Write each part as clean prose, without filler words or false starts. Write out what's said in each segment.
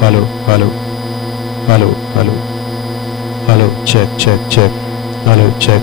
Hello, hello, hello, hello, hello, check, check, check, hello, check.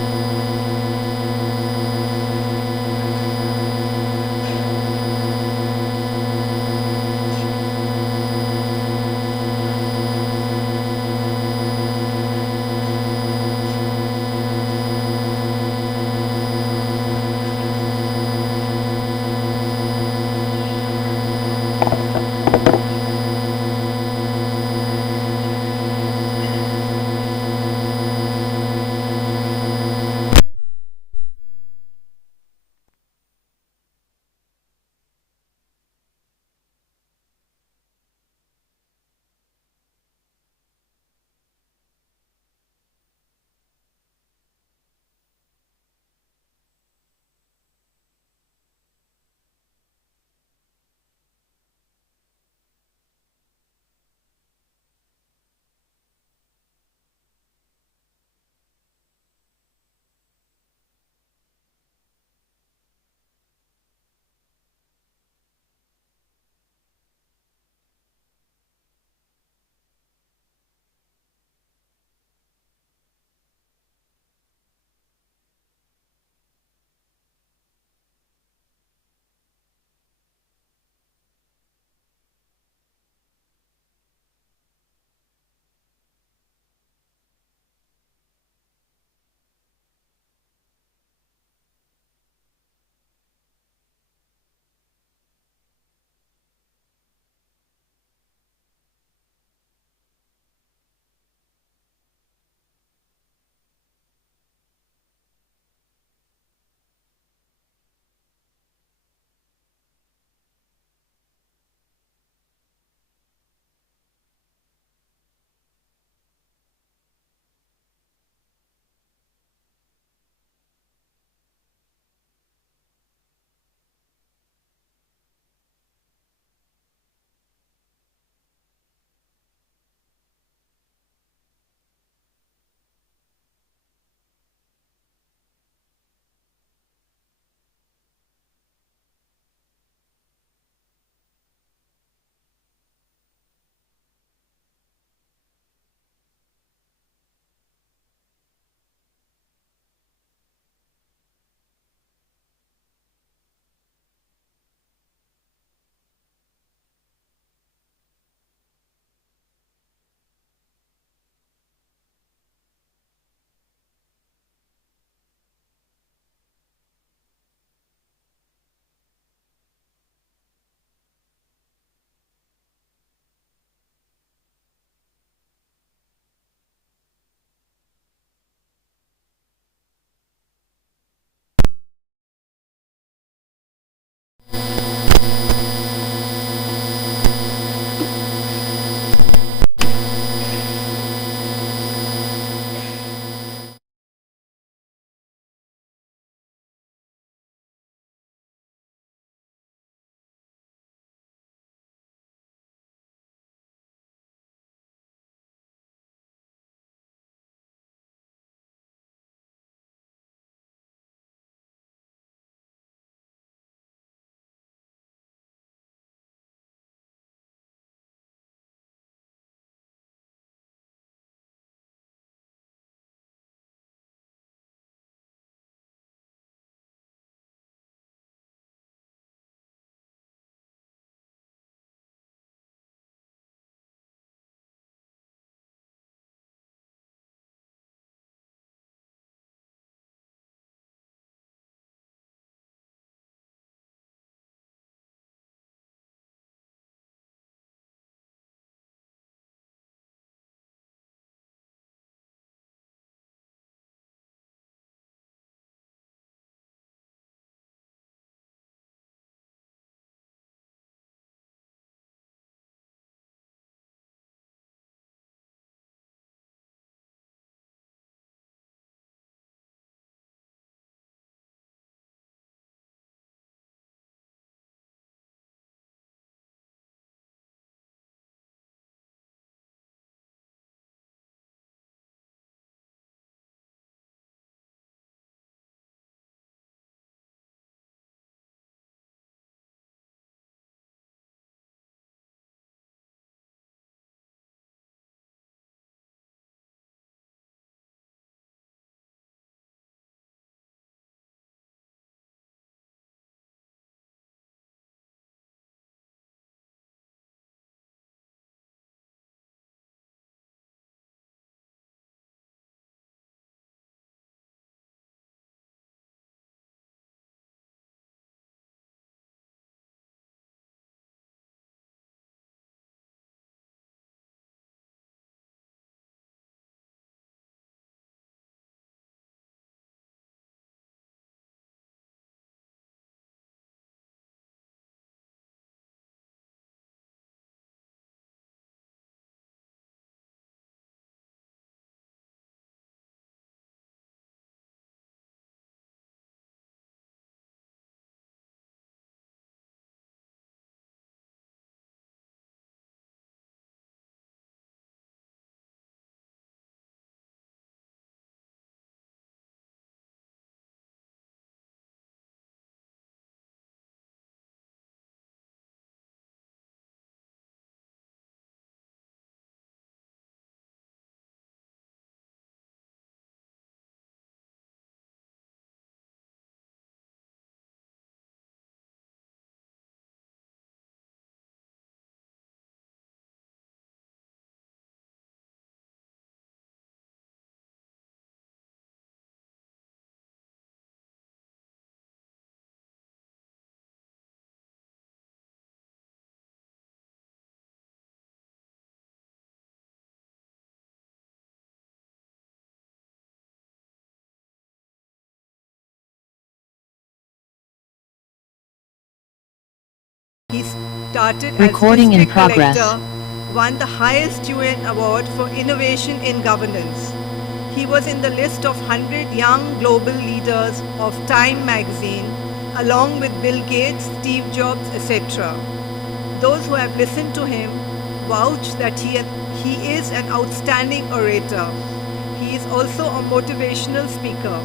started Recording as in district progress. collector, won the highest UN award for innovation in governance. He was in the list of 100 young global leaders of Time magazine, along with Bill Gates, Steve Jobs, etc. Those who have listened to him vouch that he is an outstanding orator. He is also a motivational speaker.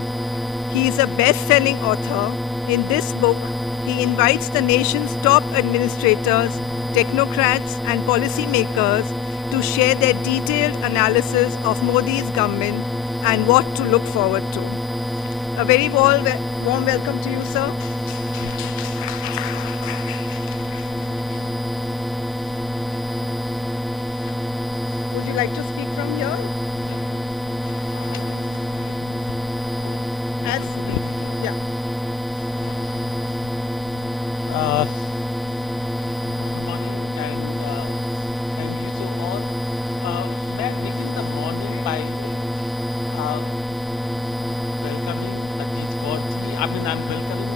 He is a best-selling author. In this book, he invites the nation's top administrators, technocrats, and policymakers to share their detailed analysis of Modi's government and what to look forward to. A very warm welcome to you, sir. Would you like to speak from here? Yeah. Good morning and thank you so all. May I begin the morning by welcoming Ajit Kaurji. I'm welcoming.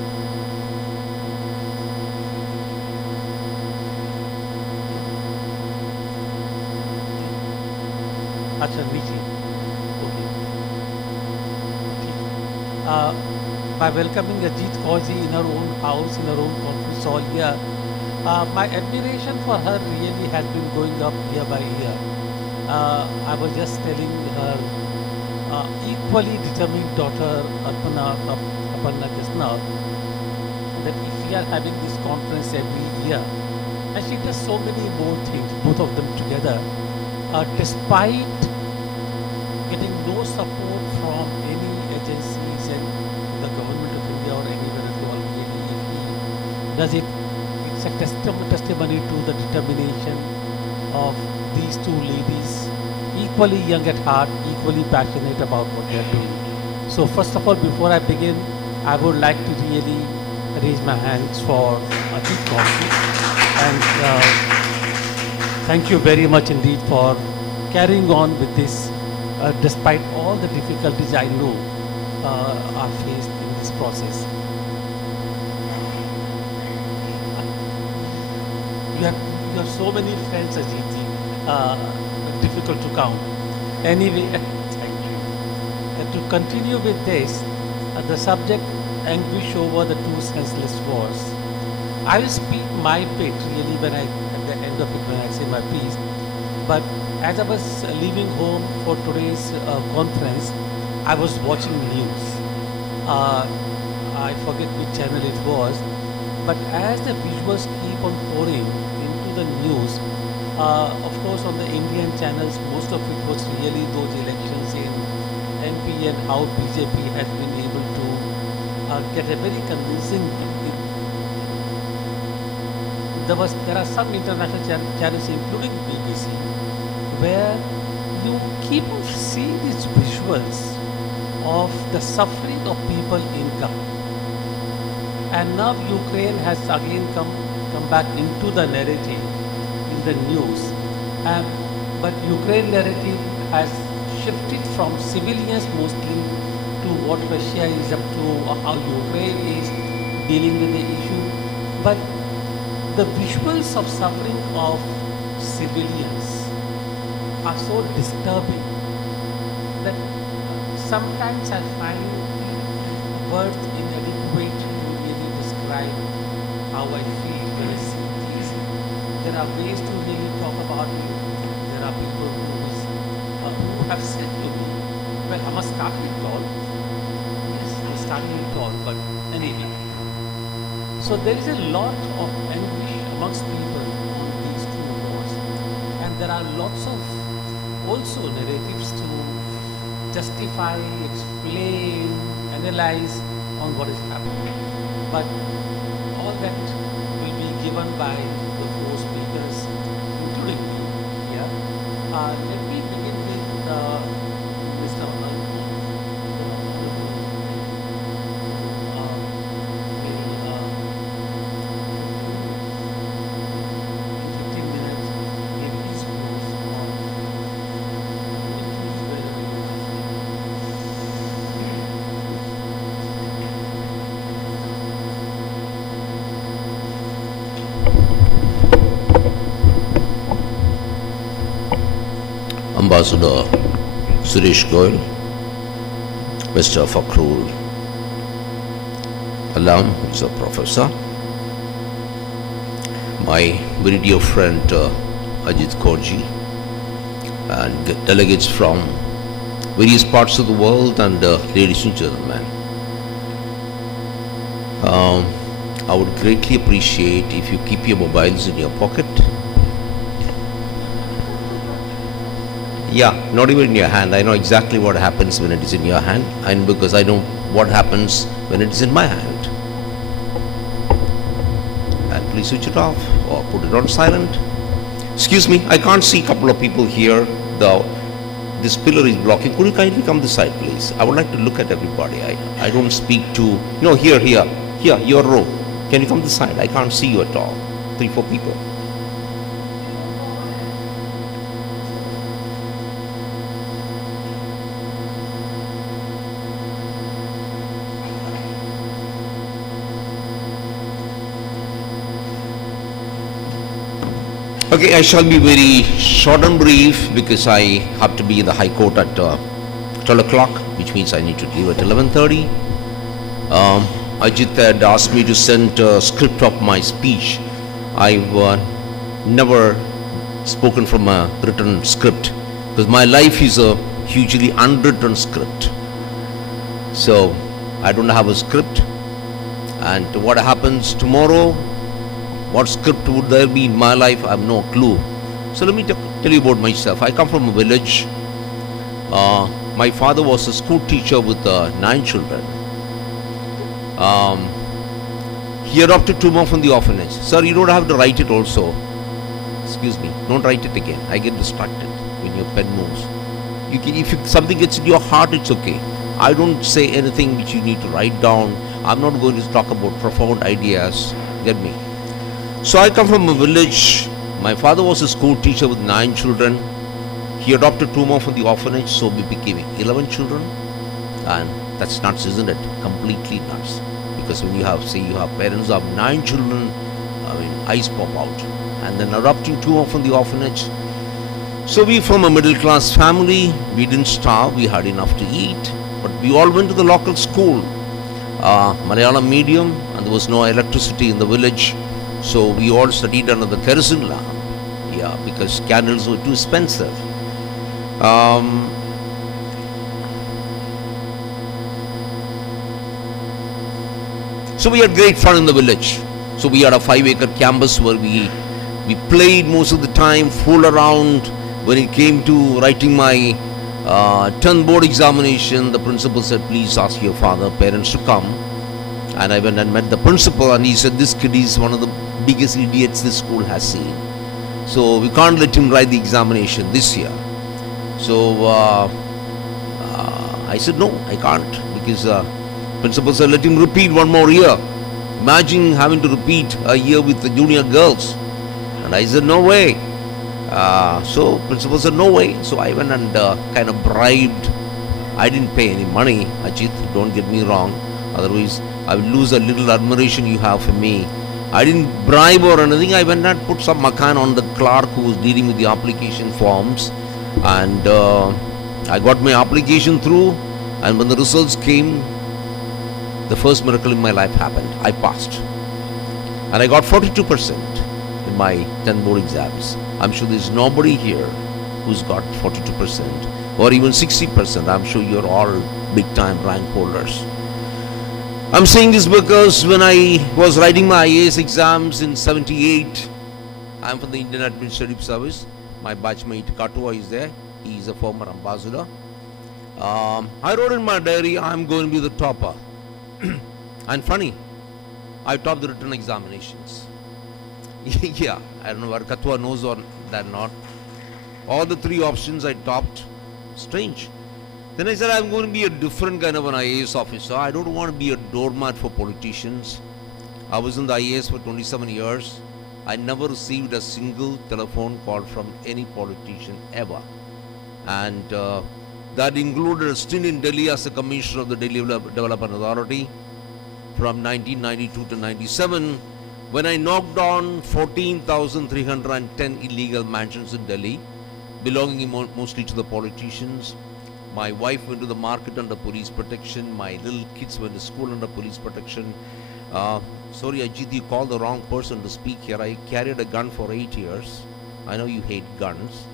Acha, Nichi. Okay. By welcoming Ajit Kaurji in her own house, in her own conference hall here, my admiration for her really has been going up year by year. I was just telling her equally determined daughter Aparna just now that if we are having this conference every year, and she does so many more things, both of them together, despite getting no support from any agencies and the government of India or anywhere at all, really, if he does it, it's a testimony to the determination of these two ladies, equally young at heart, equally passionate about what they are doing. So first of all, before I begin, I would like to really raise my hands for Ajit Kaurji, and thank you very much indeed for carrying on with this, despite all the difficulties I know are faced in this process. You have so many friends, Ajitji, difficult to count. Anyway, thank you. And to continue with this, the subject, anguish over the two senseless wars. I will speak my bit really at the end of it when I say my piece. But as I was leaving home for today's conference, I was watching news. I forget which channel it was, but as the visuals keep on pouring into the news, of course on the Indian channels, most of it was really those elections in MP and how BJP has been able to get a very convincing. There are some international channels, including BBC, where you keep on seeing these visuals of the suffering of people in Gaza. And now Ukraine has again come back into the narrative in the news. But Ukraine narrative has shifted from civilians mostly to what Russia is up to, how Ukraine is dealing with the issue. But the visuals of suffering of civilians are so disturbing that sometimes I find words inadequate to really describe how I feel when I see these. There are ways to really talk about it. There are people who have said to me, well, I must start with God. Yes, I'm starting with God, but anyway. So there is a lot of anguish amongst people on these two wars. And there are lots of also narratives to justify, explain, analyze on what is happening. But all that will be given by the four speakers, including me here. Let me begin with Mr. Ambassador Suresh Goyal, Mr. Fakhrul Alam, who is a professor, my very dear friend Ajit Korji, and delegates from various parts of the world, and ladies and gentlemen. I would greatly appreciate if you keep your mobiles in your pocket. Yeah, not even in your hand. I know exactly what happens when it is in your hand, and because I know what happens when it is in my hand. And please switch it off or put it on silent. Excuse me, I can't see a couple of people here. This pillar is blocking. Could you kindly come this side, please? I would like to look at everybody. I don't speak to... No, here, your row. Can you come this side? I can't see you at all. 3-4 people. Okay, I shall be very short and brief because I have to be in the High Court at 12 o'clock, which means I need to leave at 11:30. Ajit had asked me to send a script of my speech. I've never spoken from a written script because my life is a hugely unwritten script. So I don't have a script, and what happens tomorrow, what script would there be in my life, I have no clue. So let me tell you about myself. I come from a village. My father was a school teacher with 9 children. He adopted 2 more from the orphanage. Sir, you don't have to write it also. Excuse me, don't write it again. I get distracted when your pen moves. If something gets in your heart, it's okay. I don't say anything which you need to write down. I'm not going to talk about profound ideas. Get me? So I come from a village. My father was a school teacher with 9 children. He adopted 2 more from the orphanage, so we became 11 children. And that's nuts, isn't it? Completely nuts. Because when you have parents who have 9 children, eyes pop out. And then adopting 2 more from the orphanage. So we from a middle class family. We didn't starve, we had enough to eat. But we all went to the local school, Malayalam medium, and there was no electricity in the village. So we all studied under the kerosene lamp, because candles were too expensive. So we had great fun in the village. So we had a 5-acre campus where we played most of the time, fooled around. When it came to writing my 10th board examination, the principal said, please ask your parents to come. And I went and met the principal, and he said, this kid is one of the biggest idiots this school has seen. So we can't let him write the examination this year. So I said, no, I can't, because principal said, let him repeat 1 more year. Imagine having to repeat a year with the junior girls. And I said, no way. So principal said, no way. So I went and kind of bribed. I didn't pay any money, Ajit, don't get me wrong. Otherwise, I will lose a little admiration you have for me. I didn't bribe or anything. I went and put some makan on the clerk who was dealing with the application forms. And I got my application through. And when the results came, the first miracle in my life happened. I passed. And I got 42% in my 10 board exams. I'm sure there's nobody here who's got 42% or even 60%. I'm sure you're all big time rank holders. I'm saying this because when I was writing my IAS exams in 78, I'm from the Indian Administrative Service. My batchmate Katua is there. He is a former ambassador. I wrote in my diary, I'm going to be the topper. And funny, I topped the written examinations. Yeah, I don't know whether Katua knows or that not. All the 3 options I topped. Strange. Then I said, I'm going to be a different kind of an IAS officer. I don't want to be a doormat for politicians. I was in the IAS for 27 years. I never received a single telephone call from any politician ever. And that included a stint in Delhi as a commissioner of the Delhi Development Authority from 1992 to 97, when I knocked on 14,310 illegal mansions in Delhi. belonging mostly to the politicians. My wife went to the market under police protection. My little kids went to school under police protection. Sorry, Ajit, you called the wrong person to speak here. I carried a gun for 8 years. I know you hate guns,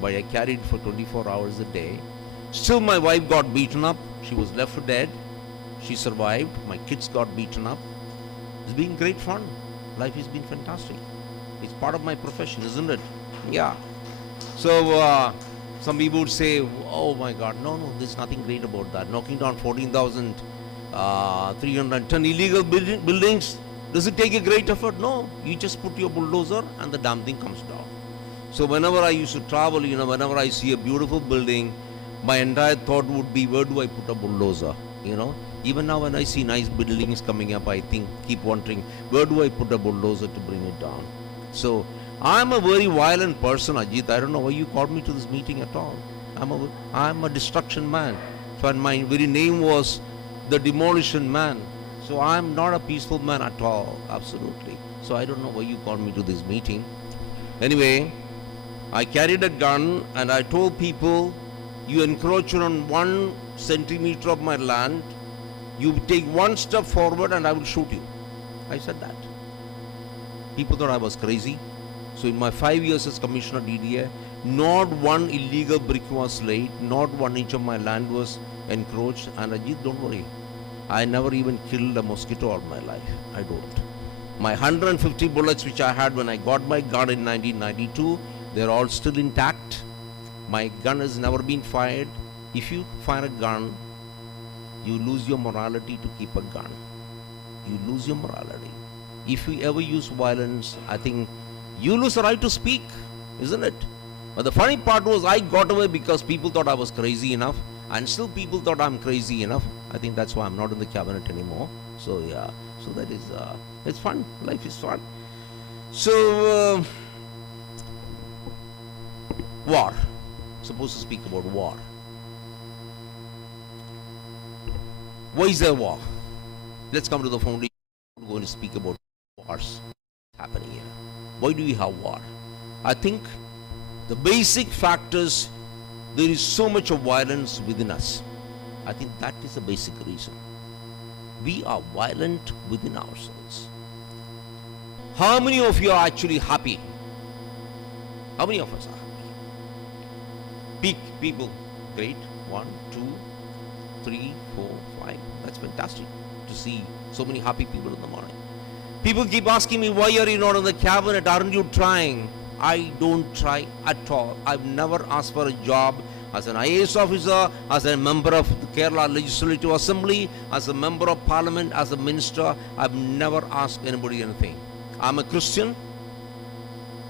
but I carried it for 24 hours a day. Still, my wife got beaten up. She was left for dead. She survived. My kids got beaten up. It's been great fun. Life has been fantastic. It's part of my profession, isn't it? Yeah. So, some people would say, oh my God, no, there's nothing great about that. Knocking down 14,310 illegal buildings, does it take a great effort? No. You just put your bulldozer and the damn thing comes down. So whenever I used to travel, whenever I see a beautiful building, my entire thought would be, where do I put a bulldozer? Even now when I see nice buildings coming up, I keep wondering, where do I put a bulldozer to bring it down? So, I'm a very violent person, Ajit. I don't know why you called me to this meeting at all. I'm a destruction man. And my very name was the demolition man. So I'm not a peaceful man at all, absolutely. So I don't know why you called me to this meeting. Anyway, I carried a gun and I told people, you encroach on 1 centimeter of my land, you take 1 step forward and I will shoot you. I said that. People thought I was crazy. So in my 5 years as Commissioner DDA, not 1 illegal brick was laid, not 1 inch of my land was encroached. And Ajit, don't worry, I never even killed a mosquito all my life. I don't. My 150 bullets which I had when I got my gun in 1992, they're all still intact. My gun has never been fired. If you fire a gun, you lose your morality to keep a gun. You lose your morality. If you ever use violence, I think you lose the right to speak, isn't it? But the funny part was I got away because people thought I was crazy enough, and still people thought I'm crazy enough. I think that's why I'm not in the cabinet anymore. So yeah, so that is, it's fun. Life is fun. So, war. Supposed to speak about war. Why is there war? Let's come to the foundation. We're going to speak about wars happening here. Why do we have war? I think the basic factors, there is so much of violence within us. I think that is the basic reason. We are violent within ourselves. How many of you are actually happy? How many of us are happy? Peak people, great. 1, 2, 3, 4, 5. That's fantastic to see so many happy people in the morning. People keep asking me, why are you not in the cabinet? Aren't you trying? I don't try at all. I've never asked for a job as an IAS officer, as a member of the Kerala Legislative Assembly, as a member of Parliament, as a minister. I've never asked anybody anything. I'm a Christian,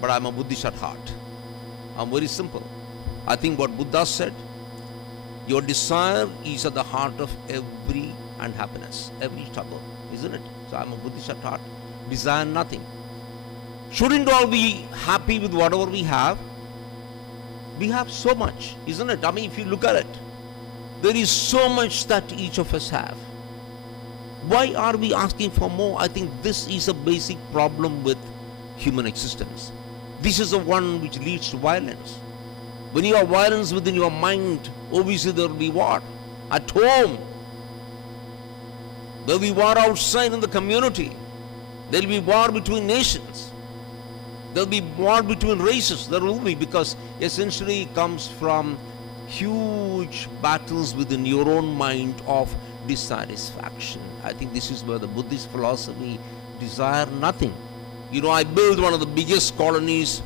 but I'm a Buddhist at heart. I'm very simple. I think what Buddha said, your desire is at the heart of every unhappiness, every trouble, isn't it? So I'm a Buddhist at heart. Desire nothing. Shouldn't all be happy with whatever we have? We have so much, isn't it? I mean, if you look at it, there is so much that each of us have. Why are we asking for more? I think this is a basic problem with human existence. This is the one which leads to violence. When you have violence within your mind, obviously there will be war. At home, there will be war outside in the community. There will be war between nations. There will be war between races. There will be, because essentially it comes from huge battles within your own mind of dissatisfaction. I think this is where the Buddhist philosophy desire nothing. I built one of the biggest colonies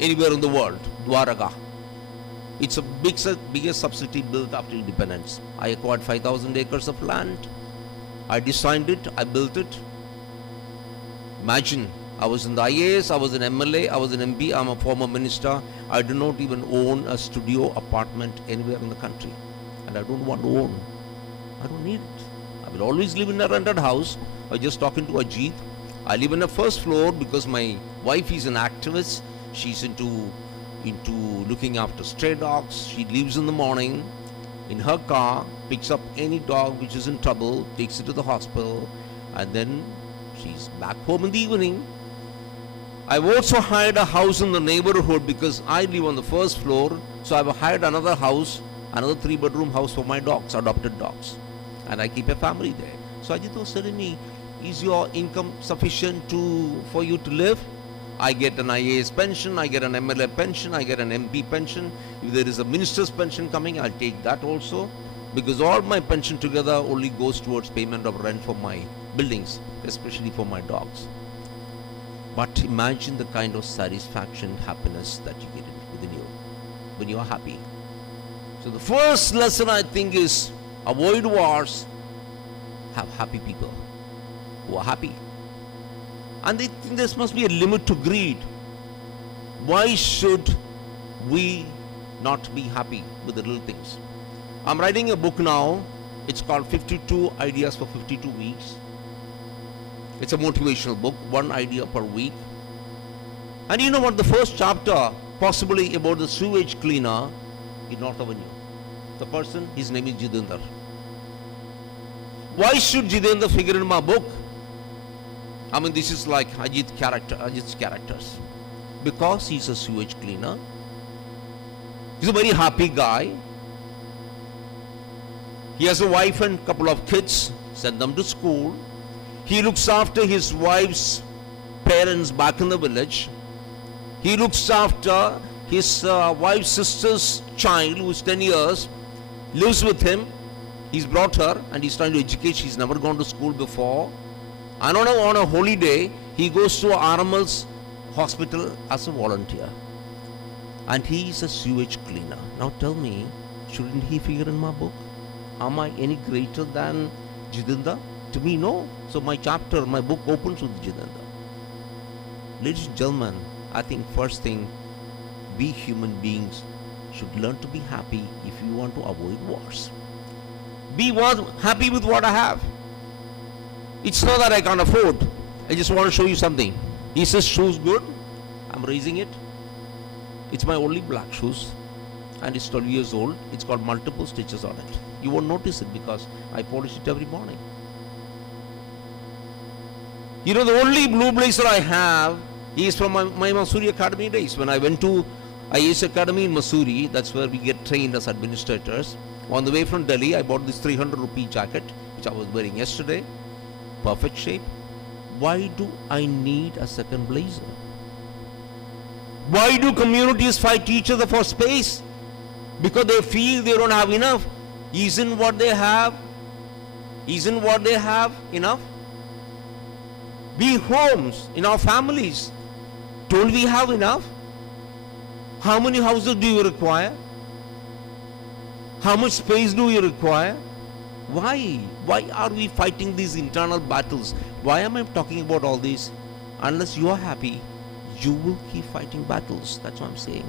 anywhere in the world, Dwaraka. It's the biggest subsidy built after independence. I acquired 5,000 acres of land. I designed it, I built it. Imagine, I was in the IAS, I was an MLA, I was an MP, I'm a former minister. I do not even own a studio apartment anywhere in the country. And I don't want to own. I don't need it. I will always live in a rented house. I was just talking to Ajit. I live in a first floor because my wife is an activist. She's into looking after stray dogs. She leaves in the morning in her car, picks up any dog which is in trouble, takes it to the hospital, and then she's back home in the evening. I've also hired a house in the neighborhood because I live on the first floor. So I've hired another house, another 3-bedroom house for my dogs, adopted dogs. And I keep a family there. So Ajit was telling me, is your income sufficient for you to live? I get an IAS pension, I get an MLA pension, I get an MP pension. If there is a minister's pension coming, I'll take that also. Because all my pension together only goes towards payment of rent for my buildings, especially for my dogs. But imagine the kind of satisfaction, happiness that you get within you when you are happy. So the first lesson I think is avoid wars, have happy people who are happy. And they think there must be a limit to greed. Why should we not be happy with the little things? I'm writing a book now. It's called 52 Ideas for 52 Weeks. It's a motivational book, 1 idea per week. And you know what? The first chapter, possibly about the sewage cleaner in North Avenue. The person, his name is Jitendra. Why should Jitendra figure in my book? I mean, this is like Ajit's characters. Because he's a sewage cleaner. He's a very happy guy. He has a wife and couple of kids, sent them to school. He looks after his wife's parents back in the village. He looks after his wife's sister's child, who is 10 years, lives with him. He's brought her and he's trying to educate. She's never gone to school before. And on a holiday, he goes to RML's hospital as a volunteer. And he is a sewage cleaner. Now tell me, shouldn't he figure in my book? Am I any greater than Jitendra? To me, no. So my book opens with Jitendra. Ladies and gentlemen, I think first thing, we human beings should learn to be happy if you want to avoid wars. Be happy with what I have. It's not that I can't afford. I just want to show you something. He says shoes good. I'm raising it. It's my only black shoes. And it's 12 years old. It's got multiple stitches on it. You won't notice it because I polish it every morning. You know, the only blue blazer I have is from my Mussoorie Academy days. When I went to IAS Academy in Mussoorie, that's where we get trained as administrators. On the way from Delhi, I bought this 300 rupee jacket, which I was wearing yesterday. Perfect shape. Why do I need a second blazer? Why do communities fight each other for space? Because they feel they don't have enough. Isn't what they have enough? We homes, in our families, don't we have enough? How many houses do you require? How much space do you require? Why? Why are we fighting these internal battles? Why am I talking about all this? Unless you are happy, you will keep fighting battles. That's what I'm saying.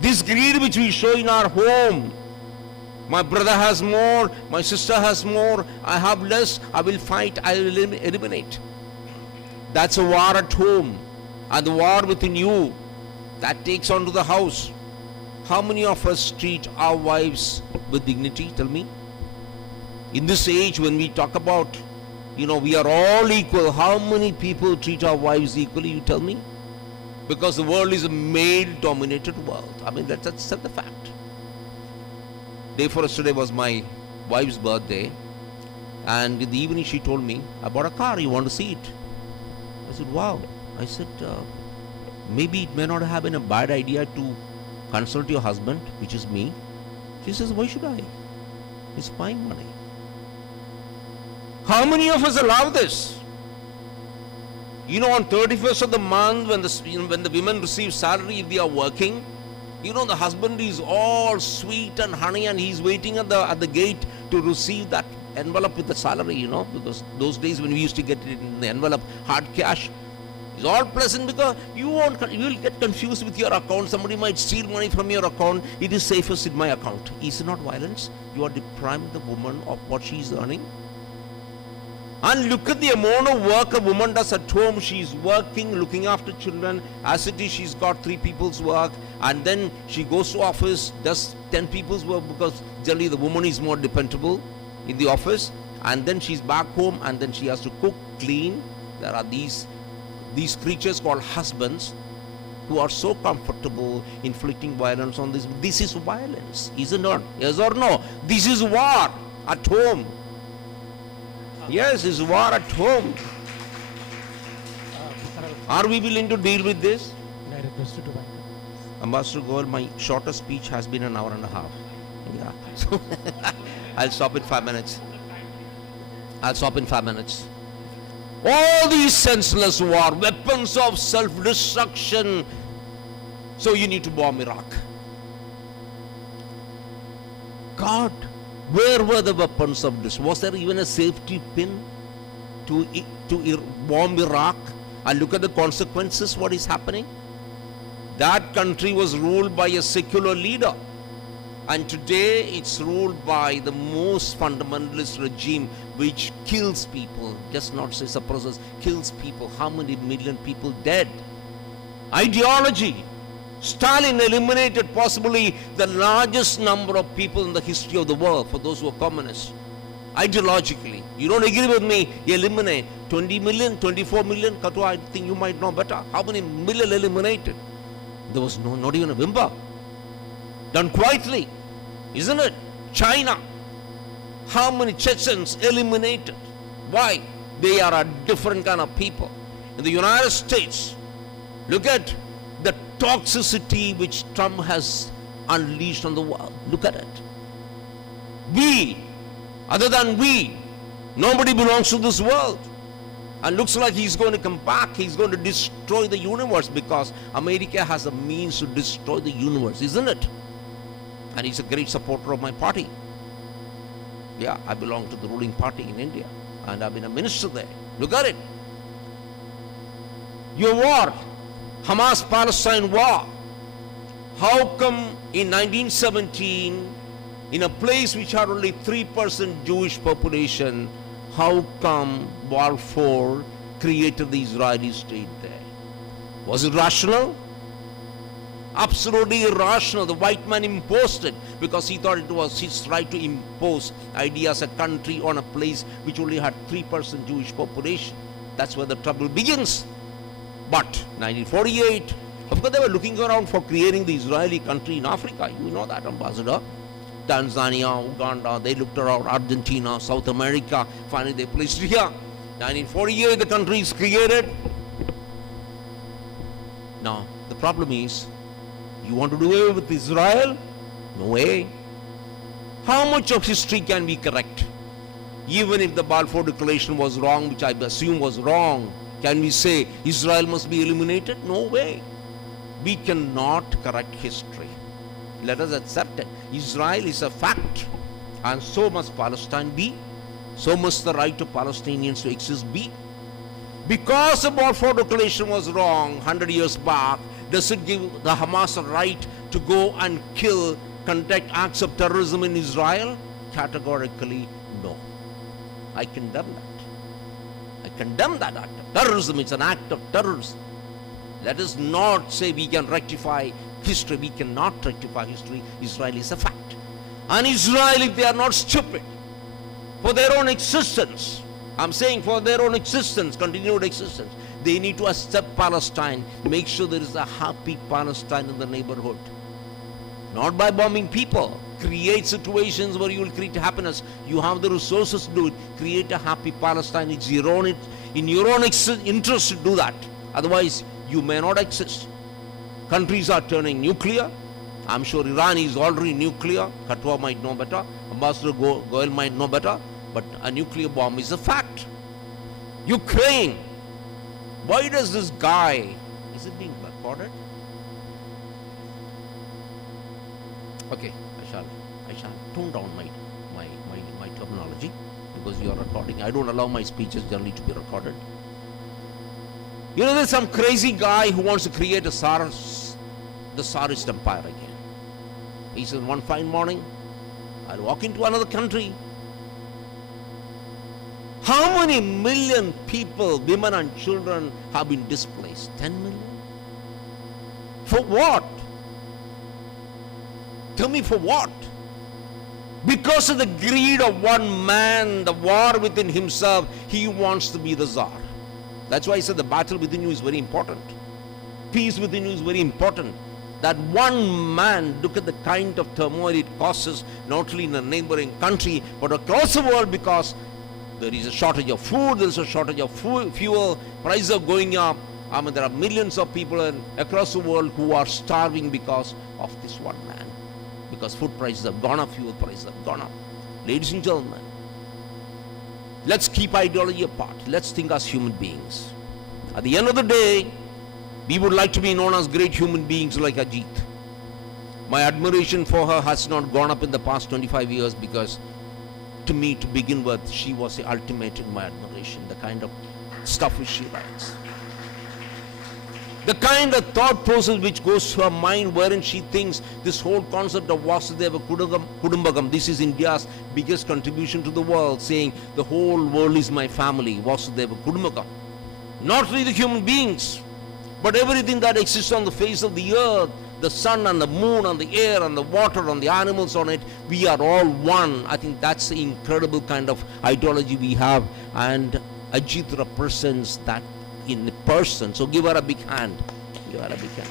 This greed which we show in our home, my brother has more, my sister has more, I have less, I will fight, I will eliminate. That's a war at home. And the war within you, that takes on to the house. How many of us treat our wives with dignity? Tell me. In this age when we talk about, we are all equal, how many people treat our wives equally? You tell me. Because the world is a male-dominated world. I mean, that's the fact. Day for yesterday was my wife's birthday, and in the evening she told me, I bought a car, you want to see it? I said, wow. I said, maybe it may not have been a bad idea to consult your husband, which is me. She says, why should I? It's my money. How many of us allow this? On 31st of the month, when the women receive salary, if they are working, the husband is all sweet and honey, and he's waiting at the gate to receive that envelope with the salary, because those days when we used to get it in the envelope, hard cash, it's all pleasant because you will get confused with your account. Somebody might steal money from your account. It is safest in my account. Is it not violence? You are depriving the woman of what she is earning. And look at the amount of work a woman does at home. She is working, looking after children. As it is, she's got 3 people's work, and then she goes to office, does 10 people's work, because generally the woman is more dependable in the office, and then she's back home, and then she has to cook, clean. There are these these creatures called husbands who are so comfortable inflicting violence on this. This is violence, isn't it? Yes or no? This is war at home. Yes, it's war at home. Are we willing to deal with this? I request you to wind up. Ambassador Goel, my shortest speech has been an hour and a half. Yeah. So I'll stop in 5 minutes. I'll stop in 5 minutes. All these senseless war, weapons of self-destruction. So you need to bomb Iraq. God, where were the weapons of this? Was there even a safety pin to bomb Iraq? And look at the consequences, what is happening. That country was ruled by a secular leader. And today it's ruled by the most fundamentalist regime which kills people, just not say suppresses, kills people. How many million people dead? Ideology. Stalin eliminated possibly the largest number of people in the history of the world for those who are communists. Ideologically. You don't agree with me, eliminate 20 million, 24 million. Katwa, I think you might know better. How many million eliminated? There was not even a whimper. Done quietly. Isn't it? China. How many Chechens eliminated? Why? They are a different kind of people. In the United States, look at the toxicity which Trump has unleashed on the world. Look at it. We, other than we, nobody belongs to this world. And looks like he's going to come back. He's going to destroy the universe because America has the means to destroy the universe, isn't it? And he's a great supporter of my party. Yeah, I belong to the ruling party in India. And I've been a minister there. Look at it. Your war, Hamas-Palestine war. How come in 1917, in a place which had only 3% Jewish population, how come Balfour created the Israeli state there? Was it rational? Absolutely irrational. The white man imposed it because he thought it was his right to impose ideas, a country on a place which only had 3% Jewish population. That's where the trouble begins. But 1948, of course they were looking around for creating the Israeli country in Africa. You know that, Ambassador. Tanzania, Uganda, they looked around, Argentina, South America, finally they placed here. 1948 the country is created. Now the problem is, you want to do away with Israel? No way. How much of history can we correct? Even if the Balfour Declaration was wrong, which I assume was wrong, can we say Israel must be eliminated? No way. We cannot correct history. Let us accept it. Israel is a fact, and so must Palestine be. So must the right of Palestinians to exist be. Because the Balfour Declaration was wrong 100 years back, does it give the Hamas a right to go and kill, conduct acts of terrorism in Israel? Categorically, no. I condemn that. I condemn that act of terrorism. It's an act of terrorism. Let us not say we can rectify history. We cannot rectify history. Israel is a fact. And Israel, if they are not stupid, for their own existence, I'm saying for their own existence, continued existence, they need to accept Palestine, make sure there is a happy Palestine in the neighborhood. Not by bombing people. Create situations where you will create happiness. You have the resources to do it. Create a happy Palestine. It's in your own interest to do that. Otherwise, you may not exist. Countries are turning nuclear. I'm sure Iran is already nuclear. Katwa might know better. Ambassador Goel might know better. But a nuclear bomb is a fact. Ukraine. Why does this guy, is it being recorded? Okay, I shall tone down my terminology because you are recording. I don't allow my speeches generally to be recorded. You know, there's some crazy guy who wants to create the Tsarist empire again. He says, one fine morning, I'll walk into another country. How many million people, women and children have been displaced? 10 million? For what? Tell me for what? Because of the greed of one man, the war within himself, he wants to be the Tsar. That's why I said the battle within you is very important. Peace within you is very important. That one man, look at the kind of turmoil it causes, not only in a neighboring country, but across the world, because there is a shortage of food, there is a shortage of fuel, prices are going up. I mean, there are millions of people across the world who are starving because of this one man. Because food prices have gone up, fuel prices have gone up. Ladies and gentlemen, let's keep ideology apart. Let's think as human beings. At the end of the day, we would like to be known as great human beings like Ajit. My admiration for her has not gone up in the past 25 years because, to me, to begin with, she was the ultimate in my admiration. The kind of stuff which she writes, the kind of thought process which goes to her mind, wherein she thinks this whole concept of Vasudeva Kudumbakam, this is India's biggest contribution to the world, saying the whole world is my family, Vasudeva Kudumbakam. Not only the human beings, but everything that exists on the face of the earth, the sun and the moon and the air and the water and the animals on it, we are all one. I think that's the incredible kind of ideology we have, and Ajit represents that in person. So give her a big hand. Give her a big hand.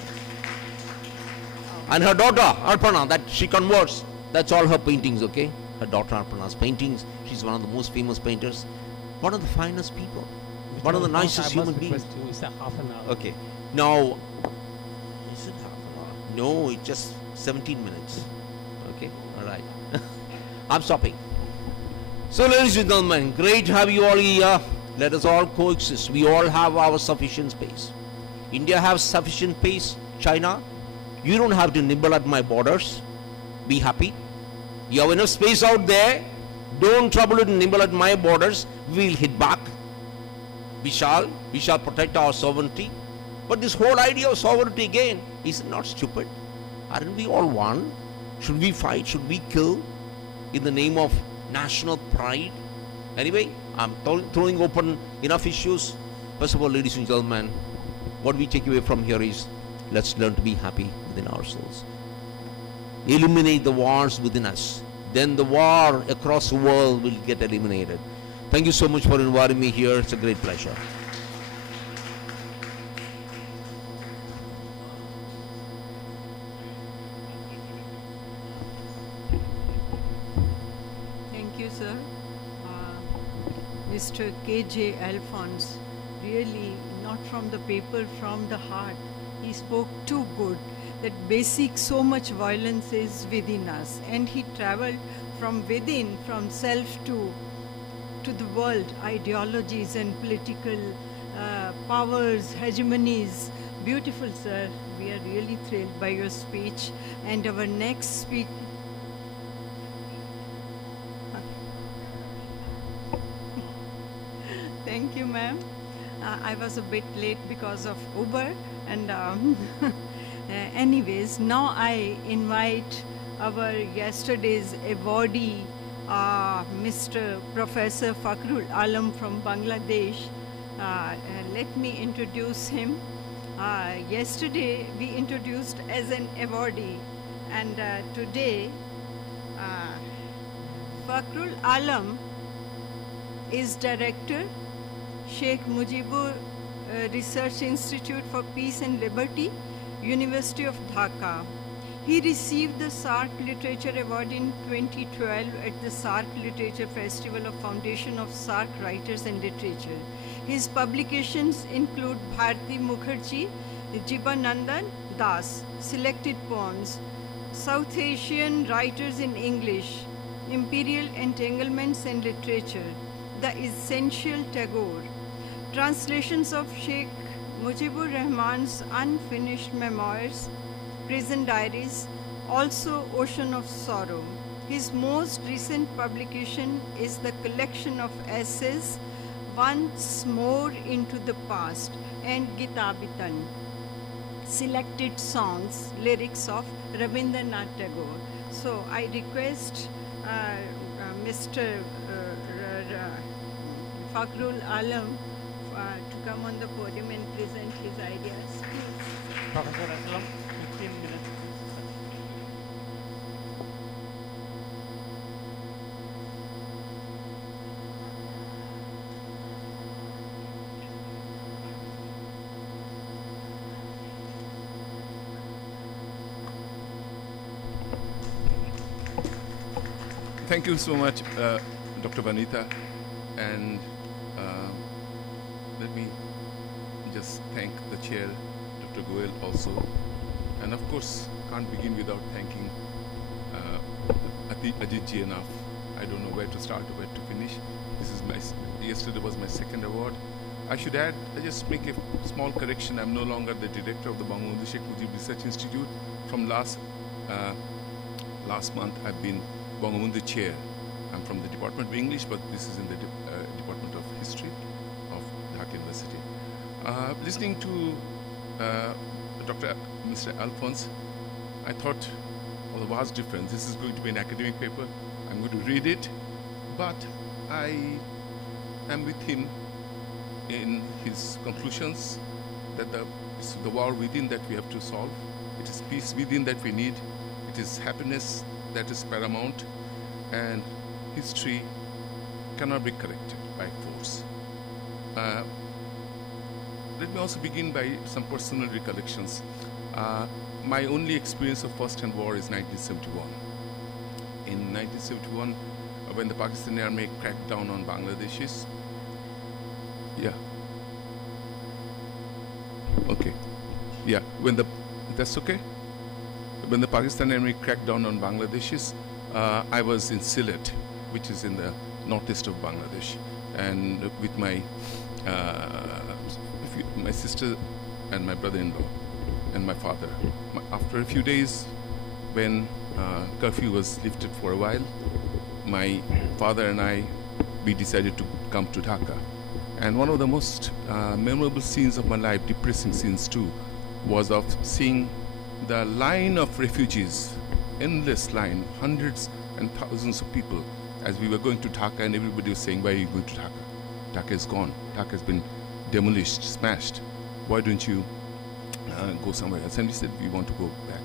And her daughter Arpana, that she converts, that's all her paintings, okay? Her daughter Arpana's paintings. She's one of the most famous painters, one of the finest people, one of the nicest human beings. It's a half an hour. Okay, now is it half an hour? No, it's just 17 minutes. Okay, all right. I'm stopping. So, ladies and gentlemen, great to have you all here. Let us all coexist. We all have our sufficient space. India has sufficient space. China, you don't have to nibble at my borders. Be happy. You have enough space out there. Don't trouble it and nibble at my borders. We'll hit back. We shall protect our sovereignty. But this whole idea of sovereignty again, is it not stupid? Aren't we all one? Should we fight? Should we kill in the name of national pride? Anyway, I'm throwing open enough issues. First of all, ladies and gentlemen, what we take away from here is, let's learn to be happy within ourselves. Eliminate the wars within us. Then the war across the world will get eliminated. Thank you so much for inviting me here. It's a great pleasure. Thank you, sir. Mr. K.J. Alphonse, really not from the paper, from the heart. He spoke too good, that basic so much violence is within us, and he traveled from within, from self to the world, ideologies and political powers, hegemonies. Beautiful, sir. We are really thrilled by your speech. And our next speech. Thank you, ma'am. I was a bit late because of Uber, and anyways, now I invite our yesterday's awardee, Mr. Professor Fakhrul Alam from Bangladesh. Let me introduce him. Yesterday we introduced as an awardee, and today Fakhrul Alam is director, Sheikh Mujibur Research Institute for Peace and Liberty, University of Dhaka. He received the SAARC Literature Award in 2012 at the SAARC Literature Festival of Foundation of SAARC Writers and Literature. His publications include Bharti Mukherjee, Jibanandan Das, Selected Poems, South Asian Writers in English, Imperial Entanglements and Literature, The Essential Tagore, translations of Sheikh Mujibur Rahman's unfinished memoirs, Prison Diaries, also Ocean of Sorrow. His most recent publication is the collection of essays Once More into the Past and Gitabitan, selected songs, lyrics of Rabindranath Tagore. So I request Mr. Fakhrul Alam to come on the podium and present his ideas. Professor Aslam, 15 minutes. Thank you so much, Dr. Vanita, and let me just thank the chair, Dr. Goel, also, and of course, can't begin without thanking Ajitji enough. I don't know where to start or where to finish. Yesterday was my second award. I should add, I just make a small correction. I'm no longer the director of the Bangabandhu Sheikh Mujib Research Institute. From last month, I've been Bangabandhu Chair. I'm from the Department of English, but this is in the Department of History of Dhaka University. Listening to Mr. Alphonse, I thought, well, the vast difference. This is going to be an academic paper. I'm going to read it, but I am with him in his conclusions that it's the war within that we have to solve. It is peace within that we need. It is happiness that is paramount, and history cannot be corrected by force. Let me also begin by some personal recollections. My only experience of first-hand war is 1971. In 1971, when the Pakistani army cracked down on Bangladeshis. Yeah. Okay. Yeah. That's okay. When the Pakistani army cracked down on Bangladeshis, I was in Sylhet, which is in the northeast of Bangladesh, and with my sister and my brother-in-law and my father. After a few days, when curfew was lifted for a while, my father and we decided to come to Dhaka. And one of the most memorable scenes of my life, depressing scenes too, was of seeing the line of refugees, endless line, hundreds and thousands of people, as we were going to Dhaka, and everybody was saying, why are you going to Dhaka? Dhaka is gone. Dhaka has been demolished, smashed. Why don't you go somewhere else? And we said, we want to go back.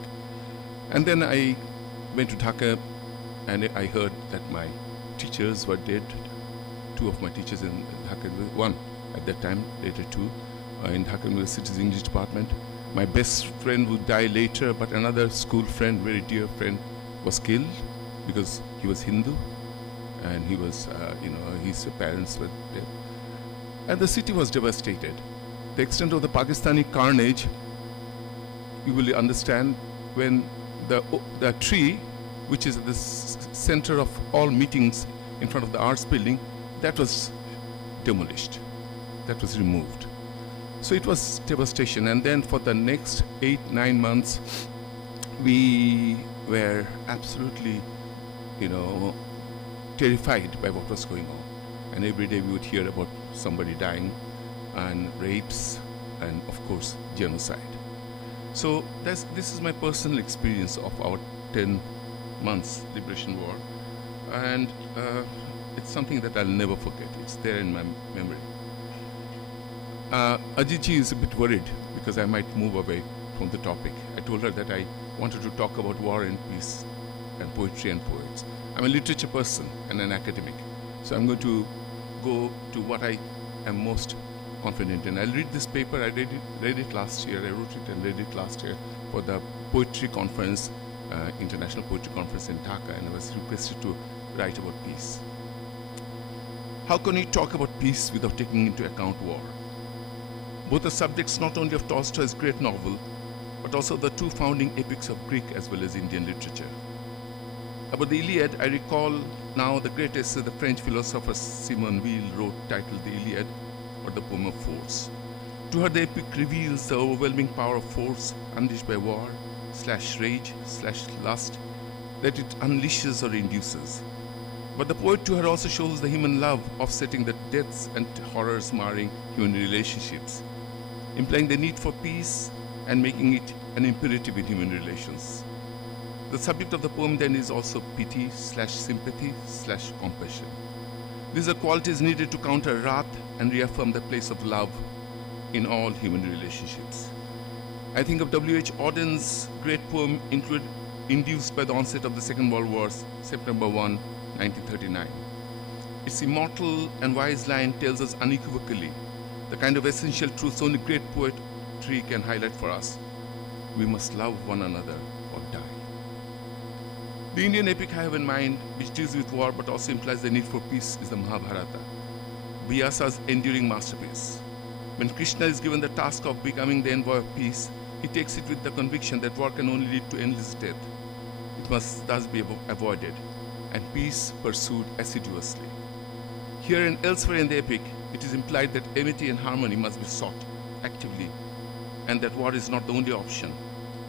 And then I went to Dhaka, and I heard that my teachers were dead. Two of my teachers in Dhaka, one at that time, later two, in Dhaka University's English department. My best friend would die later, but another school friend, very dear friend, was killed because he was Hindu, and he was, his parents were dead. And the city was devastated. The extent of the Pakistani carnage, you will understand when the tree, which is at the center of all meetings in front of the arts building, that was demolished. That was removed. So it was devastation. And then for the next 8-9 months, we were absolutely, terrified by what was going on. And every day we would hear about somebody dying, and rapes, and of course genocide. So this is my personal experience of our 10 months liberation war, and it's something that I'll never forget. It's there in my memory. Ajitji is a bit worried because I might move away from the topic. I told her that I wanted to talk about war and peace and poetry and poets. I'm a literature person and an academic, so I'm going to go to what I am most confident in. I'll read this paper. I read it last year. I wrote it and read it last year for the poetry conference, International Poetry Conference in Dhaka, and I was requested to write about peace. How can you talk about peace without taking into account war? Both are subjects not only of Tolstoy's great novel, but also the two founding epics of Greek as well as Indian literature. About the Iliad, I recall now the great essay the French philosopher Simone Weil wrote, titled The Iliad, or the poem of force. To her, the epic reveals the overwhelming power of force unleashed by war, /rage/lust, that it unleashes or induces. But the poet to her also shows the human love offsetting the deaths and horrors marring human relationships, implying the need for peace and making it an imperative in human relations. The subject of the poem then is also pity/sympathy/compassion. These are qualities needed to counter wrath and reaffirm the place of love in all human relationships. I think of W.H. Auden's great poem induced by the onset of the Second World War, September 1, 1939. Its immortal and wise line tells us unequivocally the kind of essential truths only great poetry can highlight for us. We must love one another or die. The Indian epic I have in mind, which deals with war but also implies the need for peace, is the Mahabharata, Vyasa's enduring masterpiece. When Krishna is given the task of becoming the envoy of peace, he takes it with the conviction that war can only lead to endless death. It must thus be avoided, and peace pursued assiduously. Here and elsewhere in the epic, it is implied that amity and harmony must be sought actively, and that war is not the only option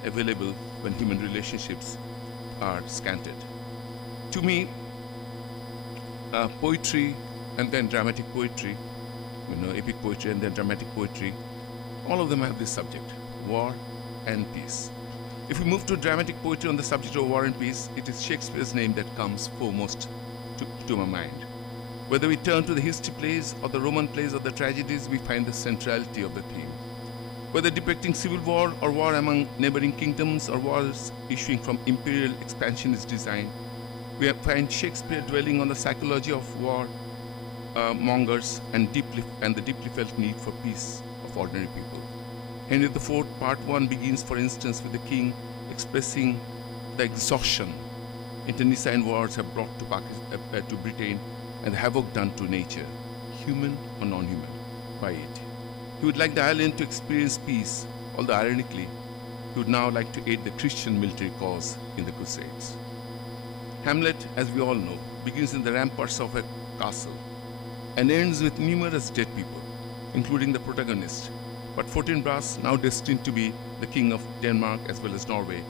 available when human relationships are scanted. To me, poetry and then dramatic poetry, epic poetry and then dramatic poetry, all of them have this subject, war and peace. If we move to dramatic poetry on the subject of war and peace, it is Shakespeare's name that comes foremost to my mind. Whether we turn to the history plays or the Roman plays or the tragedies, we find the centrality of the theme. Whether depicting civil war or war among neighboring kingdoms or wars issuing from imperial expansionist design, we find Shakespeare dwelling on the psychology of war mongers and the deeply felt need for peace of ordinary people. Henry IV, Part 1 begins, for instance, with the king expressing the exhaustion internecine wars have brought to Britain and the havoc done to nature, human or non-human, by it. He would like the island to experience peace, although ironically, he would now like to aid the Christian military cause in the Crusades. Hamlet, as we all know, begins in the ramparts of a castle and ends with numerous dead people, including the protagonist. But Fortinbras, now destined to be the king of Denmark as well as Norway,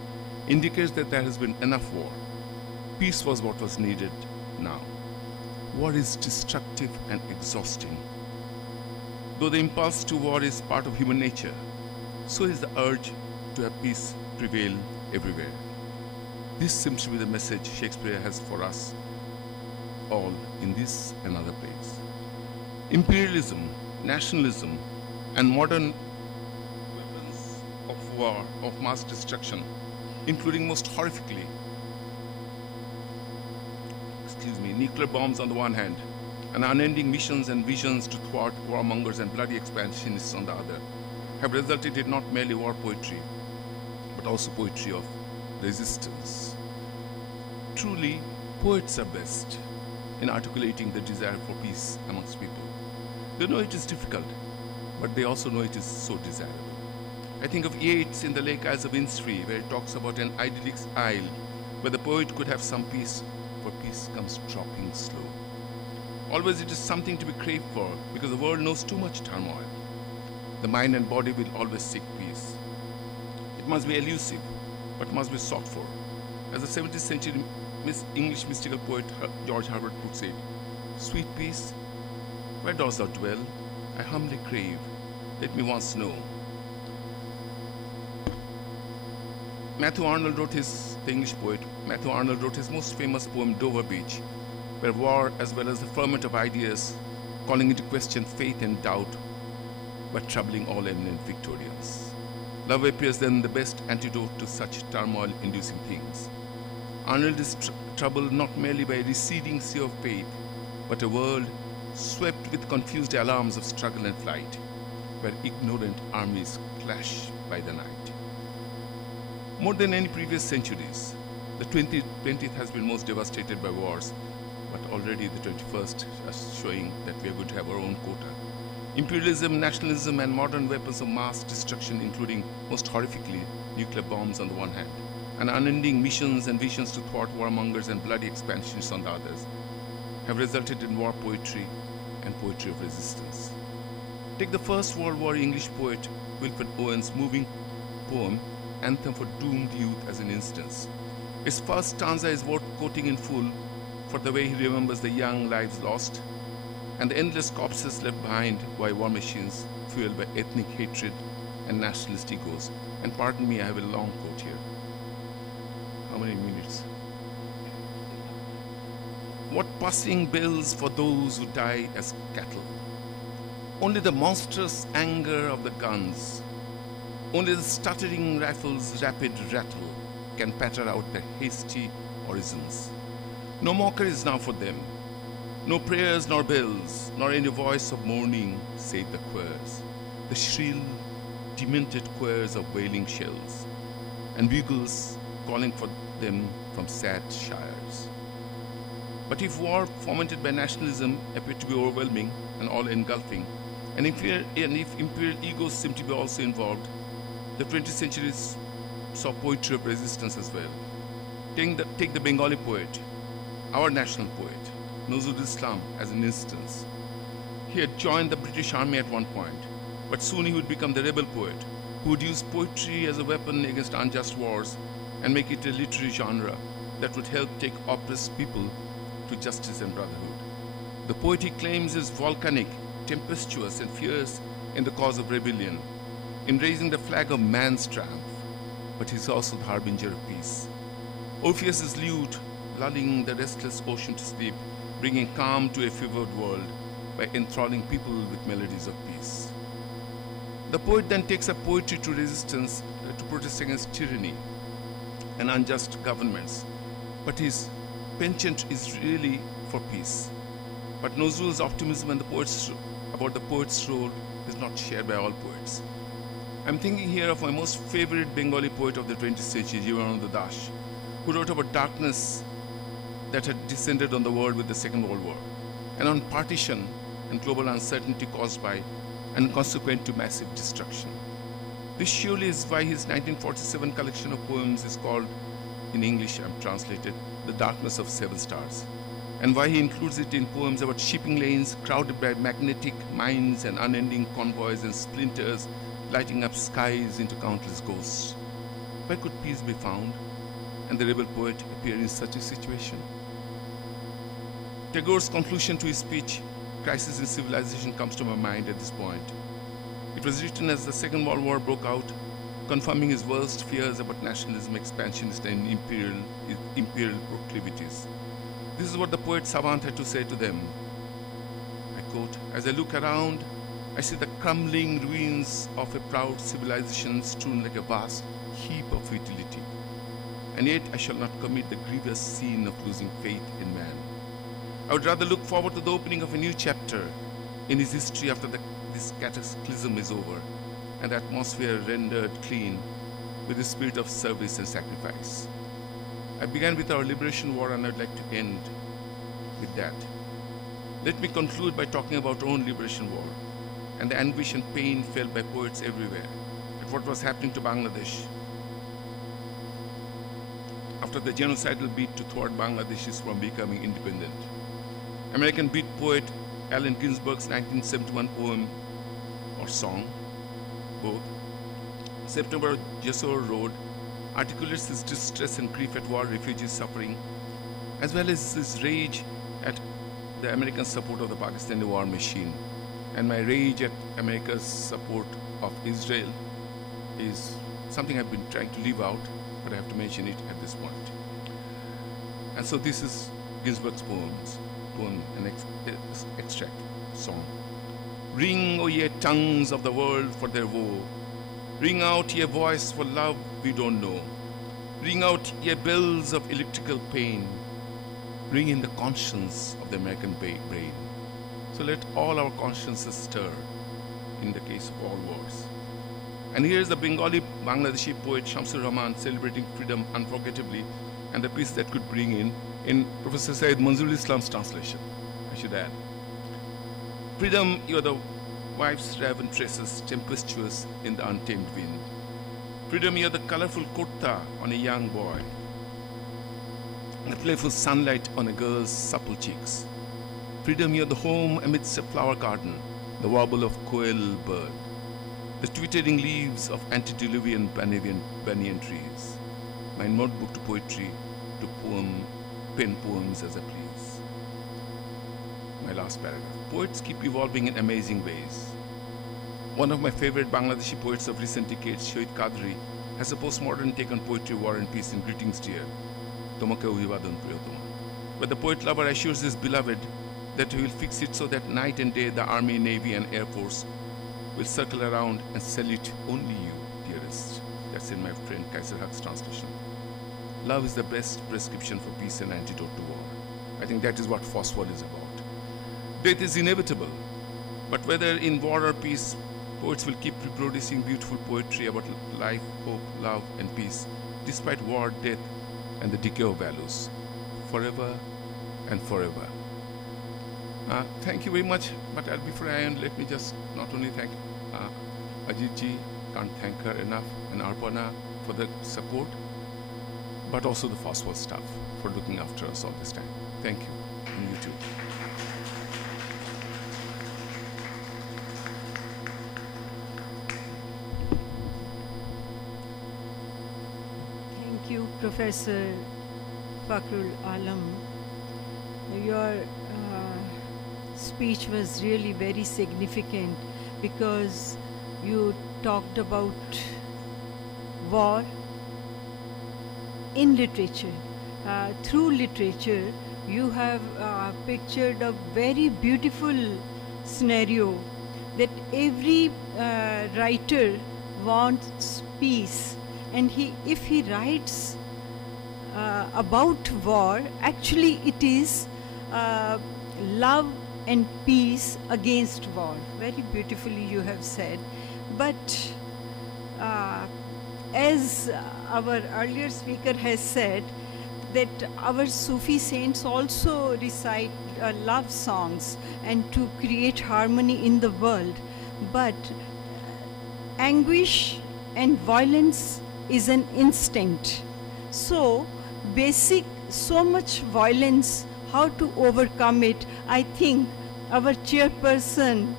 indicates that there has been enough war. Peace was what was needed now. War is destructive and exhausting. Though the impulse to war is part of human nature, so is the urge to have peace prevail everywhere. This seems to be the message Shakespeare has for us all in this and other plays. Imperialism, nationalism, and modern weapons of war, of mass destruction, including most horrifically, nuclear bombs on the one hand, and unending missions and visions to thwart warmongers and bloody expansionists on the other, have resulted in not merely war poetry, but also poetry of resistance. Truly, poets are best in articulating the desire for peace amongst people. They know it is difficult, but they also know it is so desirable. I think of Yeats in the Lake Isles of Innisfree, where it talks about an idyllic isle where the poet could have some peace, for peace comes dropping slow. Always it is something to be craved for, because the world knows too much turmoil. The mind and body will always seek peace. It must be elusive, but must be sought for. As the 17th century English mystical poet George Herbert puts it, "Sweet peace, where dost thou dwell? I humbly crave, let me once know." The English poet Matthew Arnold wrote his most famous poem, Dover Beach, where war as well as the ferment of ideas, calling into question faith and doubt, but troubling all eminent Victorians. Love appears then the best antidote to such turmoil-inducing things. Arnold is troubled not merely by a receding sea of faith, but a world swept with confused alarms of struggle and flight, where ignorant armies clash by the night. More than any previous centuries, the 20th has been most devastated by wars, but already the 21st is showing that we are going to have our own quota. Imperialism, nationalism, and modern weapons of mass destruction, including, most horrifically, nuclear bombs on the one hand, and unending missions and visions to thwart warmongers and bloody expansionists on the others, have resulted in war poetry and poetry of resistance. Take the First World War English poet Wilfred Owen's moving poem, Anthem for Doomed Youth, as an instance. His first stanza is worth quoting in full for the way he remembers the young lives lost and the endless corpses left behind by war machines fueled by ethnic hatred and nationalist egos. And pardon me, I have a long quote here. How many minutes? What passing bills for those who die as cattle? Only the monstrous anger of the guns, only the stuttering rifles' rapid rattle can patter out the hasty orisons. No mockeries now for them, no prayers nor bells, nor any voice of mourning save the choirs, the shrill, demented choirs of wailing shells, and bugles calling for them from sad shires. But if war fomented by nationalism appeared to be overwhelming and all-engulfing, and if imperial egos seemed to be also involved, the 20th century saw poetry of resistance as well. Take the Bengali poet, our national poet, Nazrul Islam, as an instance. He had joined the British Army at one point, but soon he would become the rebel poet, who would use poetry as a weapon against unjust wars and make it a literary genre that would help take oppressed people to justice and brotherhood. The poet, he claims, is volcanic, tempestuous, and fierce in the cause of rebellion, in raising the flag of man's triumph, but he's also the harbinger of peace. Orpheus' lute, lulling the restless ocean to sleep, bringing calm to a fevered world by enthralling people with melodies of peace. The poet then takes up poetry to resistance, to protest against tyranny and unjust governments, but his penchant is really for peace. But Nazrul's optimism and about the poet's role is not shared by all poets. I'm thinking here of my most favorite Bengali poet of the 20th century, Jivanananda Das, who wrote about darkness that had descended on the world with the Second World War, and on partition and global uncertainty caused by and consequent to massive destruction. This surely is why his 1947 collection of poems is called, in English I'm translated, The Darkness of Seven Stars, and why he includes it in poems about shipping lanes crowded by magnetic mines and unending convoys and splinters lighting up skies into countless ghosts. Where could peace be found and the rebel poet appear in such a situation? Tagore's conclusion to his speech, Crisis in Civilization, comes to my mind at this point. It was written as the Second World War broke out, confirming his worst fears about nationalism, expansionist, and imperial proclivities. This is what the poet savant had to say to them. I quote, "As I look around, I see the crumbling ruins of a proud civilization strewn like a vast heap of futility. And yet I shall not commit the grievous sin of losing faith in man. I would rather look forward to the opening of a new chapter in his history after this cataclysm is over, and the atmosphere rendered clean with the spirit of service and sacrifice." I began with our liberation war, and I'd like to end with that. Let me conclude by talking about our own liberation war and the anguish and pain felt by poets everywhere at what was happening to Bangladesh after the genocidal beat to thwart Bangladeshis from becoming independent. American beat poet Allen Ginsberg's 1971 poem or song, both, September Jessore Road, articulates his distress and grief at war refugees suffering, as well as his rage at the American support of the Pakistani war machine. And my rage at America's support of Israel is something I've been trying to leave out, but I have to mention it at this point. And so this is Ginsberg's poem, an extract, song. Ring, O ye tongues of the world for their woe. Ring out ye voice for love we don't know. Ring out ye bells of electrical pain. Ring in the conscience of the American brain. So let all our consciences stir in the case of all wars. And here's the Bengali Bangladeshi poet Shamsur Rahman celebrating freedom unforgettably, and the peace that could bring in Professor Sayyid Manzurul Islam's translation, I should add. Freedom, you're the wife's raven tresses tempestuous in the untamed wind. Freedom, you're the colorful kurta on a young boy, the playful sunlight on a girl's supple cheeks. Freedom, you're the home amidst a flower garden, the warble of quail bird, the twittering leaves of antediluvian banyan trees. My notebook to poetry, to pen poems as I please. My last paragraph. Poets keep evolving in amazing ways. One of my favorite Bangladeshi poets of recent decades, Shohid Kadri, has a postmodern take on poetry, war and peace in Greetings Dear, Tomake Abhivadan Priyotoma, where the poet lover assures his beloved that he will fix it so that night and day the Army, Navy and Air Force will circle around and salute only you, dearest. That's in my friend Kaiser Huck's translation. Love is the best prescription for peace and antidote to war. I think that is what Foswal is about. Death is inevitable, but whether in war or peace, poets will keep reproducing beautiful poetry about life, hope, love, and peace despite war, death, and the decay of values, forever and forever. Thank you very much. But before I end, let me just not only thank Ajit ji, can't thank her enough, and Arpana for the support, but also the Foswal staff for looking after us all this time. Thank you, and you too. Thank you, Professor Fakhrul Alam. Your speech was really very significant because you talked about war in literature. Through literature, you have pictured a very beautiful scenario that every writer wants peace, and if he writes about war, actually it is love and peace against war. Very beautifully you have said. But as our earlier speaker has said, that our Sufi saints also recite love songs and to create harmony in the world. But anguish and violence is an instinct. So so much violence, how to overcome it? I think our chairperson,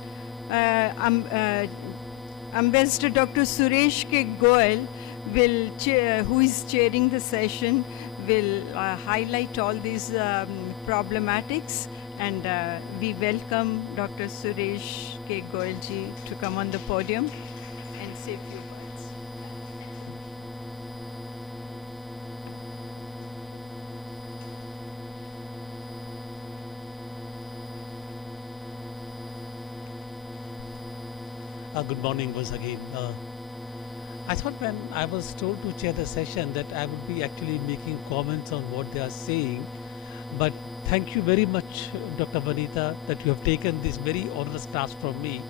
Ambassador Dr. Suresh K. Goel, who is chairing the session, will highlight all these problematics, and we welcome Dr. Suresh K. Goel ji to come on the podium and say a few words. Good morning once again. I thought when I was told to chair the session that I would be actually making comments on what they are saying, but thank you very much, Dr. Vanita, that you have taken this very onerous task from me.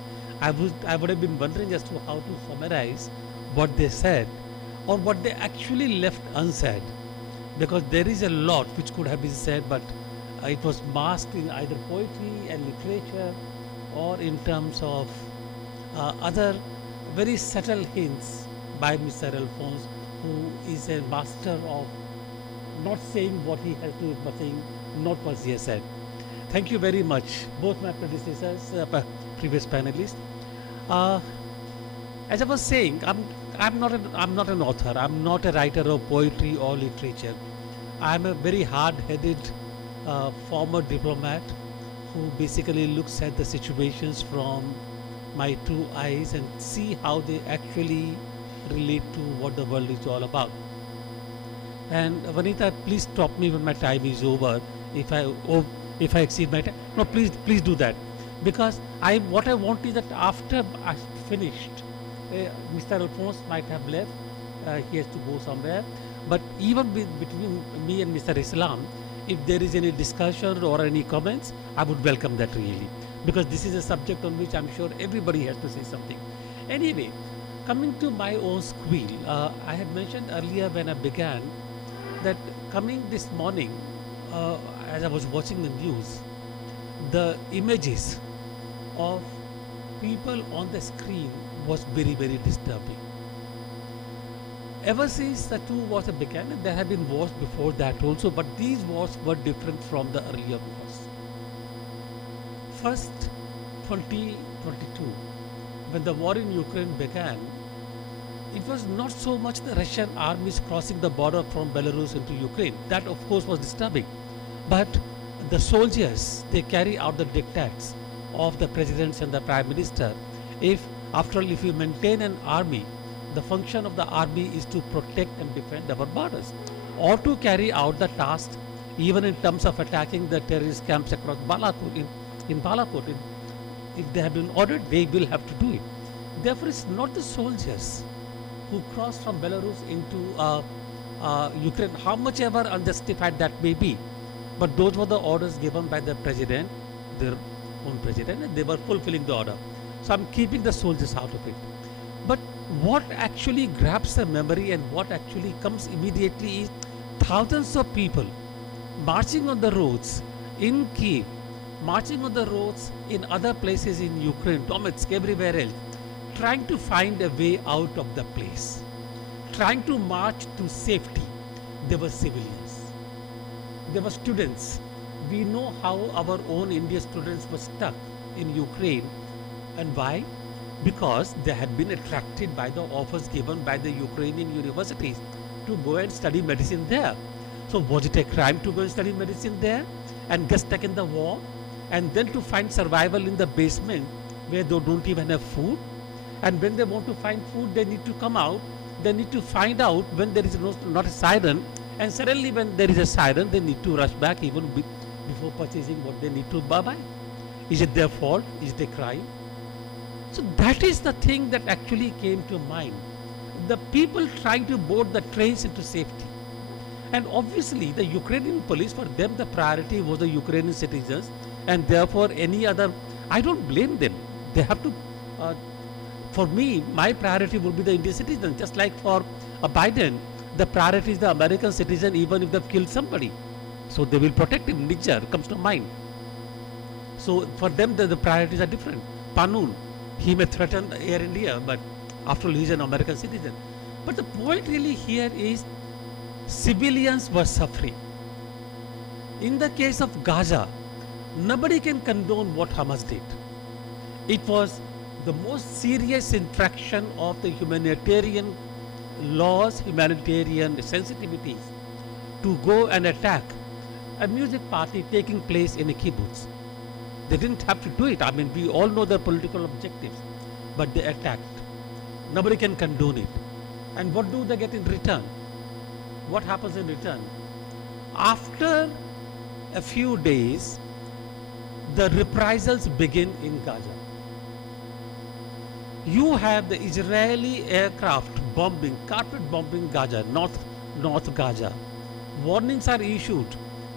I would have been wondering as to how to summarize what they said or what they actually left unsaid, because there is a lot which could have been said, but it was masked in either poetry and literature or in terms of other very subtle hints by Mr. Alphonse, who is a master of not saying what he has to, but saying not what he has said. Thank you very much, both my predecessors, previous panelists. As I was saying, I'm not an author. I'm not a writer of poetry or literature. I'm a very hard-headed former diplomat who basically looks at the situations from my two eyes and see how they actually relate to what the world is all about. And Vanita, please stop me when my time is over. If I exceed my time, no, please do that, because what I want is that after I finished, Mr. Alphonse might have left. He has to go somewhere. But even between me and Mr. Islam, if there is any discussion or any comments, I would welcome that really, because this is a subject on which I'm sure everybody has to say something. Anyway, coming to my own squeal, I had mentioned earlier when I began that coming this morning, as I was watching the news, the images of people on the screen was very, very disturbing. Ever since the two wars began, and there have been wars before that also, but these wars were different from the earlier wars. First, 2022, when the war in Ukraine began, it was not so much the Russian armies crossing the border from Belarus into Ukraine. That, of course, was disturbing. But the soldiers, they carry out the diktats of the presidents and the prime minister. After all, if you maintain an army, the function of the army is to protect and defend our borders, or to carry out the task, even in terms of attacking the terrorist camps across Balakut. In Balakut, if they have been ordered, they will have to do it. Therefore, it's not the soldiers who crossed from Belarus into Ukraine, how much ever unjustified that may be, but those were the orders given by the president, their own president, and they were fulfilling the order. So I'm keeping the soldiers out of it. But what actually grabs the memory and what actually comes immediately is thousands of people marching on the roads in Kiev, marching on the roads in other places in Ukraine, Donetsk, everywhere else, trying to find a way out of the place, trying to march to safety. There were civilians, there were students. We know how our own Indian students were stuck in Ukraine. And why? Because they had been attracted by the offers given by the Ukrainian universities to go and study medicine there. So was it a crime to go and study medicine there and get stuck in the war and then to find survival in the basement where they don't even have food? And when they want to find food, they need to come out. They need to find out when there is not a siren, and suddenly when there is a siren, they need to rush back even before purchasing what they need to buy. Is it their fault? Is it a crime? So that is the thing that actually came to mind. The people trying to board the trains into safety. And obviously the Ukrainian police, for them the priority was the Ukrainian citizens, and therefore any other, I don't blame them. They have to, for me, my priority would be the Indian citizen, just like for Biden, the priority is the American citizen even if they've killed somebody. So they will protect him. Nijar comes to mind. So for them the priorities are different. Panun, he may threaten Air India, but after all he is an American citizen. But the point really here is civilians were suffering. In the case of Gaza, nobody can condone what Hamas did. It was the most serious infraction of the humanitarian laws, humanitarian sensitivities, to go and attack a music party taking place in a kibbutz. They didn't have to do it. I mean, we all know their political objectives, but they attacked. Nobody can condone it. And what do they get in return? What happens in return? After a few days, the reprisals begin in Gaza. You have the Israeli aircraft bombing, carpet bombing Gaza, North Gaza. Warnings are issued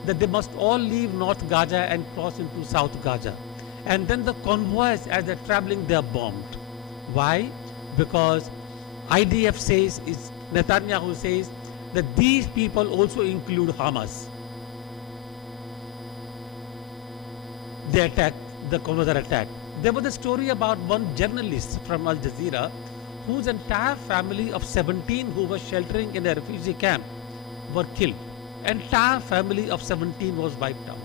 that they must all leave North Gaza and cross into South Gaza. And then the convoys, as they're traveling, they are bombed. Why? Because IDF says, Netanyahu says, that these people also include Hamas. They attacked, the convoys are attacked. There was a story about one journalist from Al Jazeera whose entire family of 17 who were sheltering in a refugee camp were killed. Entire family of 17 was wiped out.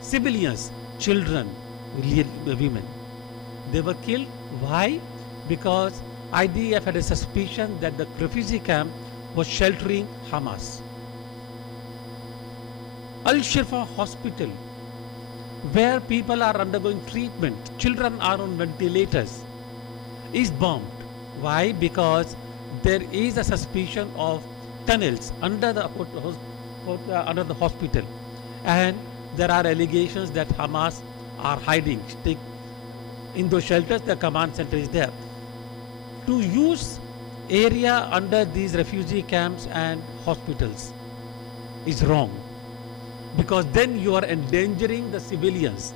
Civilians, children, women, they were killed. Why? Because IDF had a suspicion that the refugee camp was sheltering Hamas. Al-Shifa hospital, where people are undergoing treatment, children are on ventilators, is bombed. Why? Because there is a suspicion of tunnels under the hospital, and there are allegations that Hamas are hiding. In those shelters, the command center is there. To use area under these refugee camps and hospitals is wrong, because then you are endangering the civilians.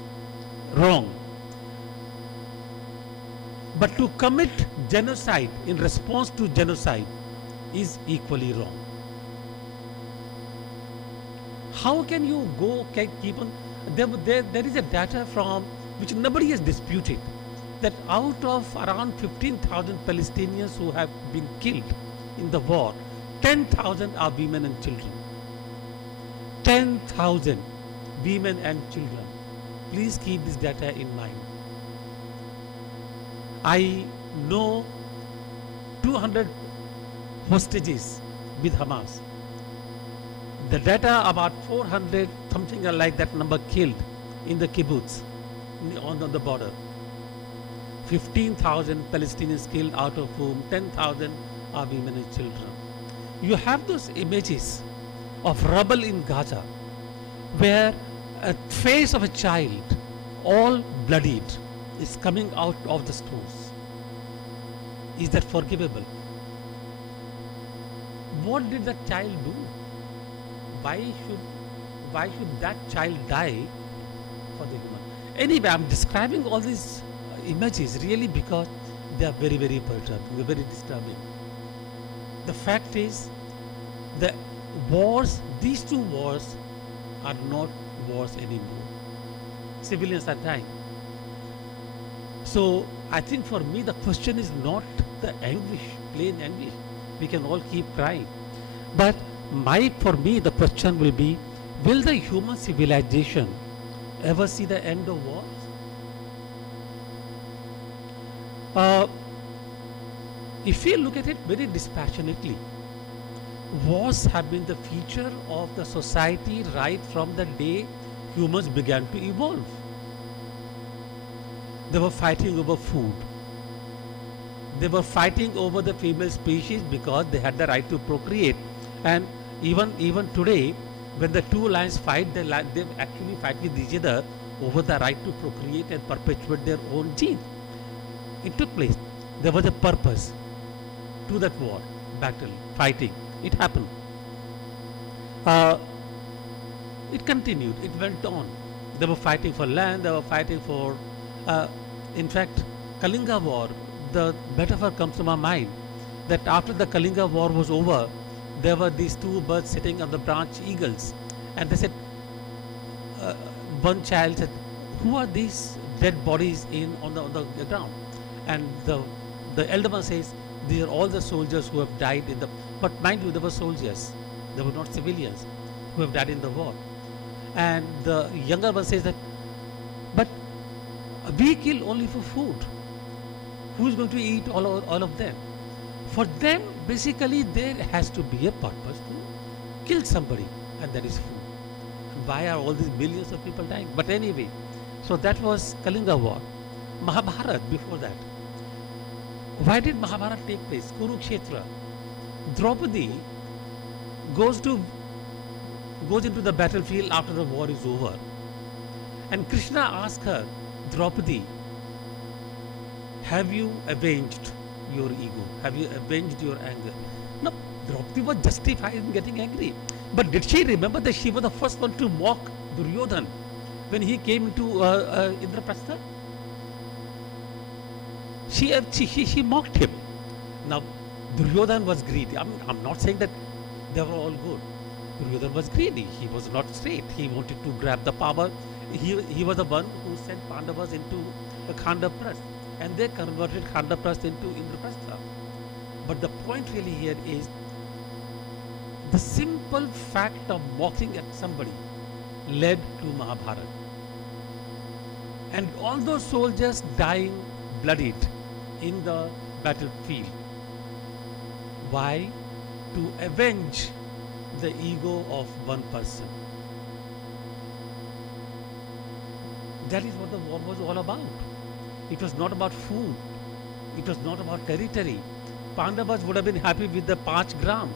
Wrong. But to commit genocide in response to genocide is equally wrong. How can you keep on? There is a data from which nobody has disputed, that out of around 15,000 Palestinians who have been killed in the war, 10,000 are women and children. 10,000 women and children. Please keep this data in mind. I know 200 hostages with Hamas. The data about 400, something like that number, killed in the kibbutz on the border. 15,000 Palestinians killed, out of whom 10,000 are women and children. You have those images of rubble in Gaza, where a face of a child, all bloodied, is coming out of the stones. Is that forgivable? What did that child do? Why should that child die for the human? Anyway, I'm describing all these images really because they are very, very perturbing, they're very disturbing. The fact is, the wars, these two wars are not wars anymore. Civilians are dying. So I think for me the question is not the anguish, plain anguish. We can all keep crying. But for me the question will be, will the human civilization ever see the end of wars? If we look at it very dispassionately, wars have been the feature of the society right from the day humans began to evolve. They were fighting over food. They were fighting over the female species because they had the right to procreate. And even today, when the two lions fight, they actually fight with each other over the right to procreate and perpetuate their own gene. It took place. There was a purpose to that war, battle, fighting. It happened. It continued. It went on. They were fighting for land. They were fighting for. In fact, Kalinga War. The metaphor comes to my mind that after the Kalinga War was over, there were these two birds sitting on the branch, eagles, and they said. One child said, "Who are these dead bodies on the ground?" And the elder one says, "These are all the soldiers who have died in the." But mind you, they were soldiers; they were not civilians who have died in the war. And the younger one says that, "But we kill only for food. Who is going to eat all of them?" For them, basically, there has to be a purpose to kill somebody, and that is food. And why are all these millions of people dying? But anyway, so that was Kalinga War. Mahabharata before that. Why did Mahabharata take place? Kurukshetra. Draupadi goes into the battlefield after the war is over. And Krishna asks her, "Draupadi, have you avenged your ego? Have you avenged your anger?" No, Draupadi was justified in getting angry. But did she remember that she was the first one to mock Duryodhan when he came into Indraprastha? She mocked him. Now, Duryodhan was greedy. I'm not saying that they were all good. Duryodhan was greedy. He was not straight. He wanted to grab the power. He was the one who sent Pandavas into Khandaprastha, and they converted Khandaprastha into Indraprastha. But the point really here is the simple fact of mocking at somebody led to Mahabharata. And all those soldiers dying bloodied in the battlefield. Why? To avenge the ego of one person. That is what the war was all about. It was not about food. It was not about territory. Pandavas would have been happy with the 5 gram.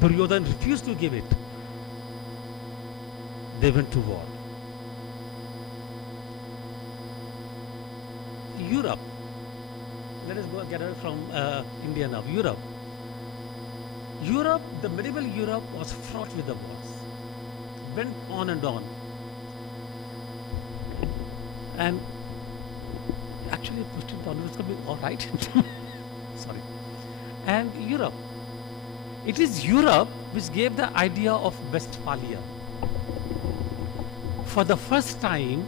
Duryodhan refused to give it. They went to war. Europe. Let us go get away from India now. Europe. The medieval Europe was fraught with the wars. Went on and on. And actually, pushed down. It's going to be all right. Sorry. And Europe. It is Europe which gave the idea of Westphalia. For the first time,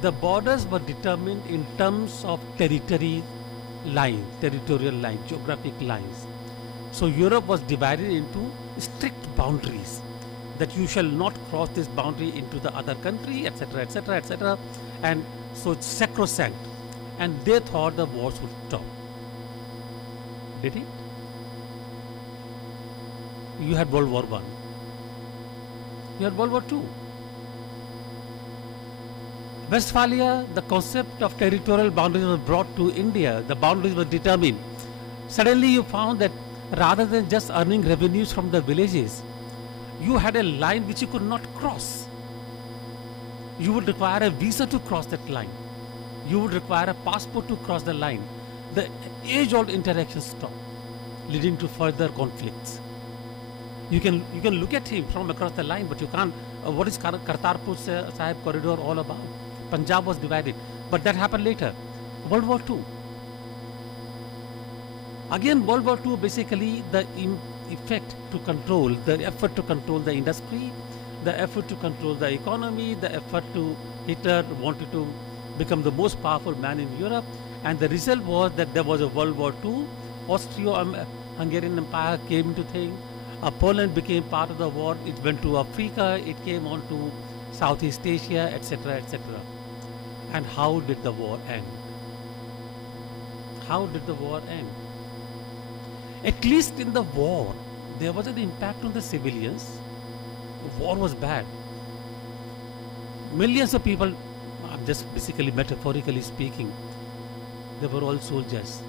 the borders were determined in terms of territorial lines, geographic lines. So Europe was divided into strict boundaries, that you shall not cross this boundary into the other country, etc., etc., etc. And so it's sacrosanct. And they thought the wars would stop. Did it? You had World War I. You had World War II. Westphalia, the concept of territorial boundaries was brought to India. The boundaries were determined. Suddenly you found that rather than just earning revenues from the villages, you had a line which you could not cross. You would require a visa to cross that line. You would require a passport to cross the line. The age-old interactions stopped, leading to further conflicts. You can look at him from across the line, but you can't. What is Kartarpur Sahib corridor all about? Punjab was divided, but that happened later. World War II. Again, World War II basically the effect to control, the effort to control the industry, the effort to control the economy, the effort to Hitler wanted to become the most powerful man in Europe, and the result was that there was a World War II. Austro-Hungarian Empire came into thing. Poland became part of the war. It went to Africa. It came on to Southeast Asia, etc., etc. And how did the war end? How did the war end? At least in the war, there was an impact on the civilians. War was bad. Millions of people, I'm just basically metaphorically speaking, they were all soldiers.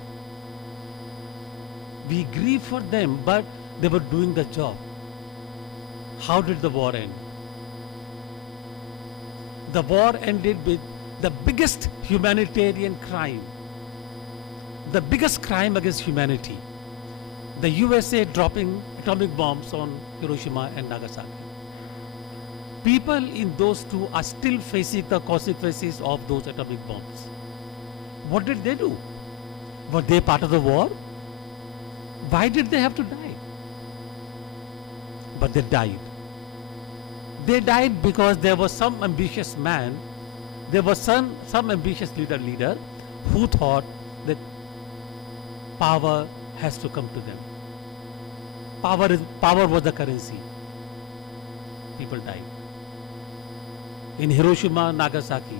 We grieve for them, but they were doing the job. How did the war end? The war ended with the biggest humanitarian crime, the biggest crime against humanity. The USA dropping atomic bombs on Hiroshima and Nagasaki. People in those two are still facing the consequences of those atomic bombs. What did they do? Were they part of the war? Why did they have to die? But they died. They died because there was some ambitious man, there was some ambitious leader who thought that power has to come to them. Power was the currency. People died in Hiroshima, Nagasaki,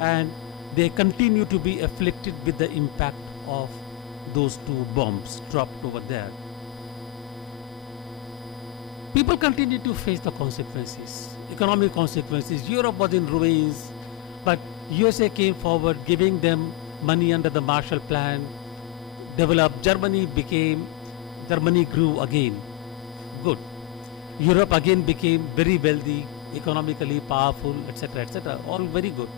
and they continue to be afflicted with the impact of those two bombs dropped over there. People continue to face the consequences, economic consequences. Europe was in ruins, but USA came forward, giving them money under the Marshall Plan, developed. Germany grew again. Good. Europe again became very wealthy, economically powerful, etc., etc. All very good.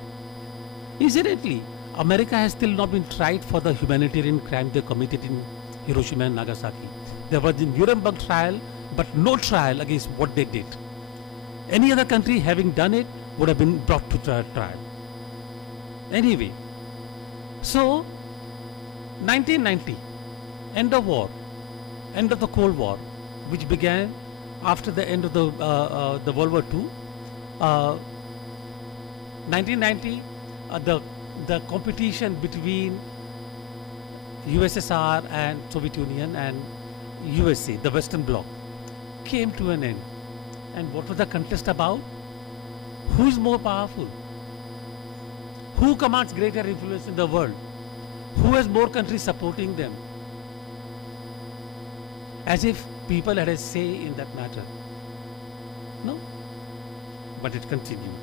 Incidentally, America has still not been tried for the humanitarian crime they committed in Hiroshima and Nagasaki. There was the Nuremberg trial, but no trial against what they did. Any other country having done it would have been brought to trial. Anyway, so 1990, end of war, end of the Cold War, which began after the end of the World War II. 1990, the competition between USSR and Soviet Union and USA, the Western Bloc, came to an end. And what was the contest about? Who is more powerful? Who commands greater influence in the world? Who has more countries supporting them? As if people had a say in that matter. No. But it continued.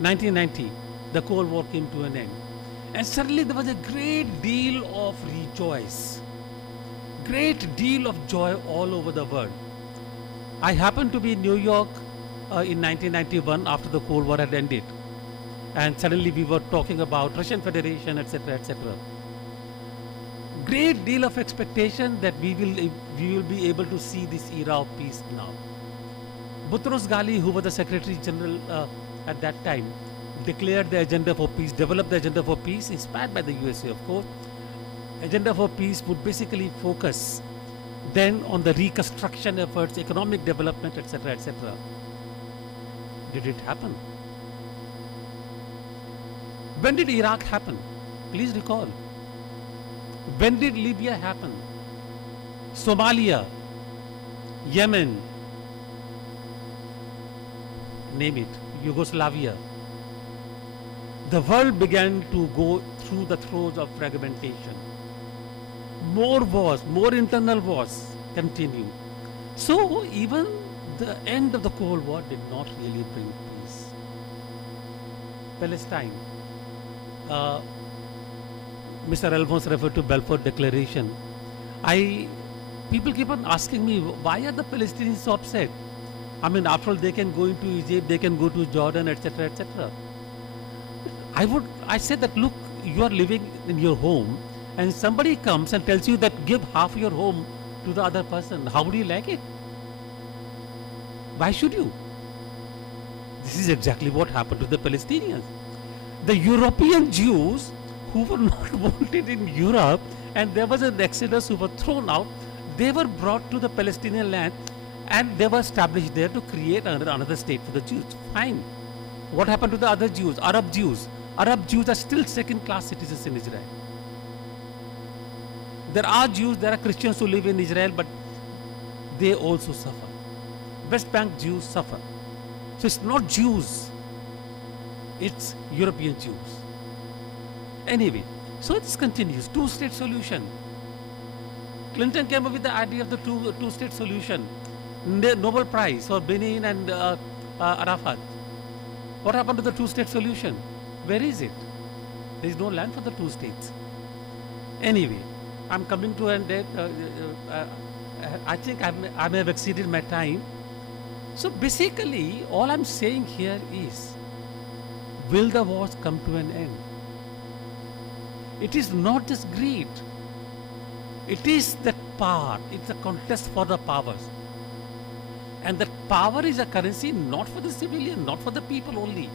1990, the Cold War came to an end. And suddenly there was a great deal of rejoice. Great deal of joy all over the world. I happened to be in New York in 1991 after the Cold War had ended. And suddenly we were talking about Russian Federation, etc., etc. Great deal of expectation that we will be able to see this era of peace now. Boutros Ghali, who was the Secretary General at that time, declared the agenda for peace, developed the agenda for peace, inspired by the USA, of course. Agenda for peace would basically focus then on the reconstruction efforts, economic development, etc., etc. Did it happen? When did Iraq happen? Please recall. When did Libya happen? Somalia, Yemen, name it, Yugoslavia. The world began to go through the throes of fragmentation. More wars, more internal wars continued. So even the end of the Cold War did not really bring peace. Palestine. Mr. Alphonse referred to Balfour Declaration. People keep on asking me, why are the Palestinians so upset? I mean, after all, they can go into Egypt, they can go to Jordan, etc., etc. I said that, look, you are living in your home, and somebody comes and tells you that give half your home to the other person. How would you like it? Why should you? This is exactly what happened to the Palestinians. The European Jews who were not wanted in Europe, and there was an exodus who were thrown out. They were brought to the Palestinian land, and they were established there to create another state for the Jews. Fine. What happened to the other Jews? Arab Jews. Arab Jews are still second-class citizens in Israel. There are Jews, there are Christians who live in Israel, but they also suffer. West Bank Jews suffer. So it's not Jews, it's European Jews. Anyway, so it continues. Two-state solution. Clinton came up with the idea of the two-state solution. Nobel Prize for Benin and Arafat. What happened to the two-state solution? Where is it? There is no land for the two states. Anyway, I'm coming to an end. I think I may have exceeded my time. So basically, all I'm saying here is, will the wars come to an end? It is not just greed. It is that power. It's a contest for the powers. And that power is a currency not for the civilian, not for the people only.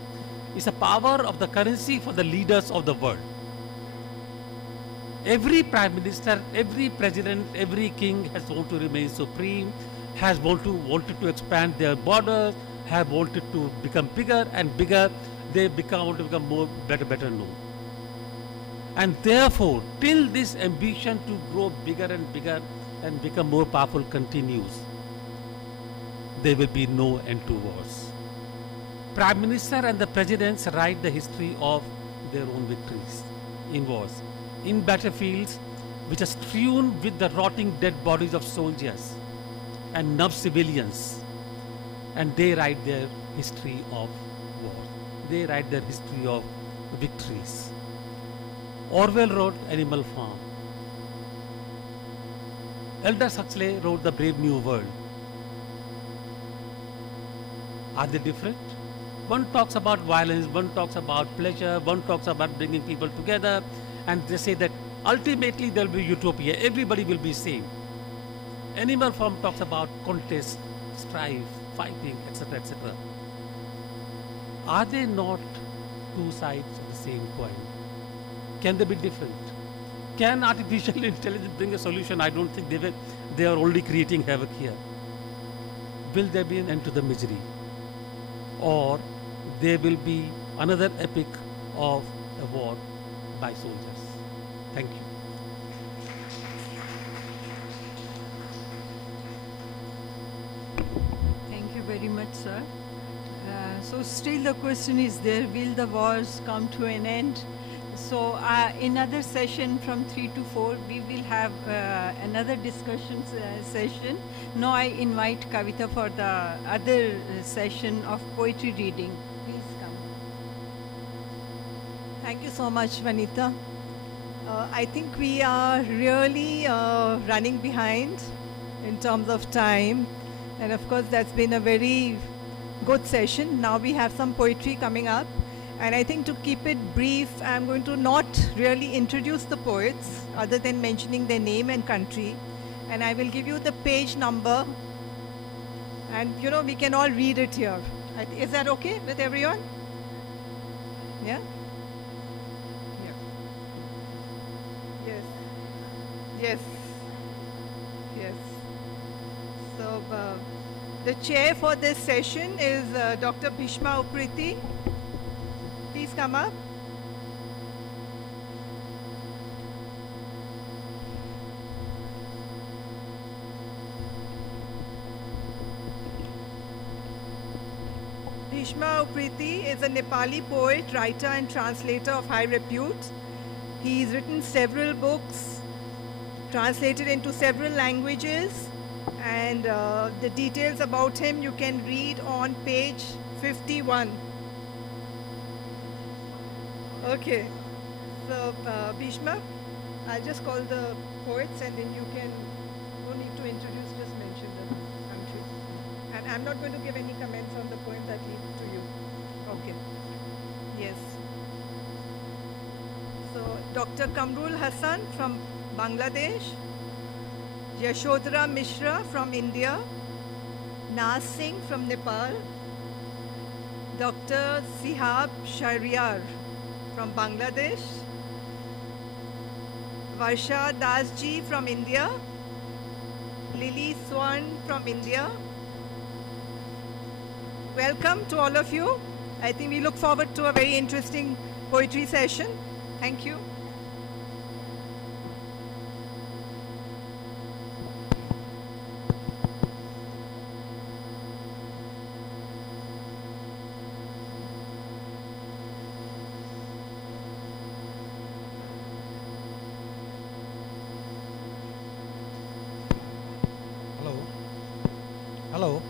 It's a power of the currency for the leaders of the world. Every prime minister, every president, every king has wanted to remain supreme, has wanted to expand their borders, have wanted to become bigger and bigger. They want to become more better known. And therefore, till this ambition to grow bigger and bigger and become more powerful continues, there will be no end to wars. Prime Minister and the presidents write the history of their own victories in wars, in battlefields which are strewn with the rotting dead bodies of soldiers and numbed civilians, and they write their history of war. They write their history of victories. Orwell wrote Animal Farm. Aldous Huxley wrote The Brave New World. Are they different? One talks about violence, one talks about pleasure, one talks about bringing people together, and they say that ultimately there will be utopia, everybody will be same. Animal Farm talks about contest, strife, fighting, etc., etc. Are they not two sides of the same coin? Can they be different? Can artificial intelligence bring a solution? I don't think they are only creating havoc here. Will there be an end to the misery? Or there will be another epic of a war by soldiers? Thank you. Thank you very much, sir. So still the question is there, will the wars come to an end? So in another session from 3 to 4, we will have another discussion session. Now I invite Kavita for the other session of poetry reading. Please come. Thank you so much, Vanita. I think we are really running behind in terms of time. And of course, that's been a very good session. Now we have some poetry coming up. And I think to keep it brief, I'm going to not really introduce the poets other than mentioning their name and country. And I will give you the page number. And we can all read it here. Is that okay with everyone? Yeah? Yeah. Yes. Yes. Yes. So the chair for this session is Dr. Bhishma Upriti. Please come up. Bhishma Upriti is a Nepali poet, writer and translator of high repute. He's written several books, translated into several languages, and the details about him you can read on page 51. Okay, so Bhishma, I'll just call the poets and then you don't need to introduce, just mention the country. And I'm not going to give any comments on the poem that lead to you. Okay, yes. So Dr. Kamrul Hassan from Bangladesh, Yashodhara Mishra from India, Naz Singh from Nepal, Dr. Sihab Shahryar from Bangladesh, Varsha Dasji from India, Lily Swan from India. Welcome to all of you. I think we look forward to a very interesting poetry session. Thank you. Hello. Hello.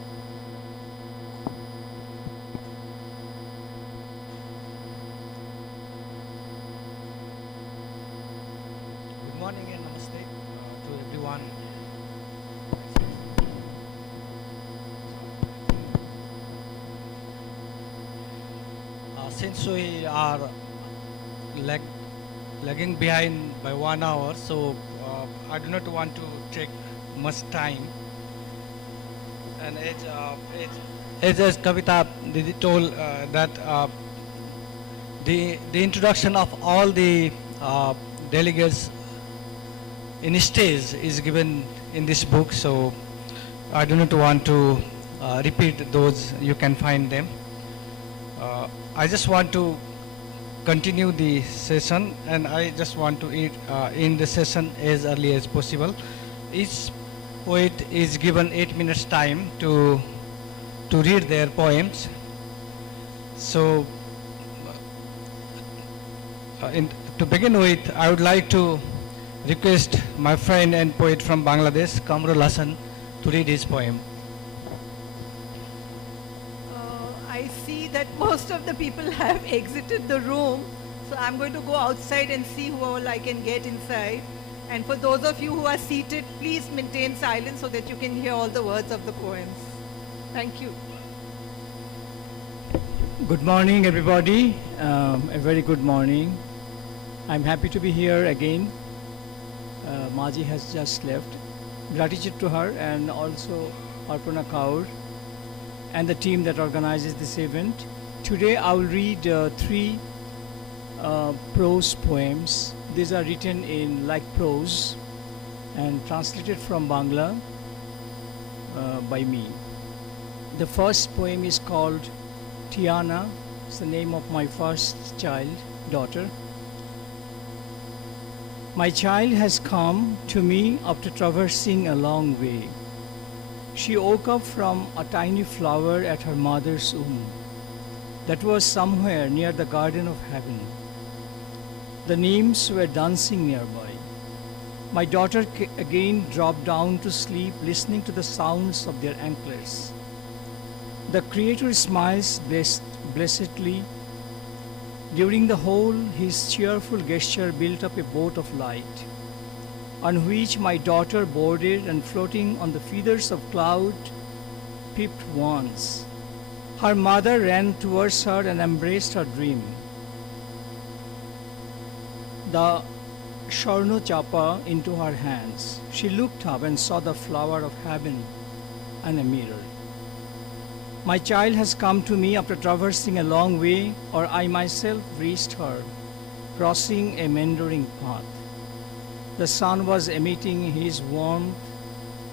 Good morning and namaste to everyone. Since we are lagging behind by 1 hour, so I do not want to take much time. And as Kavita Didi told that the introduction of all the delegates in stage is given in this book, so I do not want to repeat those. You can find them. I just want to continue the session, and I just want to end the session as early as possible. Each poet is given 8 minutes time to read their poems. So to begin with, I would like to request my friend and poet from Bangladesh, Kamrul Hassan, to read his poem. I see that most of the people have exited the room, so I'm going to go outside and see who all I can get inside. And for those of you who are seated, please maintain silence so that you can hear all the words of the poems. Thank you. Good morning, everybody. A very good morning. I'm happy to be here again. Maji has just left. Gratitude to her and also Arpana Kaur and the team that organizes this event. Today I will read 3 prose poems. These are written in like prose and translated from Bangla by me. The first poem is called Tiana. It's the name of my first child, daughter. My child has come to me after traversing a long way. She woke up from a tiny flower at her mother's womb that was somewhere near the garden of heaven. The nymphs were dancing nearby. My daughter again dropped down to sleep, listening to the sounds of their anklets. The Creator smiles blessedly. During the whole, his cheerful gesture built up a boat of light, on which my daughter boarded, and floating on the feathers of cloud, peeped once. Her mother ran towards her and embraced her dream. The Sharno Chapa into her hands. She looked up and saw the flower of heaven and a mirror. My child has come to me after traversing a long way, or I myself reached her, crossing a meandering path. The sun was emitting his warmth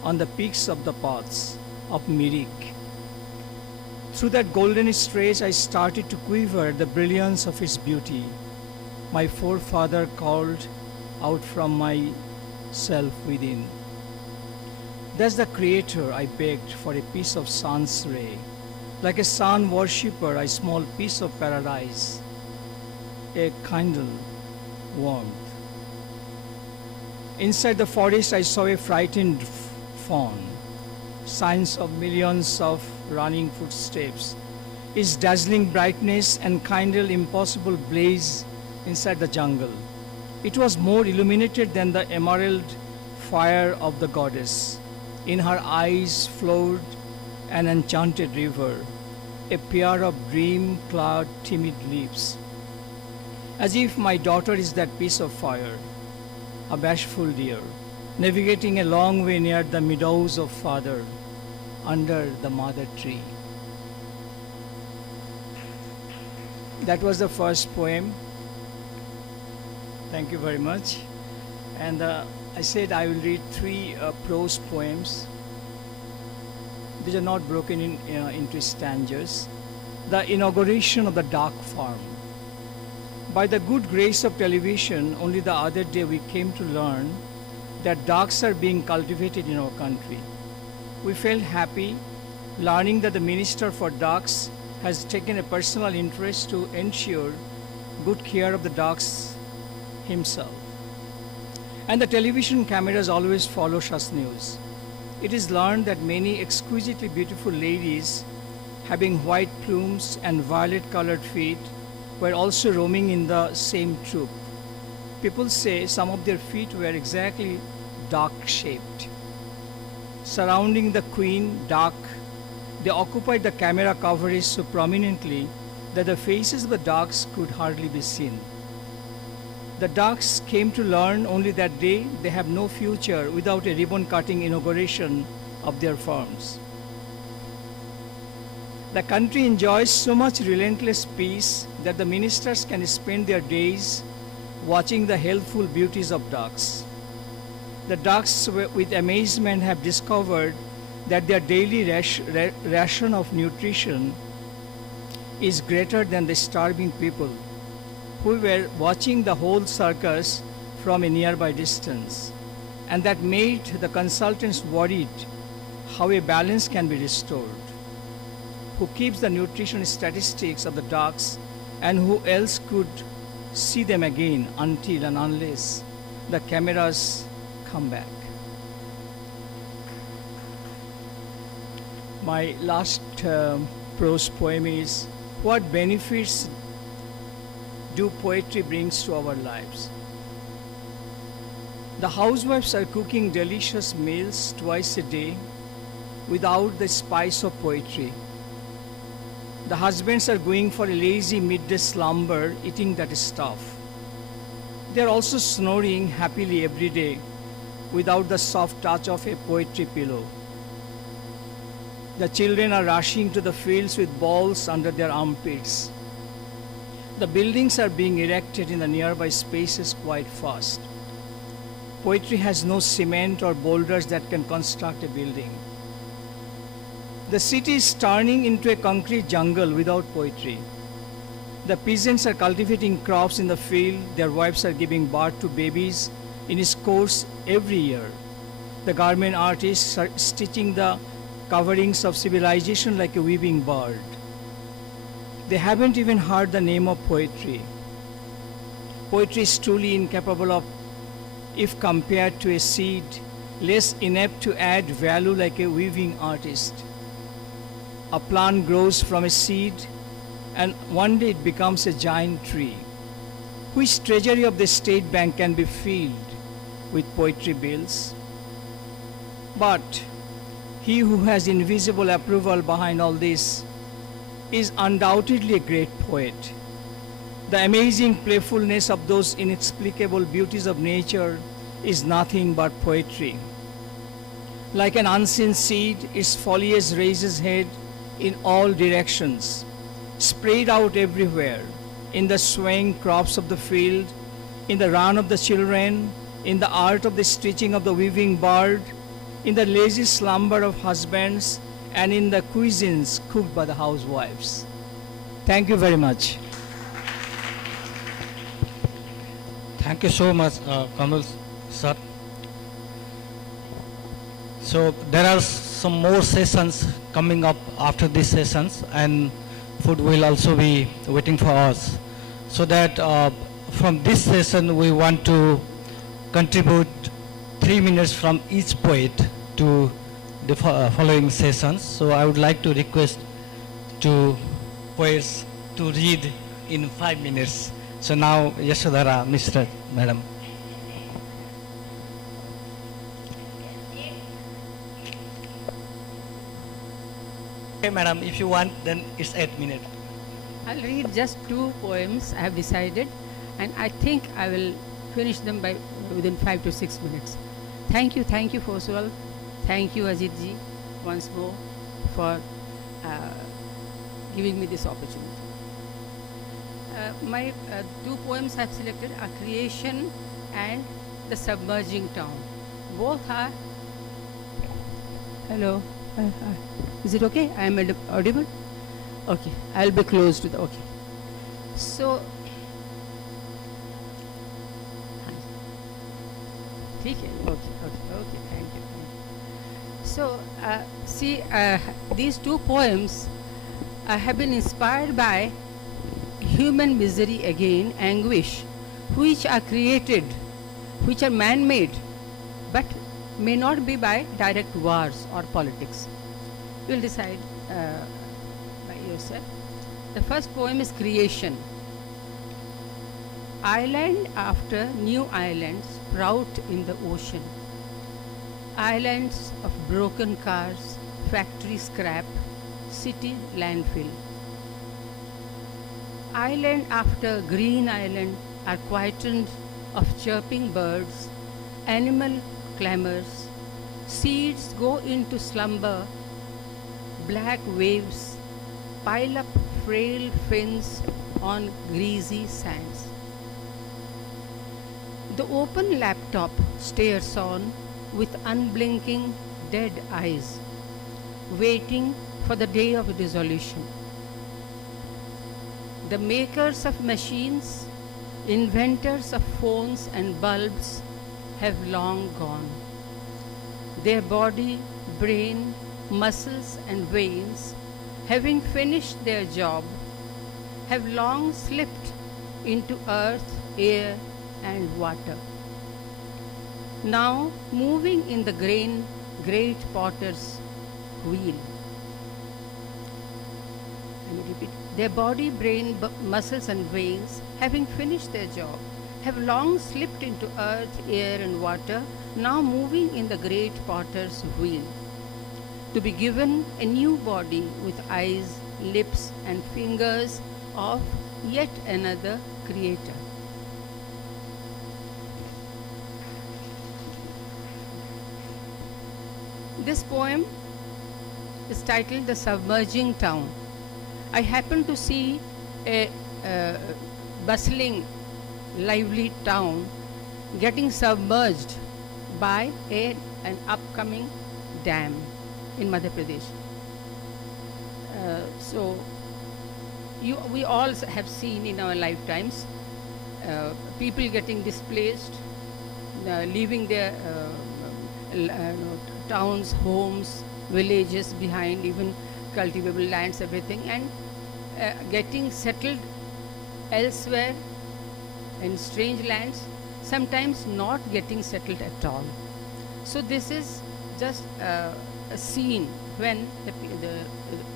on the peaks of the paths of Mirik. Through that golden stretch, I started to quiver at the brilliance of its beauty. My forefather called out from myself within. That's the Creator, I begged for a piece of sun's ray. Like a sun worshipper, a small piece of paradise, a kindle warmth. Inside the forest, I saw a frightened fawn, signs of millions of running footsteps, its dazzling brightness and kindle impossible blaze inside the jungle. It was more illuminated than the emerald fire of the goddess. In her eyes flowed an enchanted river, a pair of dream-clad timid lips. As if my daughter is that piece of fire, a bashful deer, navigating a long way near the meadows of father, under the mother tree. That was the first poem. Thank you very much. And I said I will read three prose poems. These are not broken into stanzas. The inauguration of the duck farm. By the good grace of television, only the other day we came to learn that ducks are being cultivated in our country. We felt happy learning that the Minister for Ducks has taken a personal interest to ensure good care of the ducks himself. And the television cameras always follow such news. It is learned that many exquisitely beautiful ladies having white plumes and violet-colored feet were also roaming in the same troop. People say some of their feet were exactly duck-shaped. Surrounding the queen duck, they occupied the camera coverage so prominently that the faces of the ducks could hardly be seen. The ducks came to learn only that day they have no future without a ribbon-cutting inauguration of their farms. The country enjoys so much relentless peace that the ministers can spend their days watching the healthful beauties of ducks. The ducks with amazement have discovered that their daily ration of nutrition is greater than the starving people who were watching the whole circus from a nearby distance, and that made the consultants worried how a balance can be restored. Who keeps the nutrition statistics of the ducks, and who else could see them again until and unless the cameras come back? My last prose poem is, what benefits do poetry brings to our lives? The housewives are cooking delicious meals twice a day without the spice of poetry. The husbands are going for a lazy midday slumber, eating that stuff. They are also snoring happily every day without the soft touch of a poetry pillow. The children are rushing to the fields with balls under their armpits. The buildings are being erected in the nearby spaces quite fast. Poetry has no cement or boulders that can construct a building. The city is turning into a concrete jungle without poetry. The peasants are cultivating crops in the field. Their wives are giving birth to babies in scores every year. The garment artists are stitching the coverings of civilization like a weaving bird. They haven't even heard the name of poetry. Poetry is truly incapable of, if compared to a seed, less inept to add value like a weaving artist. A plant grows from a seed, and one day it becomes a giant tree. Which treasury of the state bank can be filled with poetry bills? But he who has invisible approval behind all this is undoubtedly a great poet. The amazing playfulness of those inexplicable beauties of nature is nothing but poetry. Like an unseen seed, its foliage raises head in all directions, spread out everywhere, in the swaying crops of the field, in the run of the children, in the art of the stitching of the weaving bird, in the lazy slumber of husbands, and in the cuisines cooked by the housewives. Thank you very much. Thank you so much, Kamal sir. So there are some more sessions coming up after these sessions, and food will also be waiting for us. So that from this session we want to contribute 3 minutes from each poet to the following sessions. So I would like to request to poets to read in 5 minutes. So now Yashodhara, Mr. Madam. Okay, madam, if you want, then it's 8 minutes. I'll read just 2 poems I have decided, and I think I will finish them by within 5 to 6 minutes. Thank you, Foswal. Thank you, Ajit ji, once more for giving me this opportunity. My 2 poems I have selected are Creation and the submerging town. Both are. Hello. Is it okay? I am audible? Okay. I'll be close to the. Okay. So. Okay. Okay. Thank you. So, see, these two poems have been inspired by human misery again, anguish, which are created, which are man-made, but may not be by direct wars or politics. You will decide by yourself. The first poem is Creation. Island after new islands sprout in the ocean. Islands of broken cars, factory scrap, city landfill. Island after green island are quietened of chirping birds, animal clamors. Seeds go into slumber, black waves pile up frail fins on greasy sands. The open laptop stares on with unblinking dead eyes, waiting for the day of dissolution. The makers of machines, inventors of phones and bulbs have long gone. Their body, brain, muscles and veins, having finished their job, have long slipped into earth, air and water. Now moving in the great potter's wheel. Let me repeat. Their body, brain, muscles and veins, having finished their job, have long slipped into earth, air and water, now moving in the great potter's wheel, to be given a new body with eyes, lips and fingers of yet another creator. This poem is titled The Submerging Town. I happened to see a bustling, lively town getting submerged by an upcoming dam in Madhya Pradesh. So we all have seen in our lifetimes people getting displaced, leaving their towns, homes, villages behind, even cultivable lands, everything, and getting settled elsewhere in strange lands, sometimes not getting settled at all. So this is just a scene when the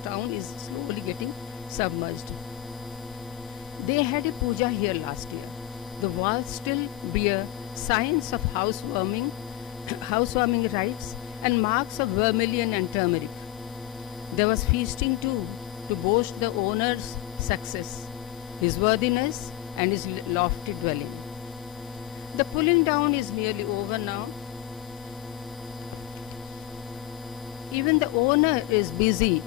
town is slowly getting submerged. They had a puja here last year. The walls still bear signs of housewarming rites and marks of vermilion and turmeric. There was feasting too, to boast the owner's success, his worthiness and his lofty dwelling. The pulling down is nearly over now. Even the owner is busy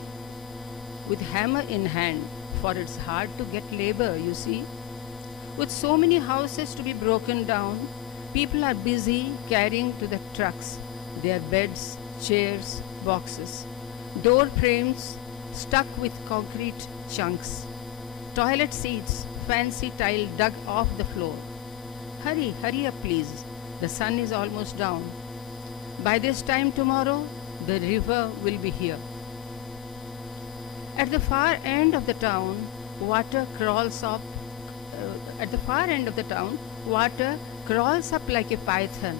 with hammer in hand, for it's hard to get labor, you see. With so many houses to be broken down, people are busy carrying to the trucks their beds, chairs, boxes, door frames stuck with concrete chunks, toilet seats, fancy tile dug off the floor. Hurry up please, the sun is almost down. By this time tomorrow, the river will be here. At the far end of the town, water crawls up like a python,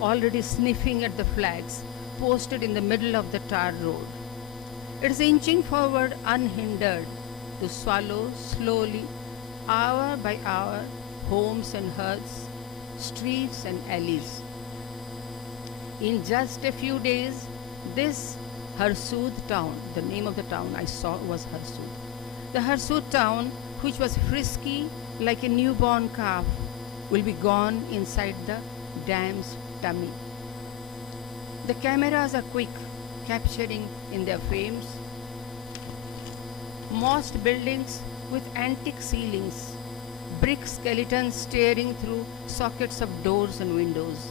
already sniffing at the flags posted in the middle of the tar road. It is inching forward unhindered to swallow slowly, hour by hour, homes and hearths, streets and alleys. In just a few days, this Harsud town, the name of the town I saw was Harsud. The Harsud town, which was frisky like a newborn calf, will be gone inside the dam's tummy. The cameras are quick, capturing in their frames mossed buildings with antique ceilings, brick skeletons staring through sockets of doors and windows,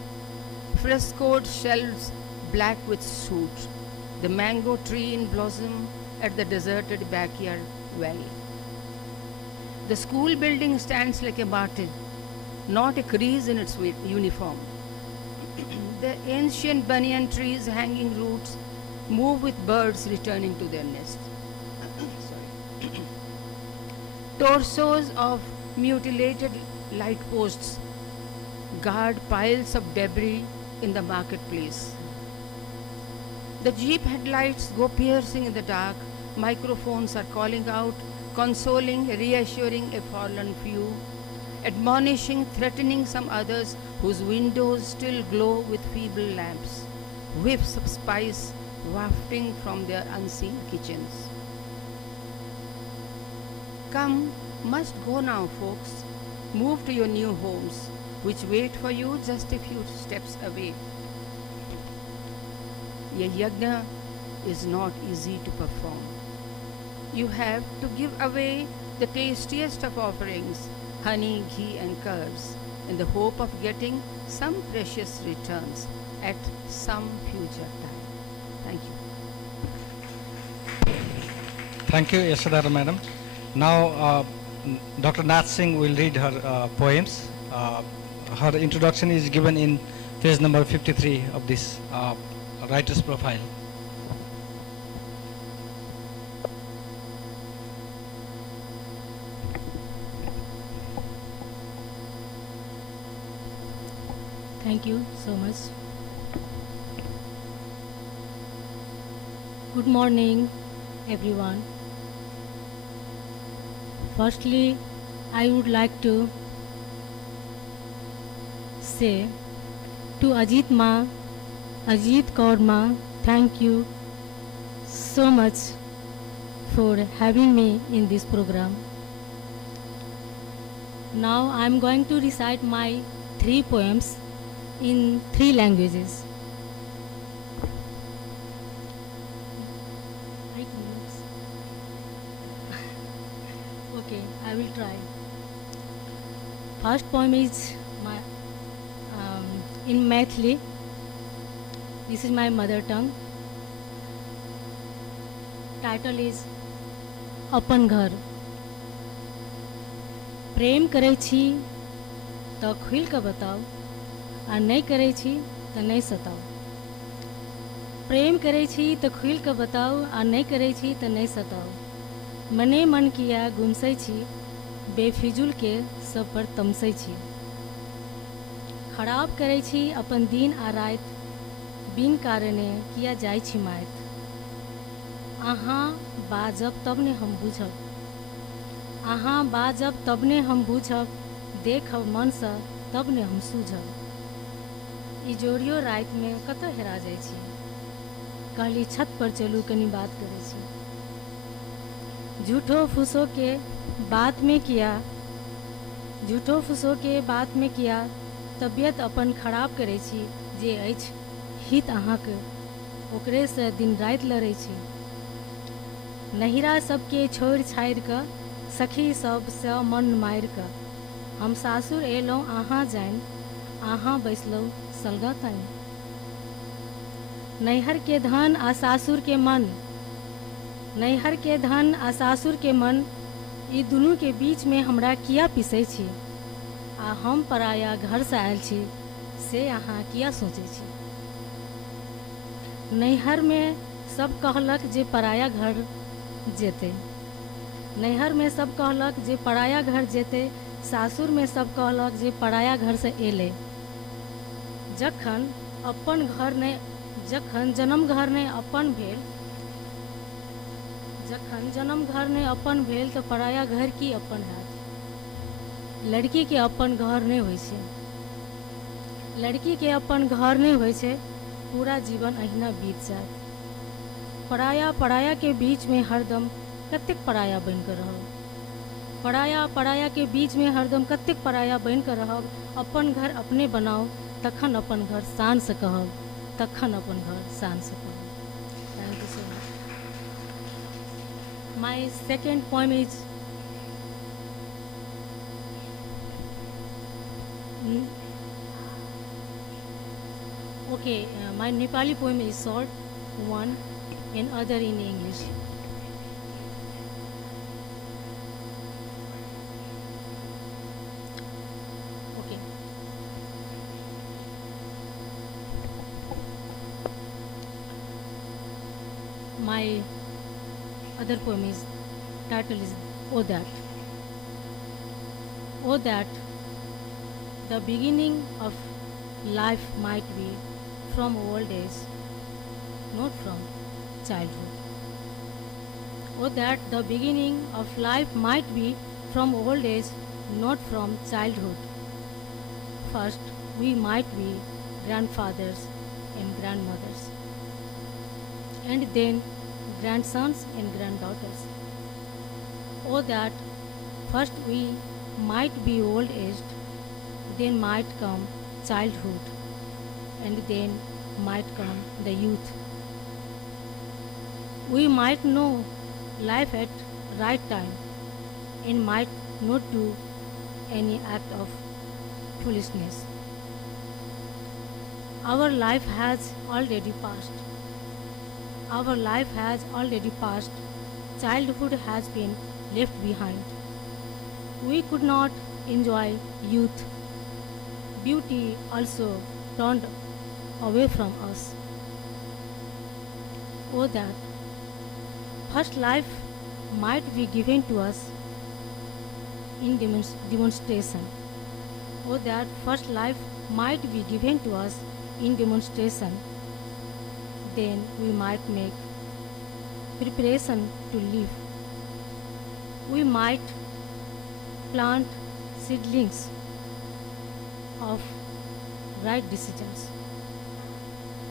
frescoed shelves black with soot, the mango tree in blossom at the deserted backyard well. The school building stands like a martyr, not a crease in its uniform. The ancient banyan trees' hanging roots move with birds returning to their nest. Torsos of mutilated light posts guard piles of debris in the marketplace. The jeep headlights go piercing in the dark. Microphones are calling out, consoling, reassuring a fallen few, admonishing, threatening some others whose windows still glow with feeble lamps, whiffs of spice wafting from their unseen kitchens. Come, must go now, folks. Move to your new homes, which wait for you just a few steps away. A yajna is not easy to perform. You have to give away the tastiest of offerings, honey, ghee and curds, in the hope of getting some precious returns at some future time. Thank you. Thank you, Yashodhara Madam. Now, Dr. Nath Singh will read her poems. Her introduction is given in page number 53 of this writer's profile. Thank you so much. Good morning, everyone. Firstly, I would like to say to Ajit Kaur Ma, thank you so much for having me in this program. Now I am going to recite my 3 poems in 3 languages. Okay, I will try. First poem is my in Maithili. This is my mother tongue. Title is अपन घर. प्रेम करै छी तऽ खुलि कऽ बताउ, आ नहि करै छी तऽ नहि सताउ. प्रेम करै छी तऽ खुलि कऽ बताउ, आ नहि करै छी तऽ नहि सताउ. मने मन किया गुमसै छी, बेफिजुल के सब पर तमसै छी. खराब करै छी अपन दिन आ राति, बिन कारणे किया जाइ छी माइत. अहाँ बाजब तब ने हम बुझब, अहाँ बाजब तब ने हम बुझब, देखब मनसँ तब ने हम सूझब. इजोरियो रातिमे कतऽ हेरा जाइ छी, कहली छत पर चलू कनी बात करै छी. झूठो फूसो के बात में किया, झूठो फूसो के बात में किया, तबियत अपन खराब करै छी. जे अछि हित अहाँके, ओकरेसँ दिन राति लड़ै छी. नहिरा सबके छोड़ि छाड़ि कऽ, सखी सबसँ मन मारि कऽ, हम सासुर एलहुँ अहाँ जानि, अहाँ बैसलहुँ सलगा तानि. नैहर के धन आ सासुर के मन, नैहर के धन आ सासुर के मन, ई दुनू के बीच में हमरा किया पिसै छी. आ हम पराया घर से आयल छी, से अहाँ किया सोचै छी. नैहर में सब कहलक जे पराया घर जेते, नैहर में सब कहलक जे पराया घर जेते, सासुर में सब कहलक जे पराया घर से एले. जखन अपन घर ने, जखन जन्म घर ने अपन भेल, जखन जन्म घर ने अपन भेल तऽ पराया घर की अपन हैत. लड़की के अपन घर नहीं होइ छै, लड़की के अपन घर नहीं होइ छै, पूरा जीवन अहिना बीत जायत. पराया पराया के बीच में हरदम कतेक पराया बन कर रहब, पराया पराया के बीच में हरदम कतेक पराया बन कर रहब. अपन घर अपने बनाओ, तखन अपन घर शान से कहब, तखन अपन घर शान से कहब. Thank you so much. My second poem is Mm, Okay, my Nepali poem is short, one, and other in English. Okay. My other poem is title is Oh That. Oh that the beginning of life might be from old age, not from childhood. Oh that the beginning of life might be from old age, not from childhood. First, we might be grandfathers and grandmothers, and then grandsons and granddaughters. Oh, that first we might be old aged, then might come childhood, and then might come the youth. We might know life at right time and might not do any act of foolishness. Our life has already passed. Our life has already passed. Childhood has been left behind. We could not enjoy youth. Beauty also turned away from us. Oh, that first life might be given to us in demonstration. Oh, that first life might be given to us in demonstration. Then we might make preparation to live. We might plant seedlings of right decisions,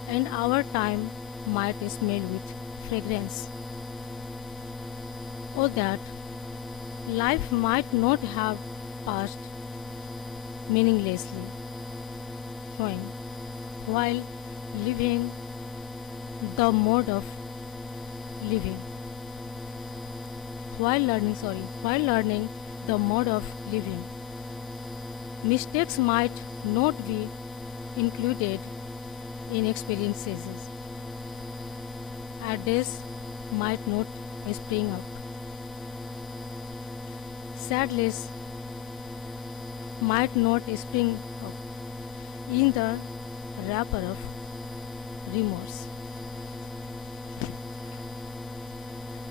and our time might smell with fragrance. Or that life might not have passed meaninglessly while living the mode of living. While learning the mode of living. Mistakes might not be included in experiences. Ideas might not spring up. Sadness might not spring up in the wrapper of remorse.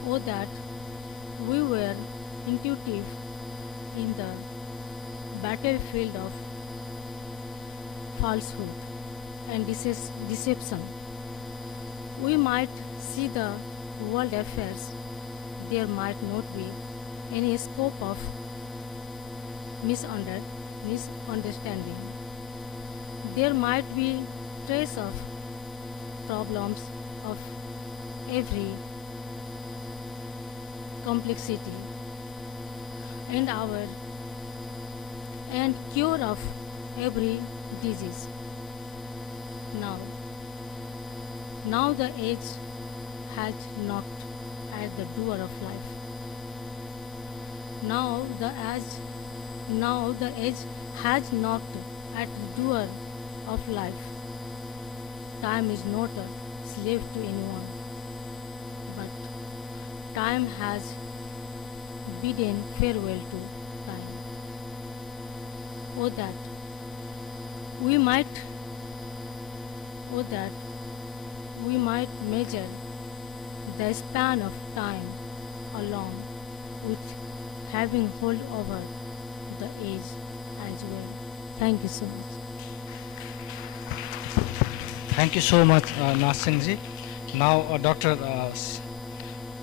Oh, that we were intuitive in the battlefield of falsehood and deception. We might see the world affairs. There might not be any scope of misunderstanding. There might be trace of problems of every complexity and cure of every disease. Now the age has knocked at the door of life. Now the age has knocked at the door of life. Time is not a slave to anyone, but time has bidden farewell to time. Oh, that we might measure the span of time along with having hold over the age as well. Thank you so much. Thank you so much, Nasing ji. Now, Dr.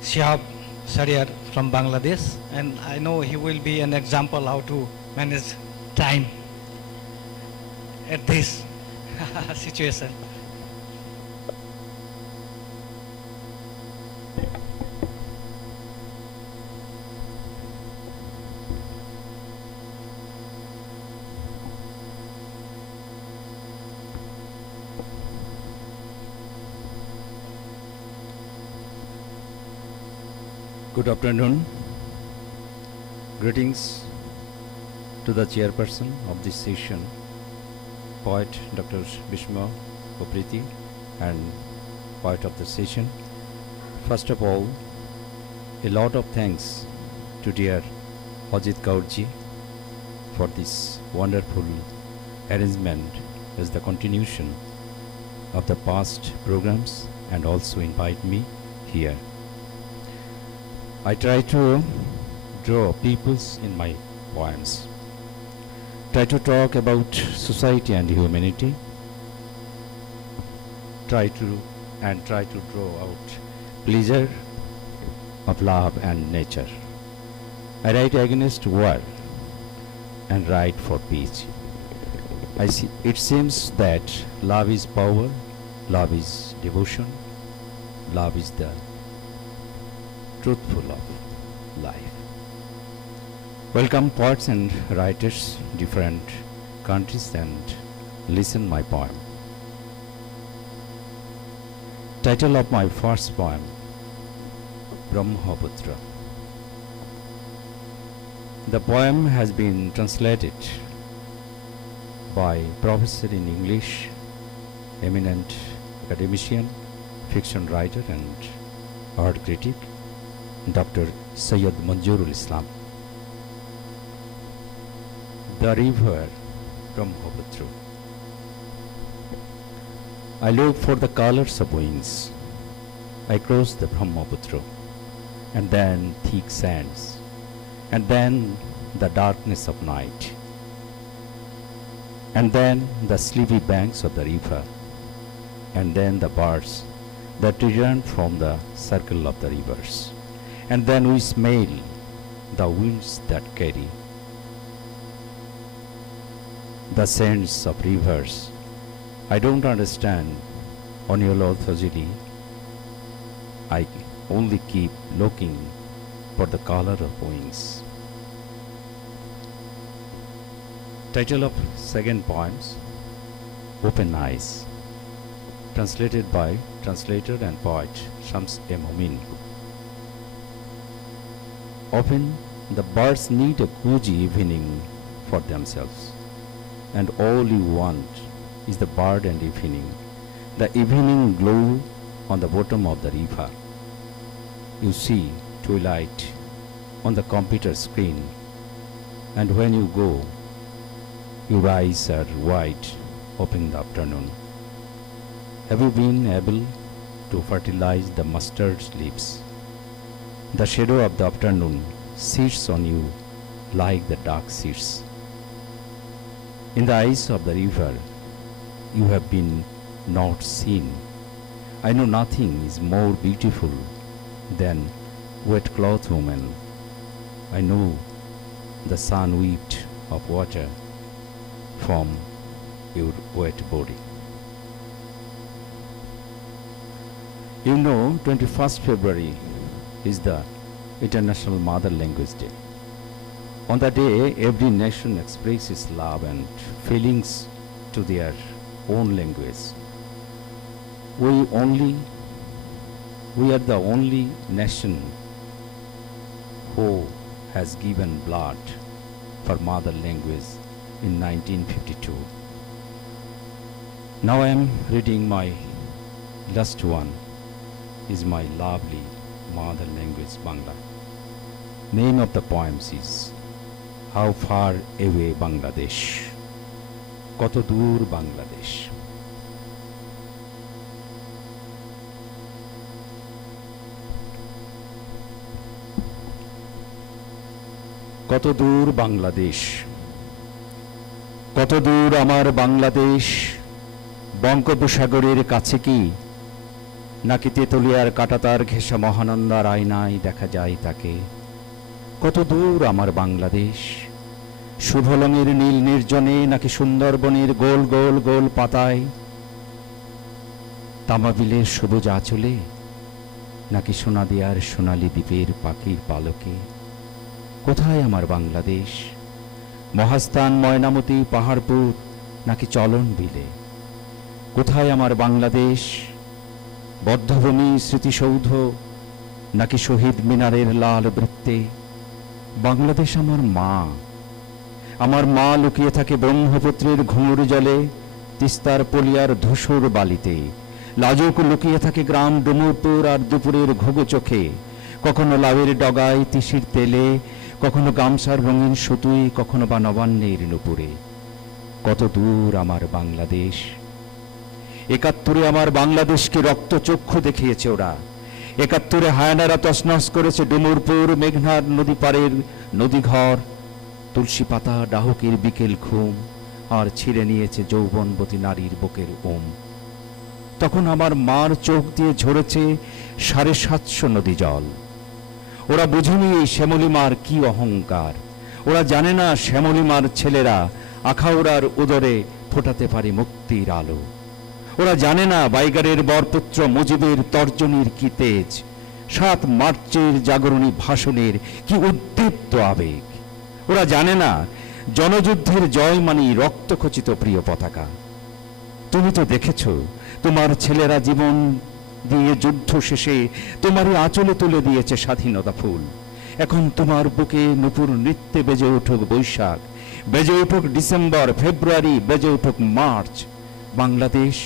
Shihab Sariyar from Bangladesh, and I know he will be an example how to manage time at this situation. Good afternoon. Greetings to the chairperson of this session poet Dr. Bhishma Opriti and poet of the session. First of all, a lot of thanks to dear Ajit Kaurji for this wonderful arrangement as the continuation of the past programs and also invite me here. I try to draw peoples in my poems, try to talk about society and humanity, try to draw out pleasure of love and nature. I write against war and write for peace. It seems that love is power, love is devotion, love is the truthful of life. Welcome poets and writers, different countries, and listen my poem. Title of my first poem, Brahmaputra. The poem has been translated by Professor in English, eminent academician, fiction writer and art critic, Dr. Sayyid Manjurul Islam. The river Brahmaputra. I look for the colors of wings. I cross the Brahmaputra, and then thick sands, and then the darkness of night, and then the sleepy banks of the river, and then the birds that return from the circle of the rivers, and then we smell the winds that carry the scents of rivers. I don't understand oniologically. I only keep looking for the color of wings. Title of second poems, Open Eyes, translated by translator and poet Shams A. Momin. Often the birds need a cozy evening for themselves, and all you want is the bird and evening, the evening glow on the bottom of the river. You see twilight on the computer screen, and when you go, your eyes are wide open in the afternoon. Have you been able to fertilize the mustard leaves? The shadow of the afternoon sits on you like the dark seats. In the eyes of the river, you have been not seen. I know nothing is more beautiful than wet cloth woman. I know the sun wept of water from your wet body. You know, 21st February is the International Mother Language Day. On that day, every nation expresses love and feelings to their own language. We are the only nation who has given blood for mother language in 1952. Now I am reading my last one, is my lovely mother language Bangla. Name of the poems is How Far Away Bangladesh. Koto Dur Bangladesh. কত দূর বাংলাদেশ, কত দূর আমার বাংলাদেশ, বঙ্গোপসাগরের কাছে কি, নাকি তেতুলিয়ার কাঁটাতার ঘেঁষা মহানন্দার আয়নায় দেখা যায় তাকে। কত দূর আমার বাংলাদেশ, শুভলঙের নীল নির্জনে, নাকি সুন্দরবনের গোল গোল গোল পাতায়, তামাবিলের সবুজ আঁচলে, নাকি সোনাদিয়ার সোনালি দ্বীপের পাখির পালকে। কোথায় আমার বাংলাদেশ, মহাস্থান ময়নামতি পাহাড়পুর, নাকি চলন বিলে। কোথায় আমার বাংলাদেশ, বদ্ধভূমি স্মৃতিসৌধ, নাকি শহীদ মিনারের লাল বৃত্তে। বাংলাদেশ আমার মা লুকিয়ে থাকে ব্রহ্মপুত্রের ঘুঙুর জলে, তিস্তার পলিয়ার ধূসর বালিতে, লাজুক লুকিয়ে থাকে গ্রাম ডুমুরপুর আর দুপুরের ঘুঘু চোখে, কখনো লাউয়ের ডগায় তিসির তেলে, কখনো গামছার রঙিন সুতুই, কখনো বা নবান্নের নুপুরে। কত দূর আমার বাংলাদেশ! ৭১ আমার বাংলাদেশকে রক্তচক্ষু দেখিয়েছে ওরা। ৭১ হায়নারা তছনছ করেছে ডুমুরপুর, মেঘনার নদী পাড়ের নদীঘর, তুলসী পাতা ডাহকের বিকেল ঘুম, আর ছিঁড়ে নিয়েছে যৌবনবতী নারীর বুকের ওম। তখন আমার মার চোখ দিয়ে ঝরেছে ৭৫০ নদী জল। ওরা বুঝেনি এই শ্যামলিমার কি অহংকার। ওরা জানে না শ্যামলিমার ছেলেরা আখাউড়ার উদরে ফোটাতে পারে মুক্তির আলো। ওরা জানে না বাইগারের বরপুত্র মুজিবের তর্জনীর কি তেজ, ৭ মার্চের জাগরণী ভাষণের কি উদ্দীপ্ত আবেগ। ওরা জানে না জনযুদ্ধের জয় মানি রক্তখচিত প্রিয় পতাকা। তুমি তো দেখেছ তোমার ছেলেরা জীবন দিয়ে যুদ্ধ শেষে তোমারই আঁচলে তুলে দিয়েছে স্বাধীনতা ফুল। এখন তোমার বুকে নুপুর নৃত্যে বেজে উঠুক বৈশাখ, বেজে উঠুক ডিসেম্বর, ফেব্রুয়ারি, বেজে উঠুক মার্চ। বাংলাদেশ,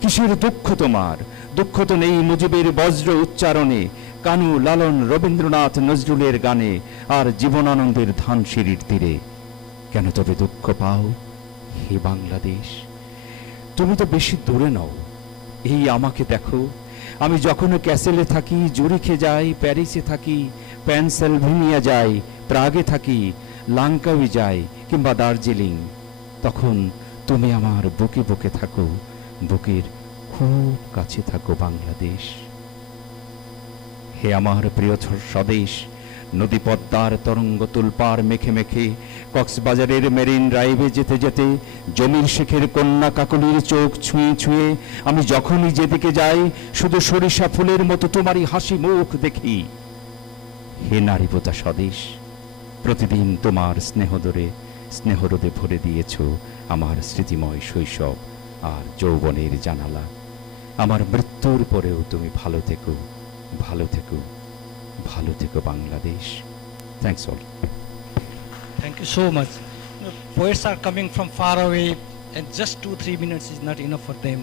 কিসের দুঃখ তোমার? দুঃখ তো নেই মুজিবের বজ্র উচ্চারণে, কানু, লালন, রবীন্দ্রনাথ, নজরুলের গানে, আর জীবনানন্দের ধানসিঁড়ির তীরে। কেন তবে দুঃখ পাও হে বাংলাদেশ? তুমি তো বেশি দূরে নও, এই আমাকে দেখো। আমি যখনও ক্যাসেলে থাকি, জুরিখে যাই, প্যারিসে থাকি, পেনসিলভেনিয়া যাই, প্রাগে থাকি, লাঙ্কাউই যাই, কিংবা দার্জিলিং, তখন তুমি আমার বুকে বুকে থাকো, বুকের খুব কাছে থাকো বাংলাদেশ। হে আমার প্রিয় স্বদেশ, নদী পদ্মার তরঙ্গ তুলপার মেখে মেখে, কক্সবাজারের মেরিন ড্রাইভে যেতে যেতে, জমির শেখের কন্যা কাকলির চোখ ছুঁয়ে ছুঁয়ে আমি যখনই যেদিকে যাই, শুধু সরিষা ফুলের মতো তোমারই হাসি মুখ দেখি। হে নারীপোতা স্বদেশ, প্রতিদিন তোমার স্নেহরোদে ভরে দিয়েছ আমার স্মৃতিময় শৈশব আর যৌবনের জানালা। আমার মৃত্যুর পরেও তুমি ভালো থেকো, ভালো থেকো, ভালো থেকো Bangladesh. Thanks all. Thank you so much. Poets are coming from far away, and just 2-3 minutes is not enough for them,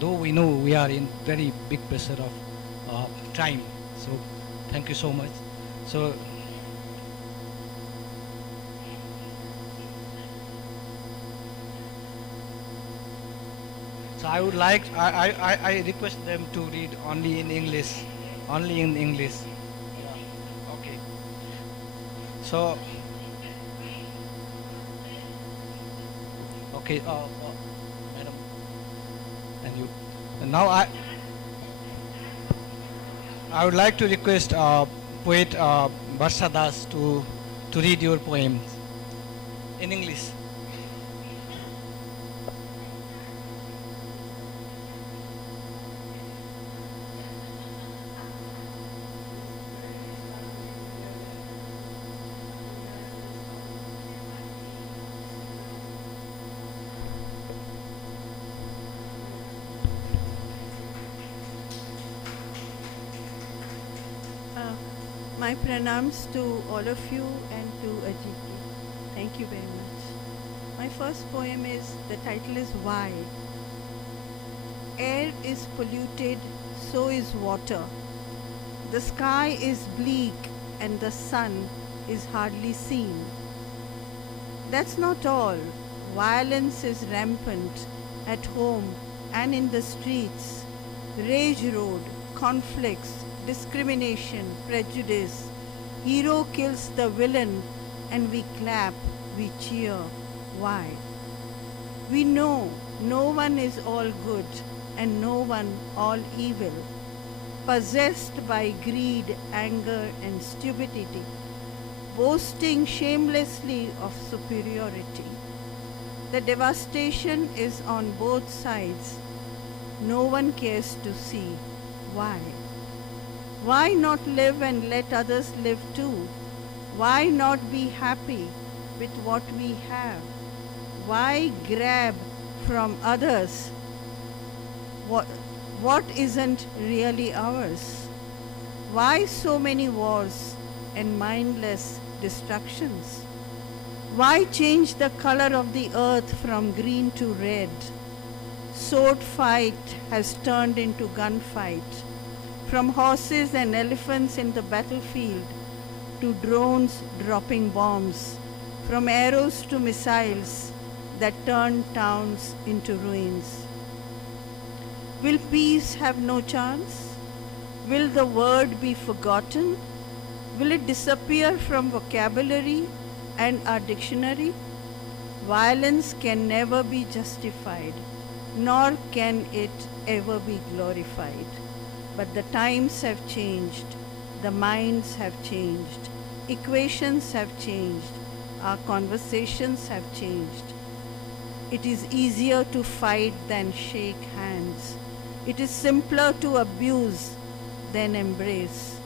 though we know we are in very big pressure of time. So thank you so much. So I would like, I request them to read only in English. Only in English. Yeah. Okay. So, okay, madam, and you. And now I would like to request poet Barsha Das to read your poems in English. My pranams to all of you and to Ajit. Thank you very much. My first poem is, the title is Why. Air is polluted, so is water. The sky is bleak and the sun is hardly seen. That's not all. Violence is rampant at home and in the streets. Rage road, conflicts, discrimination, prejudice. Hero kills the villain and we clap, we cheer. Why? We know no one is all good and no one all evil. Possessed by greed, anger and stupidity, boasting shamelessly of superiority. The devastation is on both sides. No one cares to see. Why? Why not live and let others live too? Why not be happy with what we have? Why grab from others what isn't really ours? Why so many wars and mindless destructions? Why change the color of the earth from green to red? Sword fight has turned into gunfight. From horses and elephants in the battlefield to drones dropping bombs, from arrows to missiles that turn towns into ruins. Will peace have no chance? Will the word be forgotten? Will it disappear from vocabulary and our dictionary? Violence can never be justified, nor can it ever be glorified. But the times have changed, the minds have changed, equations have changed, our conversations have changed. It is easier to fight than shake hands. It is simpler to abuse than embrace.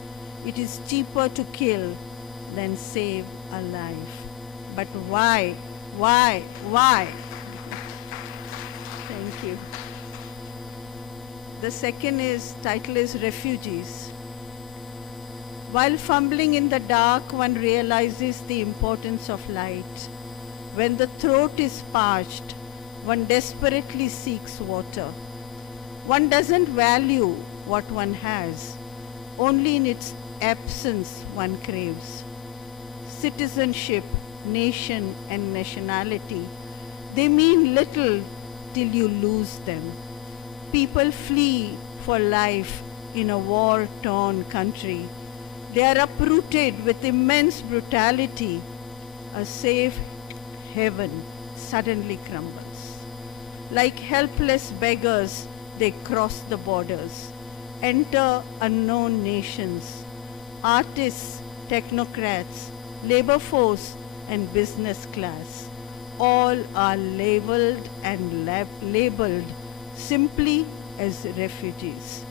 It is cheaper to kill than save a life. But why? Why? Thank you. The second title is Refugees. While fumbling in the dark, one realizes the importance of light. When the throat is parched, one desperately seeks water. One doesn't value what one has. Only in its absence one craves. Citizenship, nation, and nationality, they mean little till you lose them. People flee for life in a war-torn country. They are uprooted with immense brutality. A safe heaven suddenly crumbles. Like helpless beggars, they cross the borders, enter unknown nations. Artists, technocrats, labor force, and business class, all are labeled simply as refugees.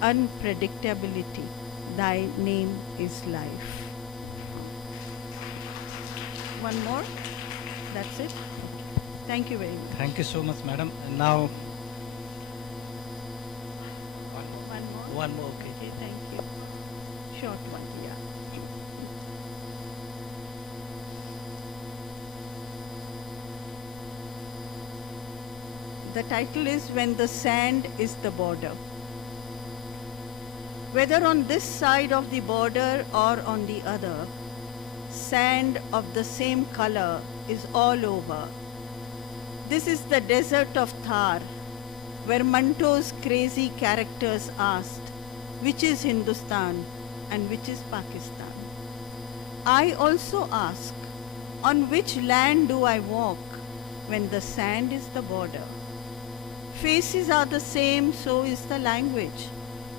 Unpredictability, thy name is life. One more? That's it? Thank you very much. Thank you so much, madam. And now, One more? one more, okay. Okay, thank you. Short one, yeah. The title is When the Sand is the Border. Whether on this side of the border or on the other, sand of the same color is all over. This is the desert of Thar, where Manto's crazy characters asked, which is Hindustan and which is Pakistan? I also ask, on which land do I walk when the sand is the border? Faces are the same, so is the language.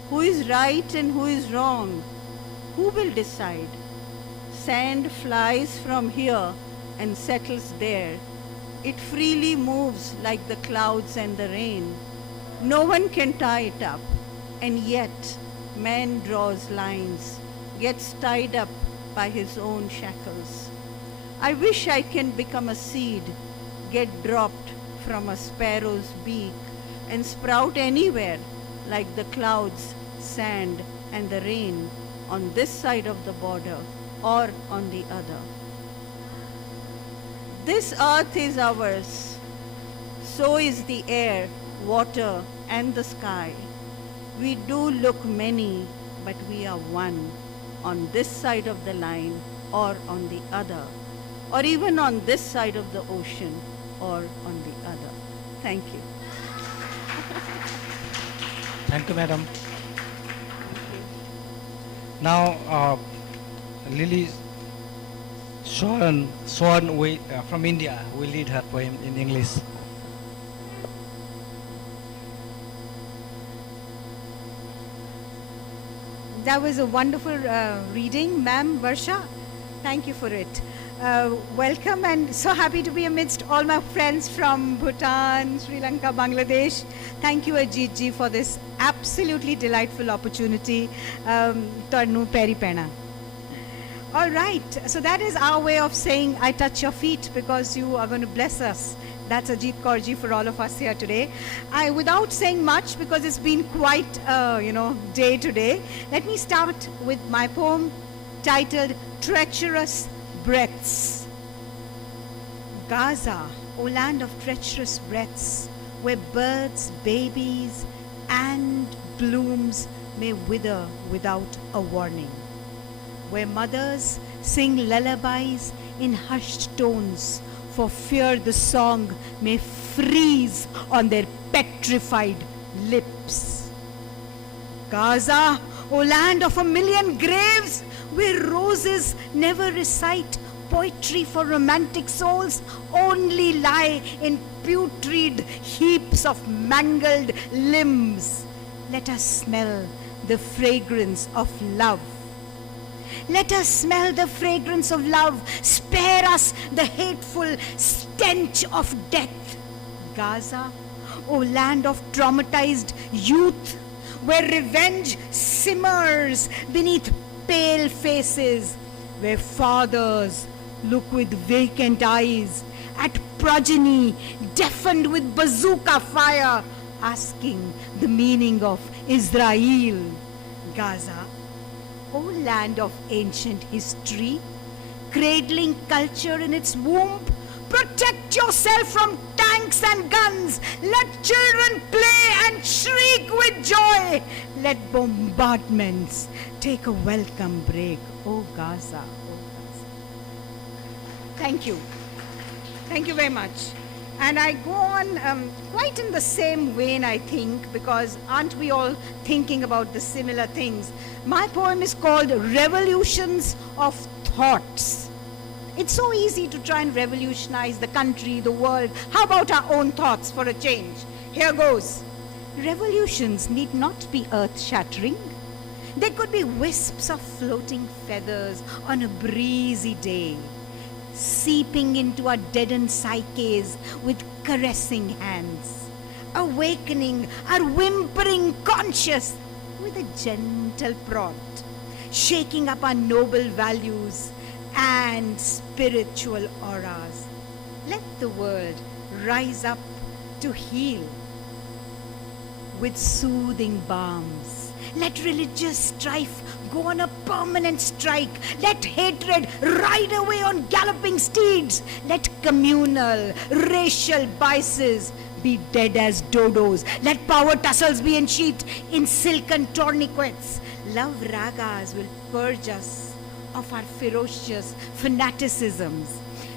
Who is right and who is wrong? Who will decide? Sand flies from here and settles there. It freely moves like the clouds and the rain. No one can tie it up, and yet man draws lines, gets tied up by his own shackles. I wish I can become a seed, get dropped from a sparrow's beak, and sprout anywhere like the clouds, sand, and the rain on this side of the border or on the other. This earth is ours. So is the air, water, and the sky. We do look many, but we are one on this side of the line or on the other, or even on this side of the ocean or on the other. Thank you. Thank you, madam. Now, Lily Swan from India will read her poem in English. That was a wonderful reading, ma'am Varsha. Thank you for it. Welcome, and so happy to be amidst all my friends from Bhutan, Sri Lanka, Bangladesh. Thank you, Ajit ji, for this absolutely delightful opportunity. Tarnu peri pena. All right, so that is our way of saying I touch your feet because you are going to bless us. That's Ajit Kaurji for all of us here today. Without saying much, because it's been quite day today, let me start with my poem titled Treacherous Breaths. Gaza, O land of treacherous breaths, where birds, babies, and blooms may wither without a warning, where mothers sing lullabies in hushed tones for fear the song may freeze on their petrified lips. Gaza, O land of a million graves, where roses never recite poetry for romantic souls, only lie in putrid heaps of mangled limbs. Let us smell the fragrance of love. Let us smell the fragrance of love. Spare us the hateful stench of death. Gaza, O land of traumatized youth, where revenge simmers beneath pale faces, where fathers look with vacant eyes at progeny deafened with bazooka fire, asking the meaning of Israel. Gaza, O land of ancient history, cradling culture in its womb, protect yourself from tanks and guns. Let children play and shriek with joy. Let bombardments take a welcome break. O Gaza, O Gaza. Thank you. Thank you very much. And I go on quite in the same vein, I think, because aren't we all thinking about the similar things? My poem is called Revolutions of Thoughts. It's so easy to try and revolutionize the country, the world. How about our own thoughts for a change? Here goes. Revolutions need not be earth-shattering. They could be wisps of floating feathers on a breezy day, seeping into our deadened psyches with caressing hands, awakening our whimpering conscience with a gentle prod, shaking up our noble values and spiritual auras. Let the world rise up to heal with soothing balms. Let religious strife go on a permanent strike. Let hatred ride away on galloping steeds. Let communal, racial biases be dead as dodos. Let power tussles be ensheathed in silken tourniquets. Love ragas will purge us of our ferocious fanaticisms.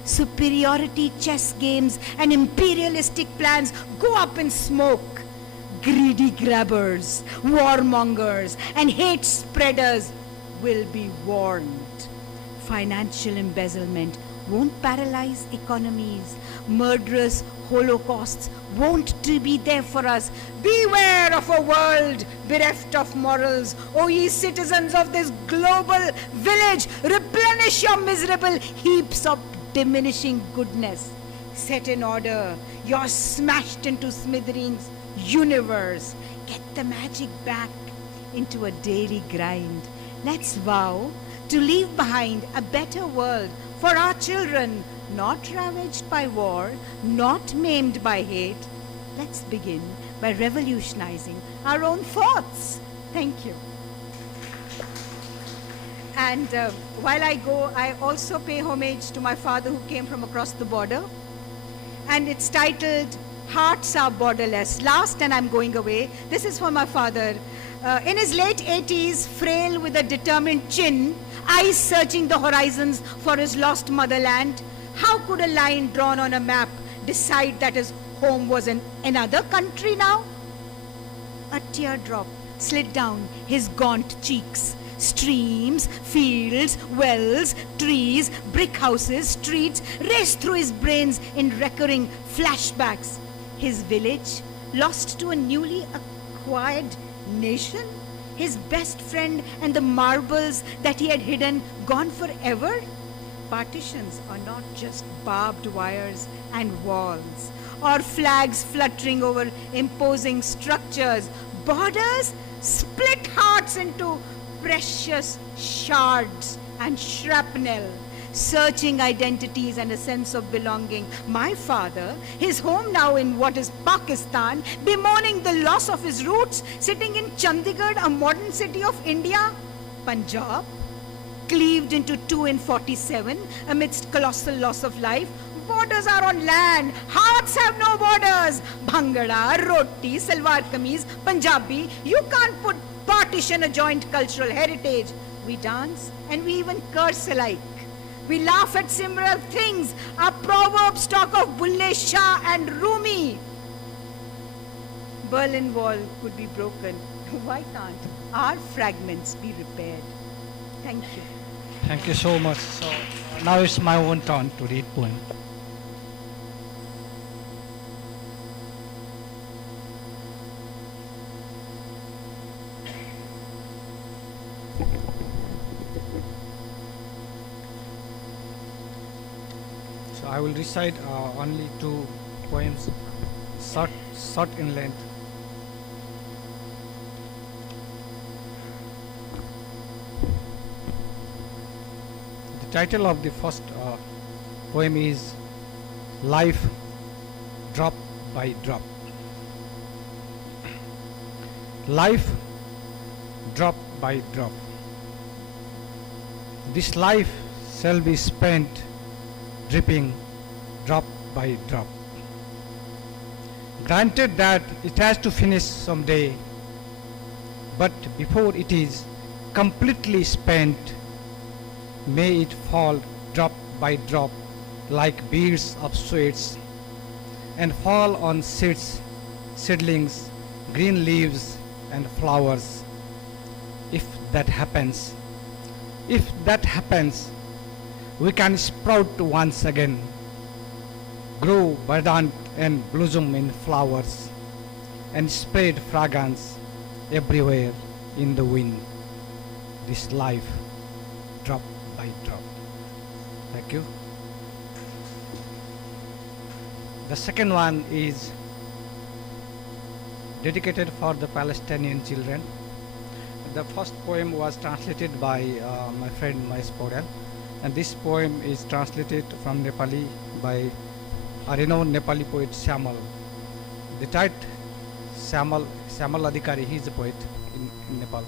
Superiority chess games and imperialistic plans go up in smoke. Greedy grabbers, warmongers, and hate spreaders will be warned. Financial embezzlement won't paralyze economies. Murderous holocausts won't be there for us. Beware of a world bereft of morals. O ye citizens of this global village, replenish your miserable heaps of diminishing goodness. Set in order your smashed into smithereens universe. Get the magic back into a daily grind. Let's vow to leave behind a better world for our children, not ravaged by war, not maimed by hate. Let's begin by revolutionizing our own thoughts. Thank you. And while I go, I also pay homage to my father who came from across the border. And it's titled Hearts Are Borderless. Last, and I'm going away. This is for my father. In his late 80s, frail with a determined chin, eyes searching the horizons for his lost motherland, how could a line drawn on a map decide that his home was in another country now? A teardrop slid down his gaunt cheeks. Streams, fields, wells, trees, brick houses, streets raced through his brains in recurring flashbacks. His village, lost to a newly acquired nation? His best friend and the marbles that he had hidden gone forever? Partitions are not just barbed wires and walls, or flags fluttering over imposing structures. Borders split hearts into precious shards and shrapnel, searching identities and a sense of belonging. My father, his home now in what is Pakistan, bemoaning the loss of his roots, sitting in Chandigarh, a modern city of India. Punjab, cleaved into two in 47 amidst colossal loss of life. borders are on land. Hearts have no borders. Bhangra, Roti, Salwar Kameez, Punjabi. You can't put partition a joint cultural heritage. We dance and we even curse alike. We laugh at similar things. Our proverbs talk of Bulle Shah and Rumi. Berlin Wall could be broken. Why can't our fragments be repaired? Thank you. Thank you so much. So now it's my own turn to read poem. So I will recite only two poems, short in length. The title of the first poem is Life Drop by Drop. Life drop by drop. This life shall be spent dripping drop by drop. Granted that it has to finish someday, but before it is completely spent, may it fall drop by drop like beads of sweats and fall on seeds, seedlings, green leaves and flowers. If that happens, we can sprout once again, grow verdant and blossom in flowers, and spread fragrance everywhere in the wind. This life, drop by drop. Thank you. The second one is dedicated for the Palestinian children. The first poem was translated by my friend Mahesh Paudel, and this poem is translated from Nepali by a renowned Nepali poet Syamal. The title Syamal Adhikari, he is a poet in Nepal.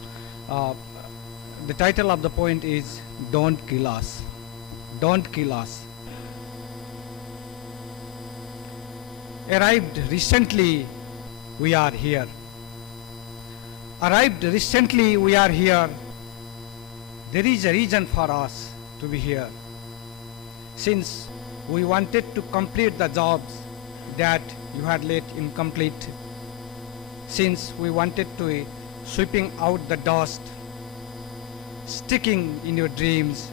The title of the poem is Don't Kill Us. Don't kill us. Arrived recently, we are here. Arrived recently, we are here. There is a reason for us to be here. Since we wanted to complete the jobs that you had left incomplete. Since we wanted to sweeping out the dust, sticking in your dreams.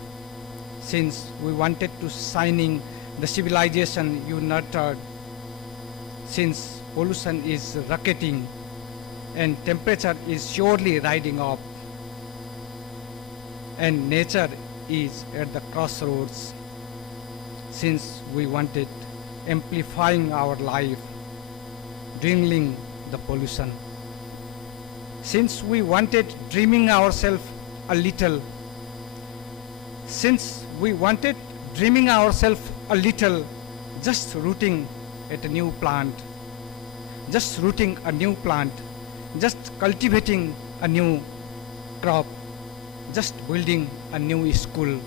Since we wanted to shining the civilization you nurtured. Since pollution is rocketing and temperature is surely riding up and nature is at the crossroads. Since we wanted amplifying our life, dwindling the pollution. Since we wanted dreaming ourselves a little. Since we wanted dreaming ourselves a little, just rooting at a new plant, just rooting a new plant, just cultivating a new crop, just building a new school,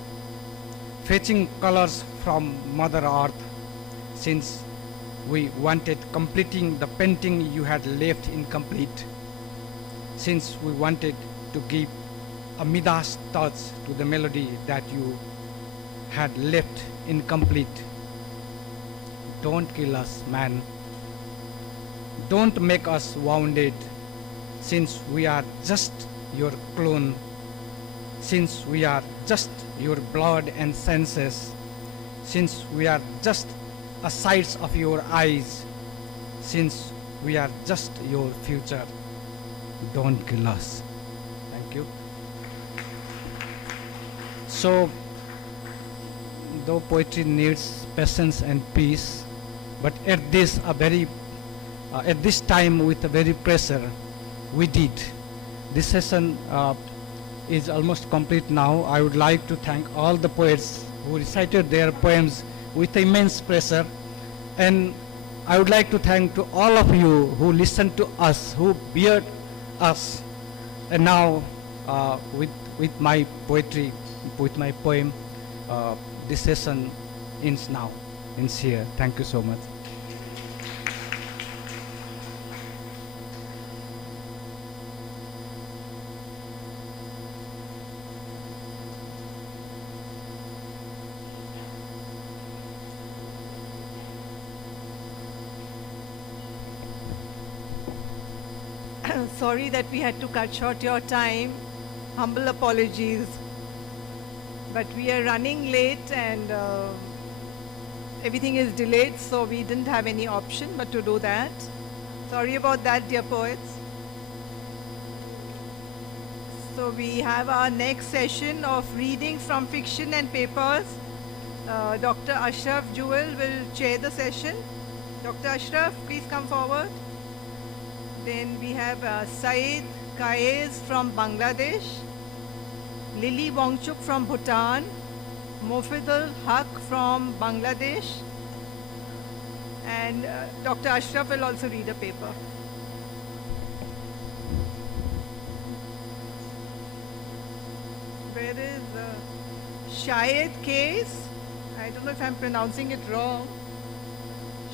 fetching colors from Mother Earth. Since we wanted completing the painting you had left incomplete. Since we wanted to give a Midas touch to the melody that you had left incomplete. Don't kill us, man. Don't make us wounded, since we are just your clone, since we are just your blood and senses, since we are just a sides of your eyes, since we are just your future. Don't kill us. Thank you. So, though poetry needs patience and peace, but at this time with a very pressure, we did. This session is almost complete now. I would like to thank all the poets who recited their poems with immense pressure, and I would like to thank to all of you who listened to us, who beard us. And now with my poetry, with my poem, this session ends now. sincere. Thank you so much. Sorry that we had to cut short your time. Humble apologies. But we are running late and everything is delayed, so we didn't have any option but to do that. Sorry about that, dear poets. So we have our next session of reading from fiction and papers. Dr. Ashraf Jewel will chair the session. Dr. Ashraf, please come forward. Then we have Saeed Kaez from Bangladesh, Lily Wongchuk from Bhutan, Mofidul Haq from Bangladesh, and Dr. Ashraf will also read a paper. Where is Shayed Kaez? I don't know if I'm pronouncing it wrong.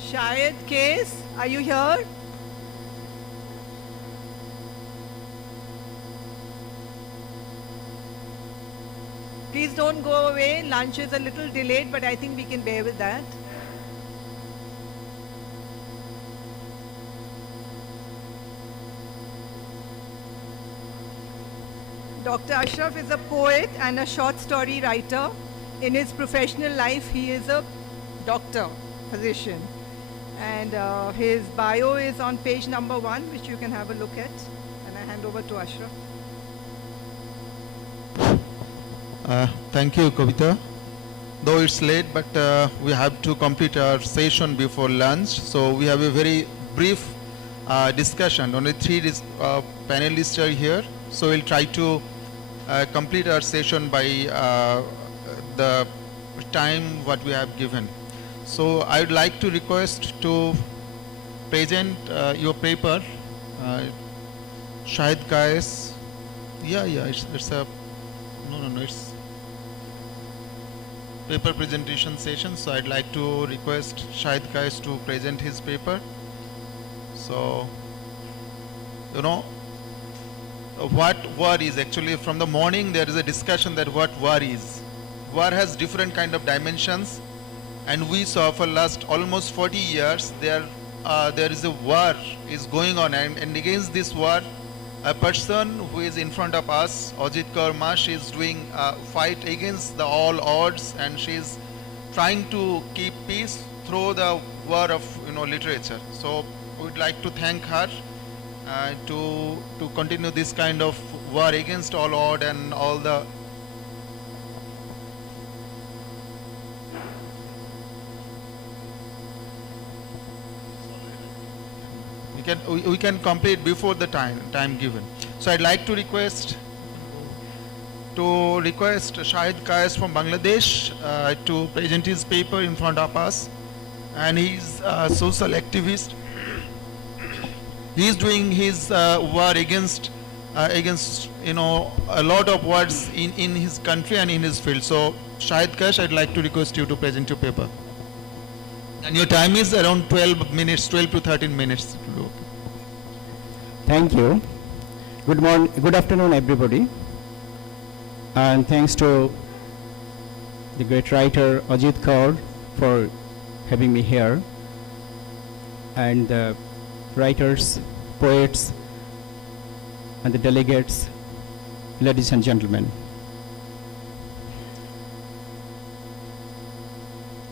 Shayed Kaez, are you here? Please don't go away. Lunch is a little delayed, but I think we can bear with that. Dr. Ashraf is a poet and a short story writer. In his professional life, he is a doctor, physician. And his bio is on page number 1, which you can have a look at. And I hand over to Ashraf. Thank you, Kavita. Though it's late, but we have to complete our session before lunch. So we have a very brief discussion. Only 3 panelists are here. So we'll try to complete our session by the time what we have given. So I would like to request to present your paper, Shahid Kaez. It's a, no, it's paper presentation session. So I'd like to request Shahid Kaez to present his paper. So, what war is actually, from the morning there is a discussion that what war is. War has different kind of dimensions, and we saw for last almost 40 years there is a war is going on, and against this war a person who is in front of us, Ajit Kaur Ma, she is doing a fight against the all odds, and she is trying to keep peace through the war of literature. So we would like to thank her to continue this kind of war against all odd and all the we can complete before the time given. So I'd like to request Shahid Kaez from Bangladesh to present his paper in front of us, and he's a social activist. He is doing his war against a lot of wars in his country and in his field. So Shahid Kaez, I'd like to request you to present your paper. And your time is around 12 to 13 minutes. Thank you. Good morning, good afternoon, everybody. And thanks to the great writer Ajit Kaur for having me here, and the writers, poets, and the delegates, ladies and gentlemen.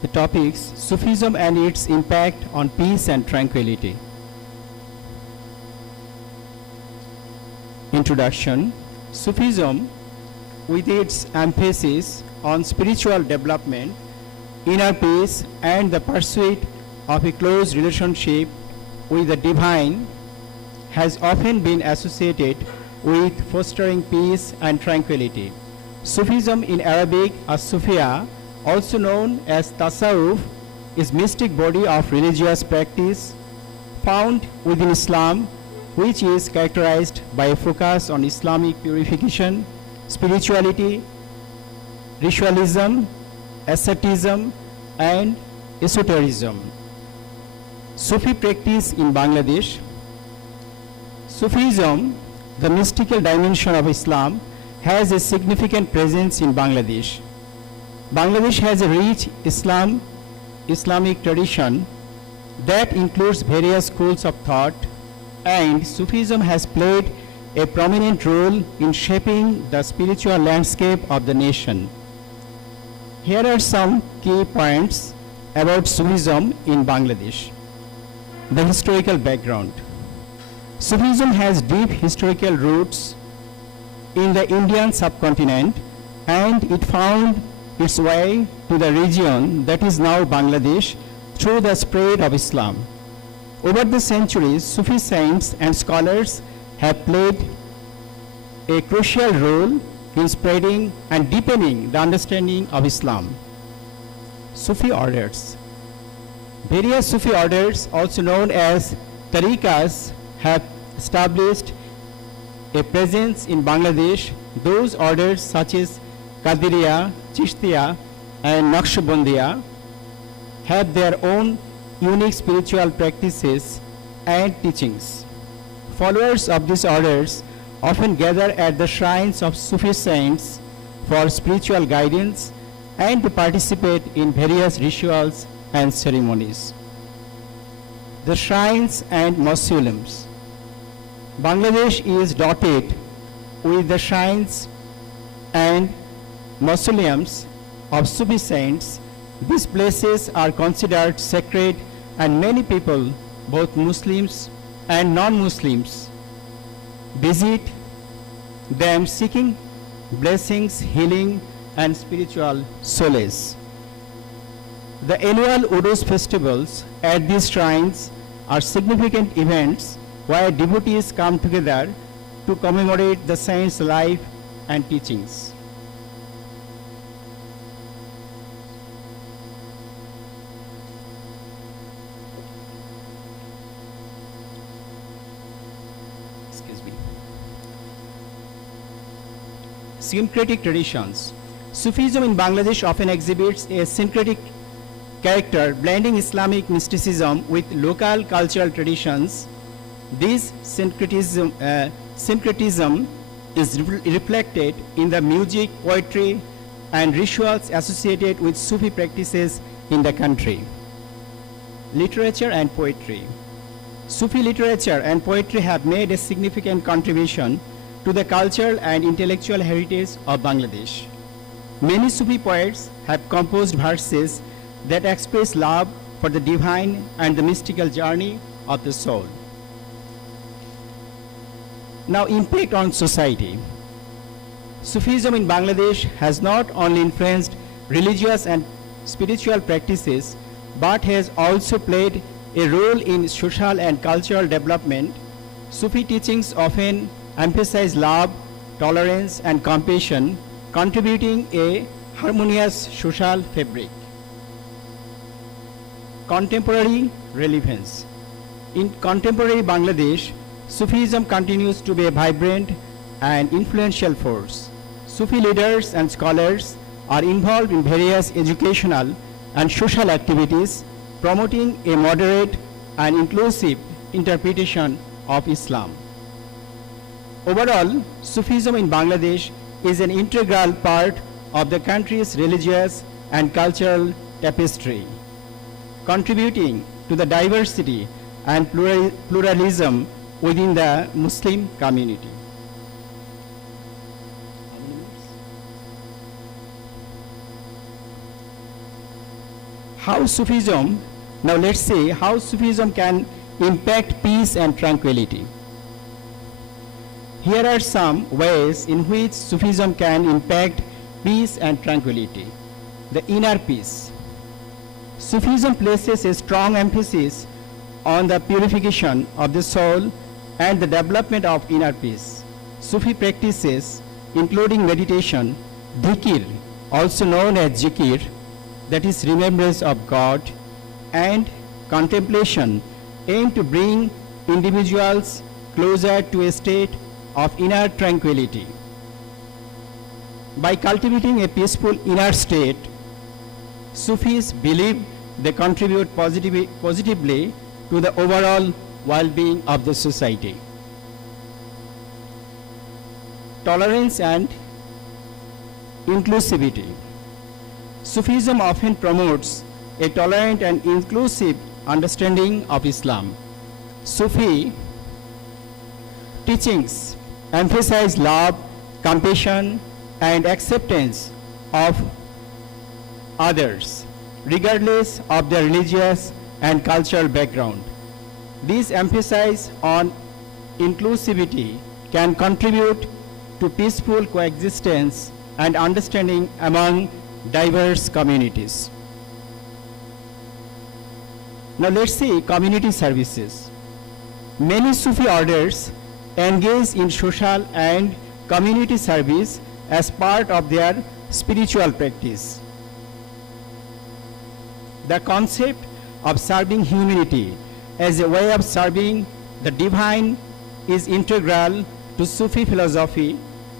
The topics: Sufism and its impact on peace and tranquility. Introduction. Sufism, with its emphasis on spiritual development, inner peace, and the pursuit of a close relationship with the divine, has often been associated with fostering peace and tranquility. Sufism, in Arabic as-Sufiya, also known as Tasawwuf, is mystic body of religious practice found within Islam, which is characterized by a focus on Islamic purification, spirituality, ritualism, asceticism, and Esotericism. Sufi practice in Bangladesh. Sufism, the mystical dimension of Islam, has a significant presence in Bangladesh. Bangladesh has a rich Islamic tradition that includes various schools of thought, and Sufism has played a prominent role in shaping the spiritual landscape of the nation. Here are some key points about Sufism in Bangladesh. The historical background. Sufism has deep historical roots in the Indian subcontinent, and it found its way to the region that is now Bangladesh through the spread of Islam. Over the centuries, Sufi saints and scholars have played a crucial role in spreading and deepening the understanding of Islam. Sufi orders. Various Sufi orders, also known as tariqas, have established a presence in Bangladesh. Those orders such as Qadiriya, Chishtiya and Naqshbandiya have their own unique spiritual practices and teachings. Followers of these orders often gather at the shrines of Sufi saints for spiritual guidance and to participate in various rituals and ceremonies. The shrines and mausoleums. Bangladesh is dotted with the shrines and mausoleums of Sufi saints. These places are considered sacred, and many people, both Muslims and non-Muslims, visit them seeking blessings, healing and spiritual solace. The annual Urus festivals at these shrines are significant events where devotees come together to commemorate the saint's life and teachings. Syncretic traditions. Sufism in Bangladesh often exhibits a syncretic character, blending Islamic mysticism with local cultural traditions. This syncretism is reflected in the music, poetry, and rituals associated with Sufi practices in the country. Literature and poetry. Sufi literature and poetry have made a significant contribution to the cultural and intellectual heritage of Bangladesh. Many Sufi poets have composed verses that express love for the divine and the mystical journey of the soul. Now, impact on society. Sufism in Bangladesh has not only influenced religious and spiritual practices, but has also played a role in social and cultural development. Sufi teachings often emphasize love, tolerance, and compassion, contributing a harmonious social fabric. Contemporary relevance. In contemporary Bangladesh, Sufism continues to be a vibrant and influential force. Sufi leaders and scholars are involved in various educational and social activities, promoting a moderate and inclusive interpretation of Islam. Overall, Sufism in Bangladesh is an integral part of the country's religious and cultural tapestry, contributing to the diversity and pluralism within the Muslim community. How Sufism, now let's see how Sufism can impact peace and tranquility. Here are some ways in which Sufism can impact peace and tranquility. The inner peace. Sufism places a strong emphasis on the purification of the soul and the development of inner peace. Sufi practices, including meditation, dhikr, also known as zikir, that is remembrance of God, and contemplation, aim to bring individuals closer to a state of inner tranquility. By cultivating a peaceful inner state, Sufis believe they contribute positively to the overall well-being of the society. Tolerance and inclusivity. Sufism often promotes a tolerant and inclusive understanding of Islam. Sufi teachings emphasize love, compassion, and acceptance of others, regardless of their religious and cultural background. This emphasis on inclusivity can contribute to peaceful coexistence and understanding among diverse communities. Now let's see community services. Many Sufi orders engage in social and community service as part of their spiritual practice. The concept of serving humanity as a way of serving the divine is integral to Sufi philosophy.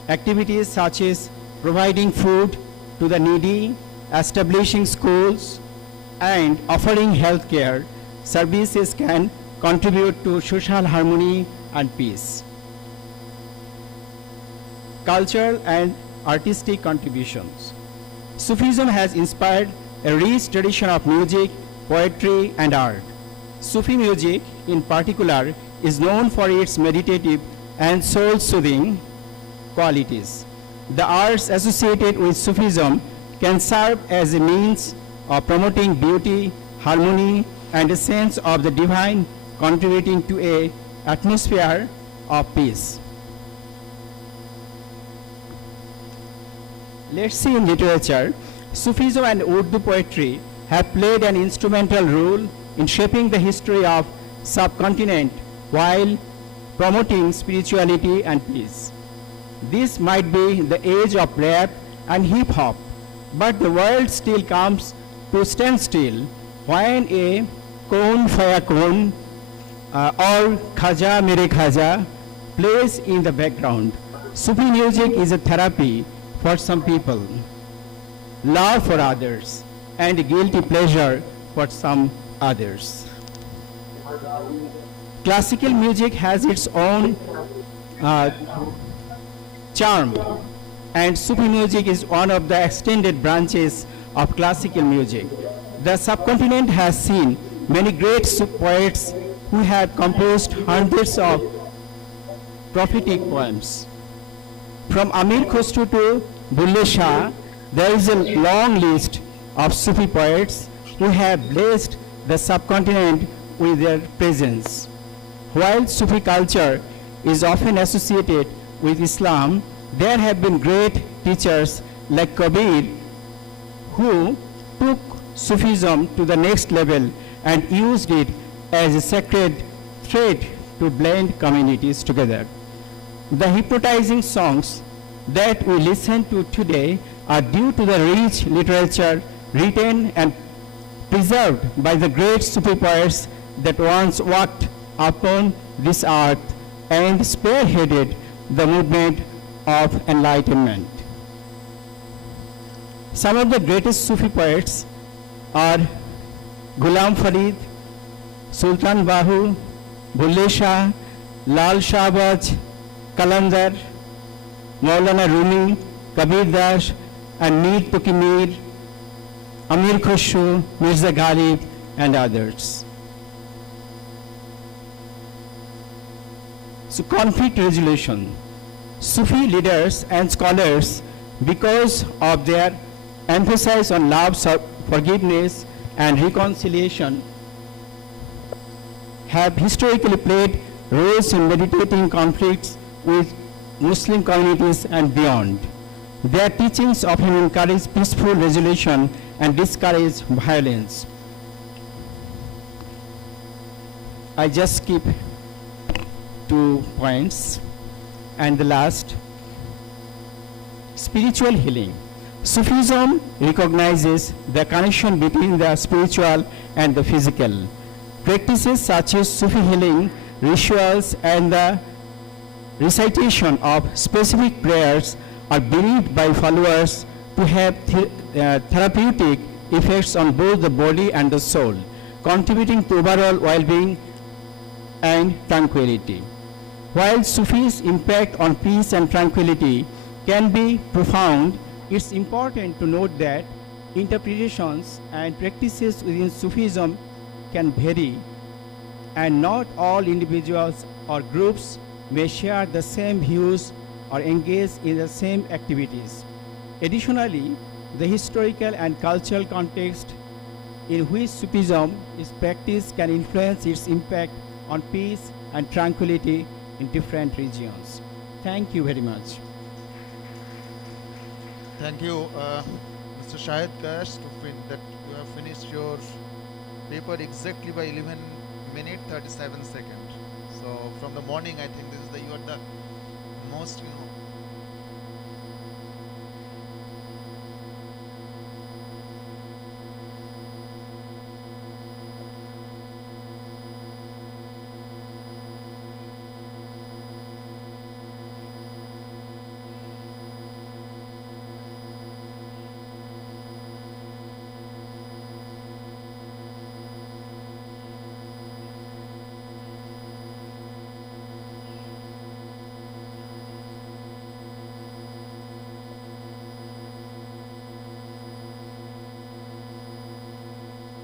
Activities such as providing food to the needy, establishing schools, and offering health care services can contribute to social harmony and peace. Cultural and artistic contributions. Sufism has inspired a rich tradition of music, poetry, and art. Sufi music, in particular, is known for its meditative and soul-soothing qualities. The arts associated with Sufism can serve as a means of promoting beauty, harmony, and a sense of the divine, contributing to an atmosphere of peace. Let's see in literature. Sufism and Urdu poetry have played an instrumental role in shaping the history of subcontinent while promoting spirituality and peace. This might be the age of rap and hip-hop, but the world still comes to stand still when a Kaun Faya Kaun or Khaja Mere Khaja plays in the background. Sufi music is a therapy for some people, love for others, and guilty pleasure for some others. Classical music has its own charm, and Sufi music is one of the extended branches of classical music. The subcontinent has seen many great poets who have composed hundreds of prophetic poems. From Amir Khusro to Bulle Shah, there is a long list of Sufi poets who have blessed the subcontinent with their presence. While Sufi culture is often associated with Islam, there have been great teachers like Kabir who took Sufism to the next level and used it as a sacred thread to blend communities together. The hypnotizing songs that we listen to today are due to the rich literature written and preserved by the great Sufi poets that once walked upon this earth and spearheaded the movement of enlightenment. Some of the greatest Sufi poets are Ghulam Farid, Sultan Bahu, Bulle Shah, Lal Shahbaz, Kalandar, Maulana Rumi, Kabir Das, and Mir Tuki Mir, Amir Khusro, Mirza Ghalib, and others. So conflict resolution. Sufi leaders and scholars, because of their emphasis on love, forgiveness, and reconciliation, have historically played roles in mediating conflicts with Muslim communities and beyond. Their teachings often encourage peaceful resolution and discourage violence. I just skip 2 points. And the last, spiritual healing. Sufism recognizes the connection between the spiritual and the physical. Practices such as Sufi healing, rituals, and the recitation of specific prayers are believed by followers to have therapeutic effects on both the body and the soul, contributing to overall well-being and tranquility. While Sufi's impact on peace and tranquility can be profound, it's important to note that interpretations and practices within Sufism can vary, and not all individuals or groups may share the same views or engage in the same activities. Additionally, the historical and cultural context in which Sufism is practiced can influence its impact on peace and tranquility in different regions. Thank you very much. Thank you, Mr. Shahid Kash, that you have finished your paper exactly by 11 minutes 37 seconds. So from the morning, I think you are the most,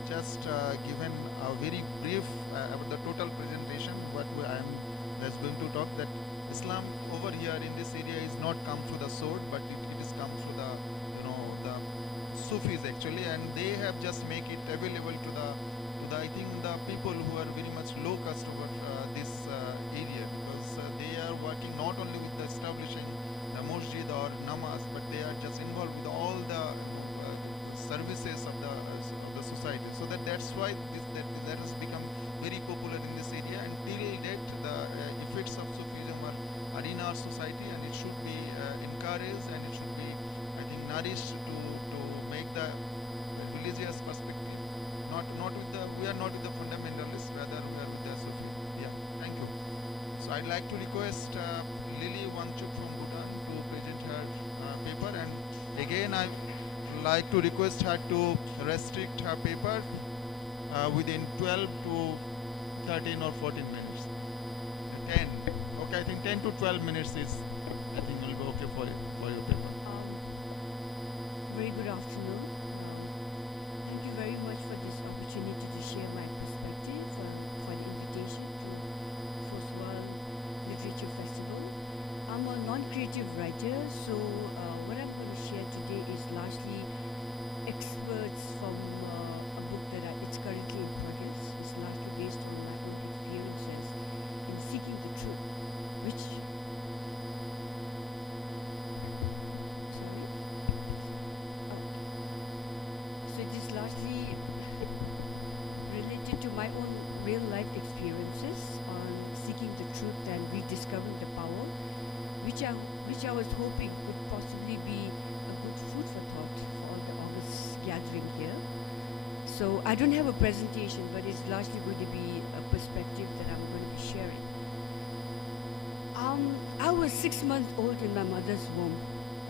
just given a very brief about the total presentation, what I am that's going to talk, that Islam over here in this area is not come through the sword, but it is come through the the Sufis actually, and they have just make it available to the I think the people who are very much low caste over this area, because they are working not only with the establishing the masjid or namaz, but they are just involved with all the services of the society. So that's why that has become very popular in this area, and till date the effects of Sufism are in our society, and it should be encouraged, and it should be, I think, nourished to make the religious perspective. We are not with the fundamentalists, rather we are with the Sufi. Yeah, thank you. So I'd like to request Lily Wangchuk from Bhutan to present her paper, and again I like to request her to restrict her paper within 12 to 13 or 14 minutes. 10. Okay, I think 10 to 12 minutes is, I think, will be okay for your paper. Very good afternoon. Thank you very much for this opportunity to share my perspective, for the invitation to Foswal Literature Festival. I'm a non-creative writer, so what I'm going to share today is largely experts from a book that it's currently in progress. It's largely based on my own experiences in seeking the truth, which so it is largely related to my own real life experiences on seeking the truth and rediscovering the power, which I was hoping could possibly be a good food for thought for all the August gathering here. So I don't have a presentation, but it's largely going to be a perspective that I'm going to be sharing. I was 6 months old in my mother's womb,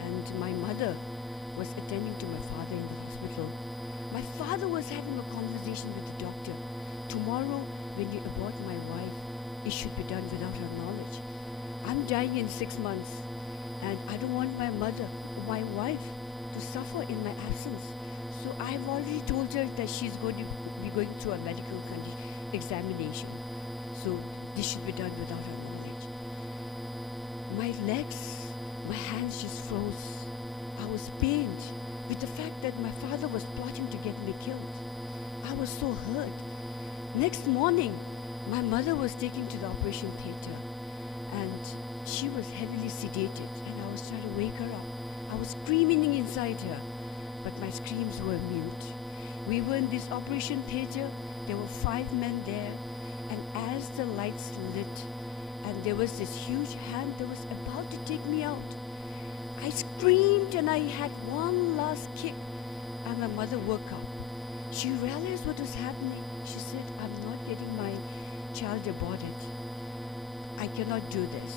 and my mother was attending to my father in the hospital. My father was having a conversation with the doctor. Tomorrow, when you abort my wife, it should be done without her knowledge. I'm dying in 6 months, and I don't want my mother or my wife to suffer in my absence. So I've already told her that she's going to be going through a medical examination. So this should be done without her knowledge. My legs, my hands just froze. I was pained with the fact that my father was plotting to get me killed. I was so hurt. Next morning, my mother was taken to the operation theater, and she was heavily sedated, and I was trying to wake her up. I was screaming inside her, but my screams were mute. We were in this operation theater. There were 5 men there, and as the lights lit, and there was this huge hand that was about to take me out, I screamed and I had one last kick, and my mother woke up. She realized what was happening. She said, I'm not getting my child aborted. I cannot do this.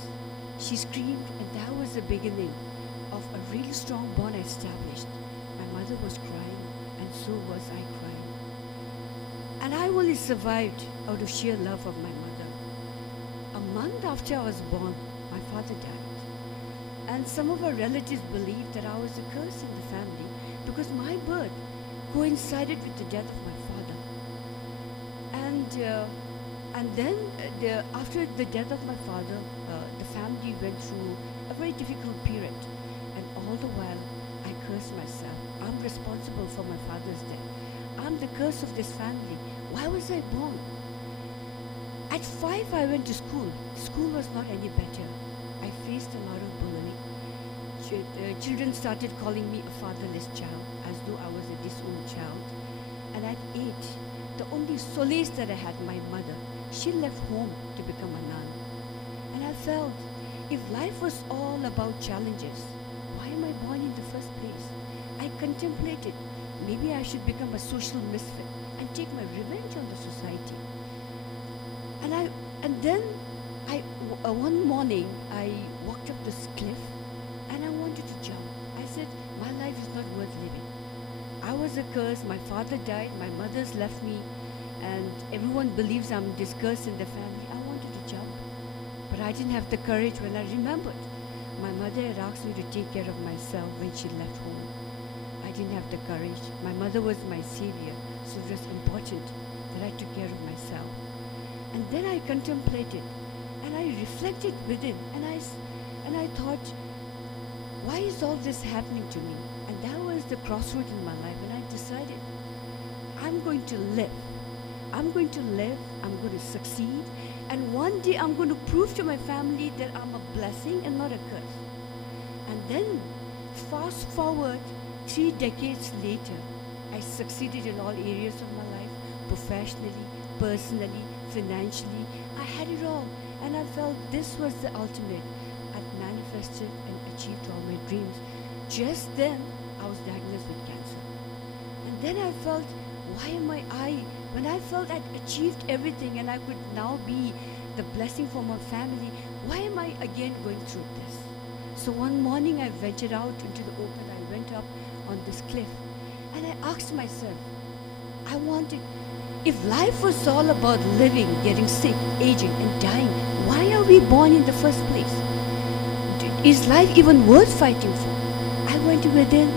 She screamed, and that was the beginning of a really strong bond established. My mother was crying, and and so was I crying. And I only survived out of sheer love of my mother. A month after I was born, my father died. And some of our relatives believed that I was a curse in the family because my birth coincided with the death of my father. And then after the death of my father, the family went through a very difficult period. And all the while, I cursed myself. I'm responsible for my father's death. I'm the curse of this family. Why was I born? At 5, I went to school. School was not any better. I faced a lot of bullying. Children started calling me a fatherless child, as though I was a disowned child. And at 8, the only solace that I had, my mother, she left home to become a nun. And I felt, if life was all about challenges, why am I born in the first place? I contemplated, maybe I should become a social misfit and take my revenge on the society. And then one morning, I walked up this cliff and I wanted to jump. I said, my life is not worth living. I was a curse. My father died. My mother's left me. And everyone believes I'm this curse in the family. I wanted to jump. But I didn't have the courage when I remembered. My mother had asked me to take care of myself when she left home. I didn't have the courage. My mother was my savior. So it was important that I took care of myself. And then I contemplated and I reflected within and I thought, why is all this happening to me? And that was the crossroad in my life, and I decided, I'm going to live. I'm going to live, I'm going to succeed, and one day I'm going to prove to my family that I'm a blessing and not a curse. And then, fast forward 3 decades later, I succeeded in all areas of my life, professionally, personally, financially. I had it all, and I felt this was the ultimate. I'd manifested and achieved all my dreams. Just then, I was diagnosed with cancer. And then I felt, why am when I felt I'd achieved everything and I could now be the blessing for my family, why am I again going through this? So one morning I ventured out into the open. I went up on this cliff and I asked myself, if life was all about living, getting sick, aging and dying, why are we born in the first place? Is life even worth fighting for? I went within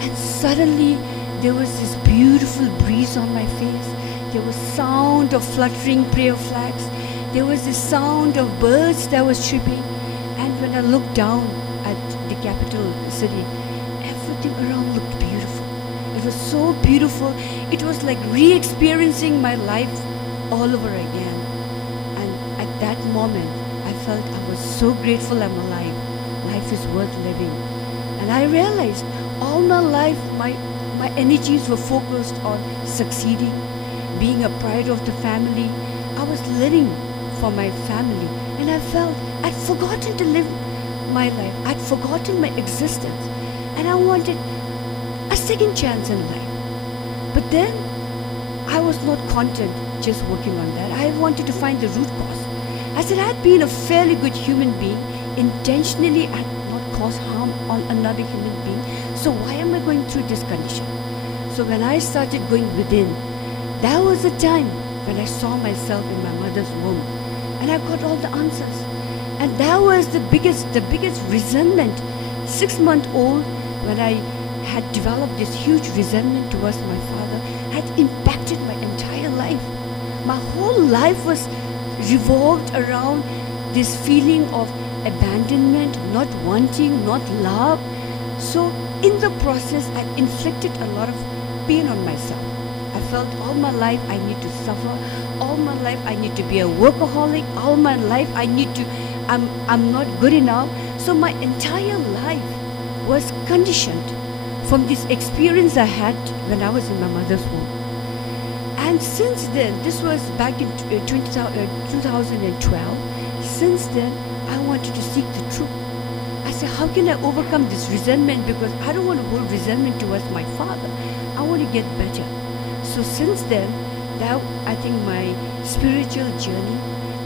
and suddenly there was this beautiful breeze on my face. There was sound of fluttering prayer flags. There was the sound of birds that was chirping. And when I looked down at the capital city, everything around looked beautiful. It was so beautiful. It was like re-experiencing my life all over again. And at that moment, I felt I was so grateful I'm alive. Life is worth living. And I realized all my life, my energies were focused on succeeding, being a pride of the family. I was living for my family, and I felt I'd forgotten to live my life. I'd forgotten my existence, and I wanted a second chance in life. But then I was not content just working on that. I wanted to find the root cause. I said I'd been a fairly good human being. Intentionally, I'd not cause harm on another human being. So why am I going through this condition? So when I started going within, that was the time when I saw myself in my mother's womb, and I got all the answers. And that was the biggest resentment. 6-month-old, when I had developed this huge resentment towards my father, had impacted my entire life. My whole life was revolved around this feeling of abandonment, not wanting, not love. So in the process, I inflicted a lot of pain on myself. I felt all my life I need to suffer. All my life I need to be a workaholic. All my life I'm not good enough. So my entire life was conditioned from this experience I had when I was in my mother's womb. And since then, this was back in 2012, since then I wanted to seek the truth. I said, how can I overcome this resentment? Because I don't want to hold resentment towards my father. I want to get better. So since then, now I think my spiritual journey,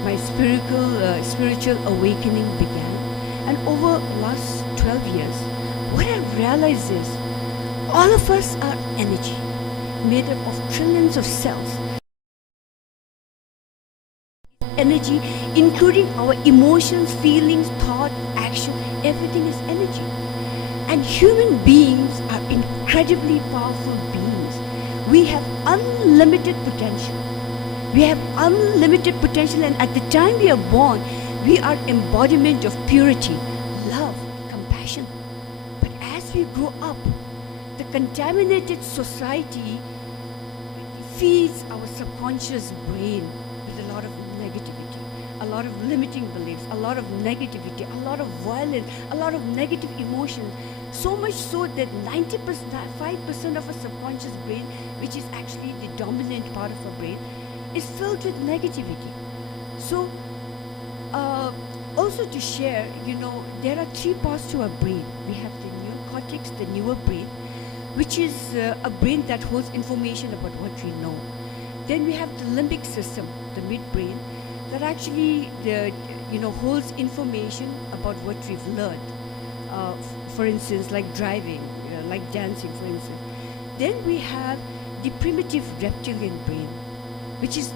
my spiritual awakening began. And over the last 12 years, what I've realized is all of us are energy. made up of trillions of cells. Energy, including our emotions, feelings, thought, action, everything is energy. And human beings are incredibly powerful beings. We have unlimited potential. We have unlimited potential, and at the time we are born, we are embodiment of purity, love, compassion. But as we grow up, the contaminated society feeds our subconscious brain with a lot of negativity, a lot of limiting beliefs, a lot of negativity, a lot of violence, a lot of negative emotions. So much so that 95% of our subconscious brain, which is actually the dominant part of our brain, is filled with negativity. So, also to share, there are three parts to our brain. We have the neocortex, the newer brain, which is a brain that holds information about what we know. Then we have the limbic system, the midbrain, that actually holds information about what we've learned. For instance, like driving, like dancing, for instance. Then we have the primitive reptilian brain, which is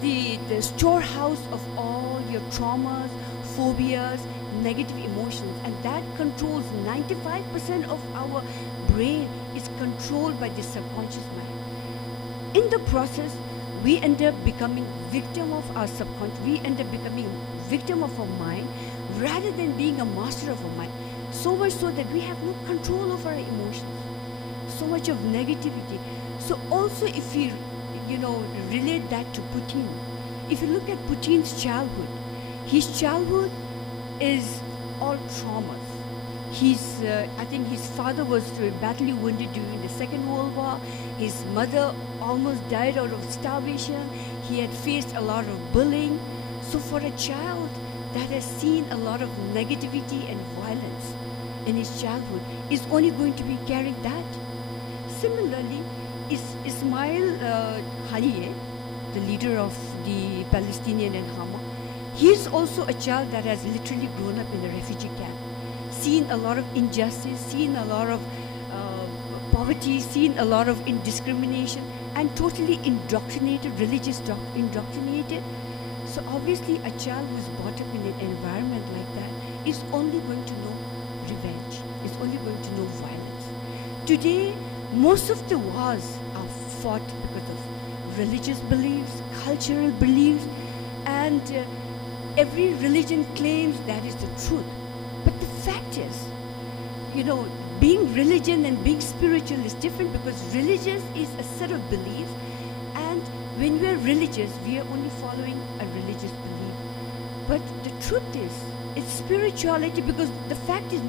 the storehouse of all your traumas, phobias, negative emotions, and that controls 95% of our brain is controlled by the subconscious mind. In the process, we end up becoming victim of our subconscious. We end up becoming victim of our mind rather than being a master of our mind. So much so that we have no control over our emotions. So much of negativity. So also if we, relate that to Putin. If you look at Putin's childhood, his childhood is all traumas. I think his father was badly wounded during the Second World War. His mother almost died out of starvation. He had faced a lot of bullying. So for a child that has seen a lot of negativity and violence in his childhood, is only going to be carrying that. Similarly, Ismail Haniyeh, the leader of the Palestinian and Hamas, he is also a child that has literally grown up in a refugee camp, seen a lot of injustice, seen a lot of poverty, seen a lot of indiscrimination, and totally indoctrinated, indoctrinated. So obviously a child who is brought up in an environment like that is only going to know revenge, is only going to know violence. Today, most of the wars are fought because of religious beliefs, cultural beliefs, and every religion claims that is the truth. But the fact is, being religion and being spiritual is different, because religious is a set of beliefs, and when we are religious, we are only following a religious belief. But the truth is, it's spirituality, because the fact is,